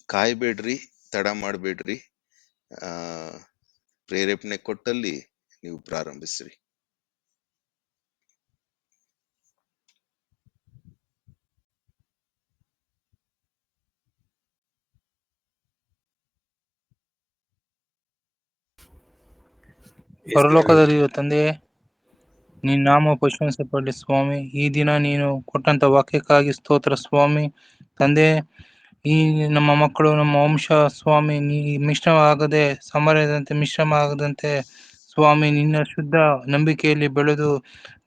ಕಾಯ್ಬೇಡ್ರಿ, ತಡ ಮಾಡ್ಬೇಡ್ರಿ. ಪ್ರೇರೇಪಣೆ ಕೊಟ್ಟಲ್ಲಿ ನೀವು ಪ್ರಾರಂಭಿಸ್ರಿ. ಪರಲೋಕದಲ್ಲಿರುವ ತಂದೆಯೇ, ನಿನ್ನ ನಾಮ ಪ್ರಶಂಸೆಪಡಲಿ ಸ್ವಾಮಿ. ಈ ದಿನ ನೀನು ಕೊಟ್ಟಂತ ವಾಕ್ಯಕ್ಕಾಗಿ ಸ್ತೋತ್ರ ಸ್ವಾಮಿ. ತಂದೆ, ಈ ನಮ್ಮ ಮಕ್ಕಳು, ನಮ್ಮ ವಂಶ ಸ್ವಾಮಿ, ನೀ ಮಿಶ್ರವಾಗದೆ ಸಮರದಂತೆ ಮಿಶ್ರಮ ಆಗದಂತೆ ಸ್ವಾಮಿ ನಿನ್ನ ಶುದ್ಧ ನಂಬಿಕೆಯಲ್ಲಿ ಬೆಳೆದು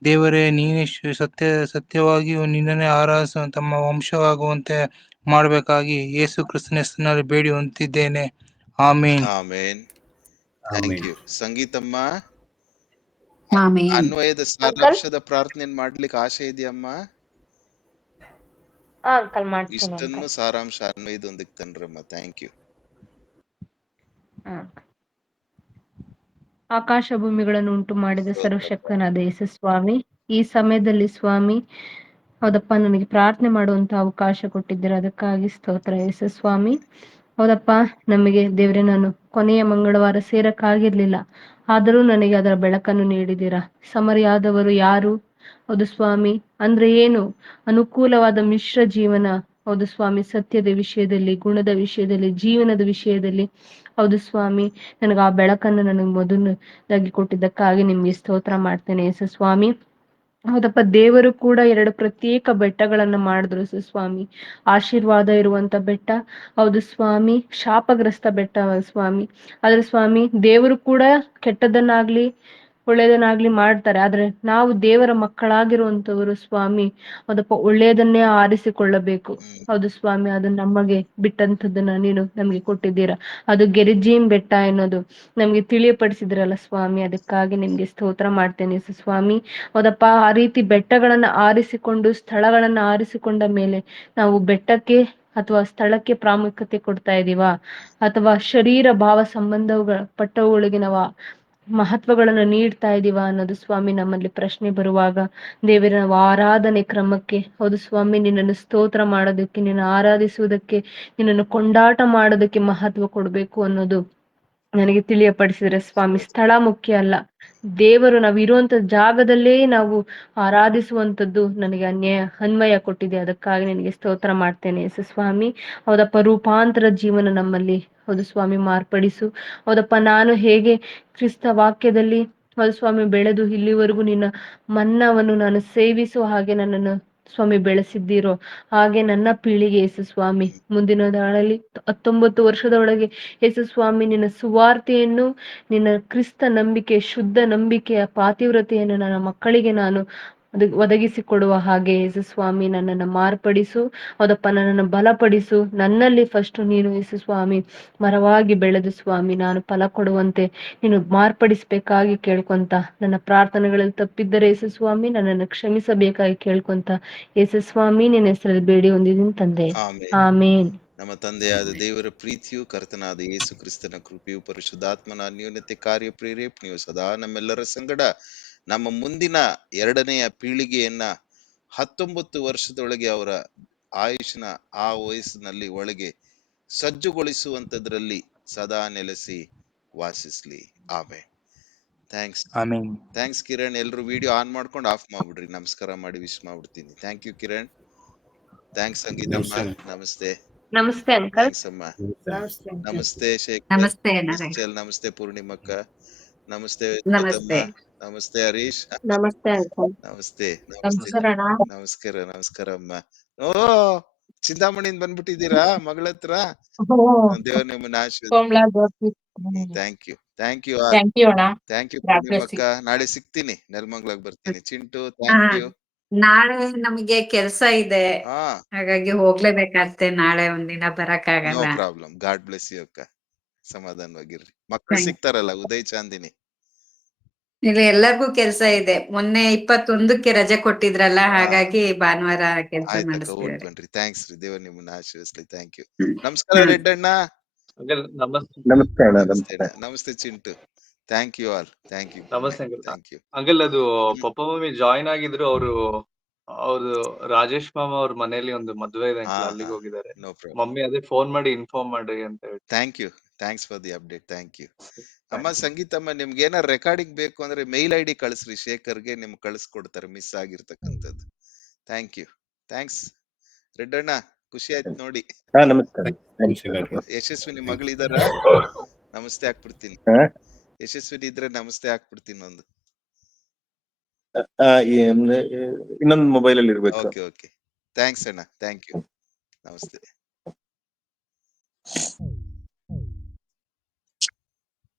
ದೇವರೇ ನೀನೇ ಸತ್ಯವಾಗಿಯೂ ನಿನ್ನನ್ನೇ ಆರಾಧಿಸುವ ತಮ್ಮ ವಂಶವಾಗುವಂತೆ ಮಾಡಬೇಕಾಗಿ ಯೇಸು ಕ್ರಿಸ್ತನ ಹೆಸರಿನಲ್ಲಿ ಬೇಡಿ ಹೊಂದಿದ್ದೇನೆ. ಆಮೇನ್. ಆಮೇನ್. Thank you. ಸಂಗೀತಮ್ಮ, ಆಮೇನ್. ಅನ್ವಯದ ಸಾರಾಂಶದ ಪ್ರಾರ್ಥನೆ ಮಾಡ್ಲಿಕ್ಕೆ ಆಸೆ ಇದೆಯಮ್ಮ? ಅಂಕಲ್ ಮಾಡ್ತೀನಿ ಇಷ್ಟನ್ನು ಅಂಕಲ್. ಸಾರಾಂಶ ಅನ್ವಯದೊಂದಿಗೆ ತಂದ್ರಮ್ಮ. Thank you. ಆಕಾಶ ಭೂಮಿಗಳನ್ನು ಉಂಟು ಮಾಡಿದ ಸರ್ವಶಕ್ತನಾದ ಯೇಸು ಸ್ವಾಮಿ, ಈ ಸಮಯದಲ್ಲಿ ಸ್ವಾಮಿ ಹೌದಪ್ಪ ನನಗೆ ಪ್ರಾರ್ಥನೆ ಮಾಡುವಂತ ಅವಕಾಶ ಕೊಟ್ಟಿದ್ದೀರ, ಅದಕ್ಕಾಗಿ ಸ್ತೋತ್ರ ಯೇಸು ಸ್ವಾಮಿ. ಹೌದಪ್ಪ, ನಮಗೆ ದೇವ್ರೆ, ನಾನು ಕೊನೆಯ ಮಂಗಳವಾರ ಸೇರಕ್ಕಾಗಿರ್ಲಿಲ್ಲ, ಆದರೂ ನನಗೆ ಅದರ ಬೆಳಕನ್ನು ನೀಡಿದ್ದೀರಾ. ಸಮರಿಯಾದವರು ಯಾರು? ಹೌದು ಸ್ವಾಮಿ, ಅಂದ್ರೆ ಏನು? ಅನುಕೂಲವಾದ ಮಿಶ್ರ ಜೀವನ. ಹೌದು ಸ್ವಾಮಿ, ಸತ್ಯದ ವಿಷಯದಲ್ಲಿ, ಗುಣದ ವಿಷಯದಲ್ಲಿ, ಜೀವನದ ವಿಷಯದಲ್ಲಿ. ಹೌದು ಸ್ವಾಮಿ, ನನಗೆ ಆ ಬೆಳಕನ್ನು ನನಗೆ ಮೊದಲಾಗಿ ಕೊಟ್ಟಿದ್ದಕ್ಕಾಗಿ ನಿಮ್ಗೆ ಸ್ತೋತ್ರ ಮಾಡ್ತೇನೆ ಯೇಸು ಸ್ವಾಮಿ. ಹೌದಪ್ಪ, ದೇವರು ಕೂಡ 2 ಪ್ರತ್ಯೇಕ ಬೆಟ್ಟಗಳನ್ನ ಮಾಡಿದ್ರು ಸ್ವಾಮಿ. ಆಶೀರ್ವಾದ ಇರುವಂತ ಬೆಟ್ಟ, ಹೌದು ಸ್ವಾಮಿ, ಶಾಪಗ್ರಸ್ತ ಬೆಟ್ಟ ಸ್ವಾಮಿ. ಆದ್ರೆ ಸ್ವಾಮಿ, ದೇವರು ಕೂಡ ಕೆಟ್ಟದನ್ನಾಗ್ಲಿ ಒಳ್ಳೆಯದನ್ನಾಗ್ಲಿ ಮಾಡ್ತಾರೆ, ಆದ್ರೆ ನಾವು ದೇವರ ಮಕ್ಕಳಾಗಿರುವಂತವರು ಸ್ವಾಮಿ, ಹೌದಪ್ಪ, ಒಳ್ಳೆಯದನ್ನೇ ಆರಿಸಿಕೊಳ್ಳಬೇಕು. ಹೌದು ಸ್ವಾಮಿ, ಅದು ನಮಗೆ ಬಿಟ್ಟಂತದನ್ನ ನೀನು ನಮ್ಗೆ ಕೊಟ್ಟಿದ್ದೀರಾ. ಅದು ಗೆರಿಜೀಮ್ ಬೆಟ್ಟ ಎನ್ನೋದು ನಮ್ಗೆ ತಿಳಿಯಪಡಿಸಿದ್ರಲ್ಲ ಸ್ವಾಮಿ, ಅದಕ್ಕಾಗಿ ನಿಮ್ಗೆ ಸ್ತೋತ್ರ ಮಾಡ್ತೇನೆ ಸ್ವಾಮಿ. ಹೌದಪ್ಪ, ಆ ರೀತಿ ಬೆಟ್ಟಗಳನ್ನ ಆರಿಸಿಕೊಂಡು, ಸ್ಥಳಗಳನ್ನ ಆರಿಸಿಕೊಂಡ ಮೇಲೆ ನಾವು ಬೆಟ್ಟಕ್ಕೆ ಅಥವಾ ಸ್ಥಳಕ್ಕೆ ಪ್ರಾಮುಖ್ಯತೆ ಕೊಡ್ತಾ ಇದೀವಾ, ಅಥವಾ ಶರೀರ ಭಾವ ಸಂಬಂಧಗಳ ಪಟ್ಟವುಗಳಿಗೆ ನಾವು ಮಹತ್ವಗಳನ್ನು ನೀಡ್ತಾ ಇದೀವಾ ಅನ್ನೋದು ಸ್ವಾಮಿ ನಮ್ಮಲ್ಲಿ ಪ್ರಶ್ನೆ ಬರುವಾಗ, ದೇವರ ನಾವು ಆರಾಧನೆ ಕ್ರಮಕ್ಕೆ, ಹೌದು ಸ್ವಾಮಿ, ನಿನ್ನನ್ನು ಸ್ತೋತ್ರ ಮಾಡೋದಕ್ಕೆ, ನಿನ್ನ ಆರಾಧಿಸುವುದಕ್ಕೆ, ನಿನ್ನನ್ನು ಕೊಂಡಾಟ ಮಾಡೋದಕ್ಕೆ ಮಹತ್ವ ಕೊಡ್ಬೇಕು ಅನ್ನೋದು ನನಗೆ ತಿಳಿಯಪಡಿಸಿದ್ರೆ ಸ್ವಾಮಿ. ಸ್ಥಳ ಮುಖ್ಯ ಅಲ್ಲ, ದೇವರು ನಾವು ಇರುವಂತ ಜಾಗದಲ್ಲೇ ನಾವು ಆರಾಧಿಸುವಂತದ್ದು ನನಗೆ ಅನ್ವಯ ಕೊಟ್ಟಿದೆ, ಅದಕ್ಕಾಗಿ ನನಗೆ ಸ್ತೋತ್ರ ಮಾಡ್ತೇನೆ ಯೇಸು ಸ್ವಾಮಿ. ಹೌದಪ್ಪ, ರೂಪಾಂತರ ಜೀವನ ನಮ್ಮಲ್ಲಿ, ಹೌದು ಸ್ವಾಮಿ, ಮಾರ್ಪಡಿಸು. ಹೌದಪ್ಪ, ನಾನು ಹೇಗೆ ಕ್ರಿಸ್ತ ವಾಕ್ಯದಲ್ಲಿ ಹೌದು ಸ್ವಾಮಿ ಬೆಳೆದು ಇಲ್ಲಿವರೆಗೂ ನಿನ್ನ ಮನ್ನವನ್ನು ನಾನು ಸೇವಿಸುವ ಹಾಗೆ ನನ್ನನ್ನು ಸ್ವಾಮಿ ಬೆಳೆಸಿದ್ದೀರೋ, ಹಾಗೆ ನನ್ನ ಪೀಳಿಗೆ ಯೇಸು ಸ್ವಾಮಿ ಮುಂದಿನ ದಾಳಲ್ಲಿ 19 ವರ್ಷದ ಒಳಗೆ ಯೇಸು ಸ್ವಾಮಿ ನಿನ್ನ ಸುವಾರ್ತೆಯನ್ನು, ನಿನ್ನ ಕ್ರಿಸ್ತ ನಂಬಿಕೆ, ಶುದ್ಧ ನಂಬಿಕೆಯ ಪಾತಿವ್ರತೆಯನ್ನು ನನ್ನ ಮಕ್ಕಳಿಗೆ ನಾನು ಒದಗಿಸಿಕೊಡುವ ಹಾಗೆ ಯೇಸು ಸ್ವಾಮಿ ನನ್ನನ್ನು ಮಾರ್ಪಡಿಸು. ಹೌದಪ್ಪ, ನನ್ನನ್ನು ಬಲಪಡಿಸು. ನನ್ನಲ್ಲಿ ಫಸ್ಟ್ ನೀನು ಯೇಸು ಸ್ವಾಮಿ ಮರವಾಗಿ ಬೆಳೆದು ಸ್ವಾಮಿ ನಾನು ಫಲ ಕೊಡುವಂತೆ ನೀನು ಮಾರ್ಪಡಿಸ್ಬೇಕಾಗಿ ಕೇಳ್ಕೊಂತ, ನನ್ನ ಪ್ರಾರ್ಥನೆಗಳಲ್ಲಿ ತಪ್ಪಿದ್ದರೆ ಯೇಸು ಸ್ವಾಮಿ ನನ್ನನ್ನು ಕ್ಷಮಿಸಬೇಕಾಗಿ ಕೇಳ್ಕೊಂತ ಯೇಸು ಸ್ವಾಮಿ ನಿನ್ನ ಹೆಸರಲ್ಲಿ ಬೇಡಿ ಹೊಂದಿದ್ದೀನಿ ತಂದೆ. ಆಮೇನ್. ನಮ್ಮ ತಂದೆಯಾದ ದೇವರ ಪ್ರೀತಿಯು, ಕರ್ತನಾದ ಯೇಸು ಕ್ರಿಸ್ತನ ಕೃಪೆಯು, ಪರಿಶುದ್ಧಾತ್ಮನ ಅನ್ಯೋನ್ಯತೆ, ಕಾರ್ಯ ಪ್ರೇರೇಪಣೆಯು ಸದಾ ನಮ್ಮೆಲ್ಲರ ಸಂಗಡ, ನಮ್ಮ ಮುಂದಿನ 2ನೆಯ ಪೀಳಿಗೆಯನ್ನ 19 ವರ್ಷದೊಳಗೆ ಅವರ ಆಯುಷ್ನ ಆ ವಯಸ್ಸಿನಲ್ಲಿ ಒಳಗೆ ಸಜ್ಜುಗೊಳಿಸುವಂತದ್ರಲ್ಲಿ ಸದಾ ನೆಲೆಸಿ ವಾಸಿಸ್ಲಿ. ಆಮೇನ್. ಥ್ಯಾಂಕ್ಸ್ ಕಿರಣ್. ಎಲ್ರು ವಿಡಿಯೋ ಆನ್ ಮಾಡ್ಕೊಂಡು ಆಫ್ ಮಾಡ್ಬಿಡ್ರಿ. ನಮಸ್ಕಾರ ಮಾಡಿ ವಿಶ್ ಮಾಡ್ಬಿಡ್ತೀನಿ. Thank you Kiran. ಥ್ಯಾಂಕ್ಸ್ ಸಂಗೀತಮ್ಮ. ನಮಸ್ತೆ. ನಮಸ್ತೆ ಅಂಕಲ್. ಥ್ಯಾಂಕ್ಸ್ ಅಮ್ಮ. ನಮಸ್ತೆ ಶೇಖರ್. ನಮಸ್ತೆ ನಿಶ್ಚಲ್. ನಮಸ್ತೆ ಪೂರ್ಣಿಮಕ್ಕ. ನಮಸ್ತೆ ನಮಸ್ತೆ. ನಮಸ್ತೆ ಹರೀಶ್. ನಮಸ್ತೆ ಅಂಕಲ್. ನಮಸ್ತೆ. ನಮಸ್ಕಾರ. ನಮಸ್ಕಾರ ಅಮ್ಮ. ಓ, ಚಿಂತಾಮಣಿಯಿಂದ ಬಂದ್ಬಿಟ್ಟಿದ್ದೀರಾ ಮಗಳ ಹತ್ರ? ದೇವ್ರ ನಿಮ್ಮನ್ನ ಥ್ಯಾಂಕ್ ಯು. ಥ್ಯಾಂಕ್ ಯು ಪೂರ್ಣಿಮಕ್ಕ. ನಾಳೆ ಸಿಗ್ತೀನಿ, ನೆಲಮಂಗ್ಲಕ್ಕೆ ಬರ್ತೀನಿ. Chintu, thank you. ನಾಳೆ ನಮಗೆ ಕೆಲ್ಸ ಇದೆ, ಹಾಗಾಗಿ ಹೋಗ್ಲೇಬೇಕಾಗತ್ತೆ. ನಾಳೆ ಒಂದಿನ ಬರಕ್ಕಾಗಲ್ಲ. No problem. God bless you ಅಕ್ಕ. ಸಮಾಧಾನವಾಗಿರ್ರಿ. ಮಕ್ಕಳು ಸಿಗ್ತಾರಲ್ಲ, ಉದಯ್ ಚಾಂದಿನಿ. ಇಲ್ಲಿ ಎಲ್ಲರಿಗೂ ಕೆಲ್ಸ ಇದೆ. ಮೊನ್ನೆ 21ಕ್ಕೆ ರಜೆ ಕೊಟ್ಟಿದ್ರಲ್ಲ, ಹಾಗಾಗಿ ಭಾನುವಾರ ಕೆಲ್ಸ ಮಾಡಿಸ್ತಿದ್ದಾರೆ. ಬನ್ರಿ. ಥ್ಯಾಂಕ್ಸ್ ರೀ. ದೇವ್ರ ನಿಮ್ಮನ್ನ ಆಶೀರ್ವದಿಸ್ಲಿ. Thank you. ನಮಸ್ಕಾರ ರೆಡ್ಡಣ್ಣ. ನಮಸ್ತೆ Chintu. Thank you all. Thank you. ನಮಸ್ತೆ ಥ್ಯಾಂಕ್ ಯು ಅಂಕಲ್. ಅದು ಪಪ್ಪ ಮಮ್ಮಿ ಜಾಯಿನ್ ಆಗಿದ್ರು. ಅವ್ರು ರಾಜೇಶ್ ಮಾಮ ಅವ್ರ ಮನೇಲಿ ಒಂದು ಮದುವೆ ಇದೆ ಅಂಕಲ್, ಅಲ್ಲಿಗೆ ಹೋಗಿದ್ದಾರೆ. ಮಮ್ಮಿ ಅದೇ ಫೋನ್ ಮಾಡಿ ಇನ್ಫಾರ್ಮ್ ಮಾಡ್ರಿ ಅಂತ ಹೇಳಿ. Thank you. Thanks for the update. Thank you ಅಮ್ಮ. ಸಂಗೀತಮ್ಮ, ನಿಮ್ಗೆ ಏನಾರ ರೆಕಾರ್ಡಿಂಗ್ ಬೇಕು ಅಂದ್ರೆ ಮೇಲ್ ID ಕಳಿಸ್ರಿ. ಶೇಖರ್ಗೆ ನಿಮ್ಗೆ ಕಳಿಸ್ಕೊಡ್ತಾರೆ ಮಿಸ್ ಆಗಿರ್ತಕ್ಕಂಥದ್ದು. Thank you. ಥ್ಯಾಂಕ್ಸ್ ರೆಡ್ಡಣ್ಣ. ಖುಷಿ ಆಯ್ತು ನೋಡಿ. ನಮಸ್ಕಾರ. ಯಶಸ್ವಿನಿ ಮಗಳಿದಾರ? ನಮಸ್ತೆ ಹಾಕ್ಬಿಡ್ತೀನಿ. ಯಶಸ್ವಿನಿ ಇದ್ರೆ ನಮಸ್ತೆ ಹಾಕ್ಬಿಡ್ತೀನಿ ಒಂದು. ಇನ್ನೊಂದು ಮೊಬೈಲ್ ಅಲ್ಲಿ ಇರ್ಬೇಕು. ಓಕೆ ಥ್ಯಾಂಕ್ಸ್ ಅಣ್ಣ, ಥ್ಯಾಂಕ್ ಯು, ನಮಸ್ತೆ.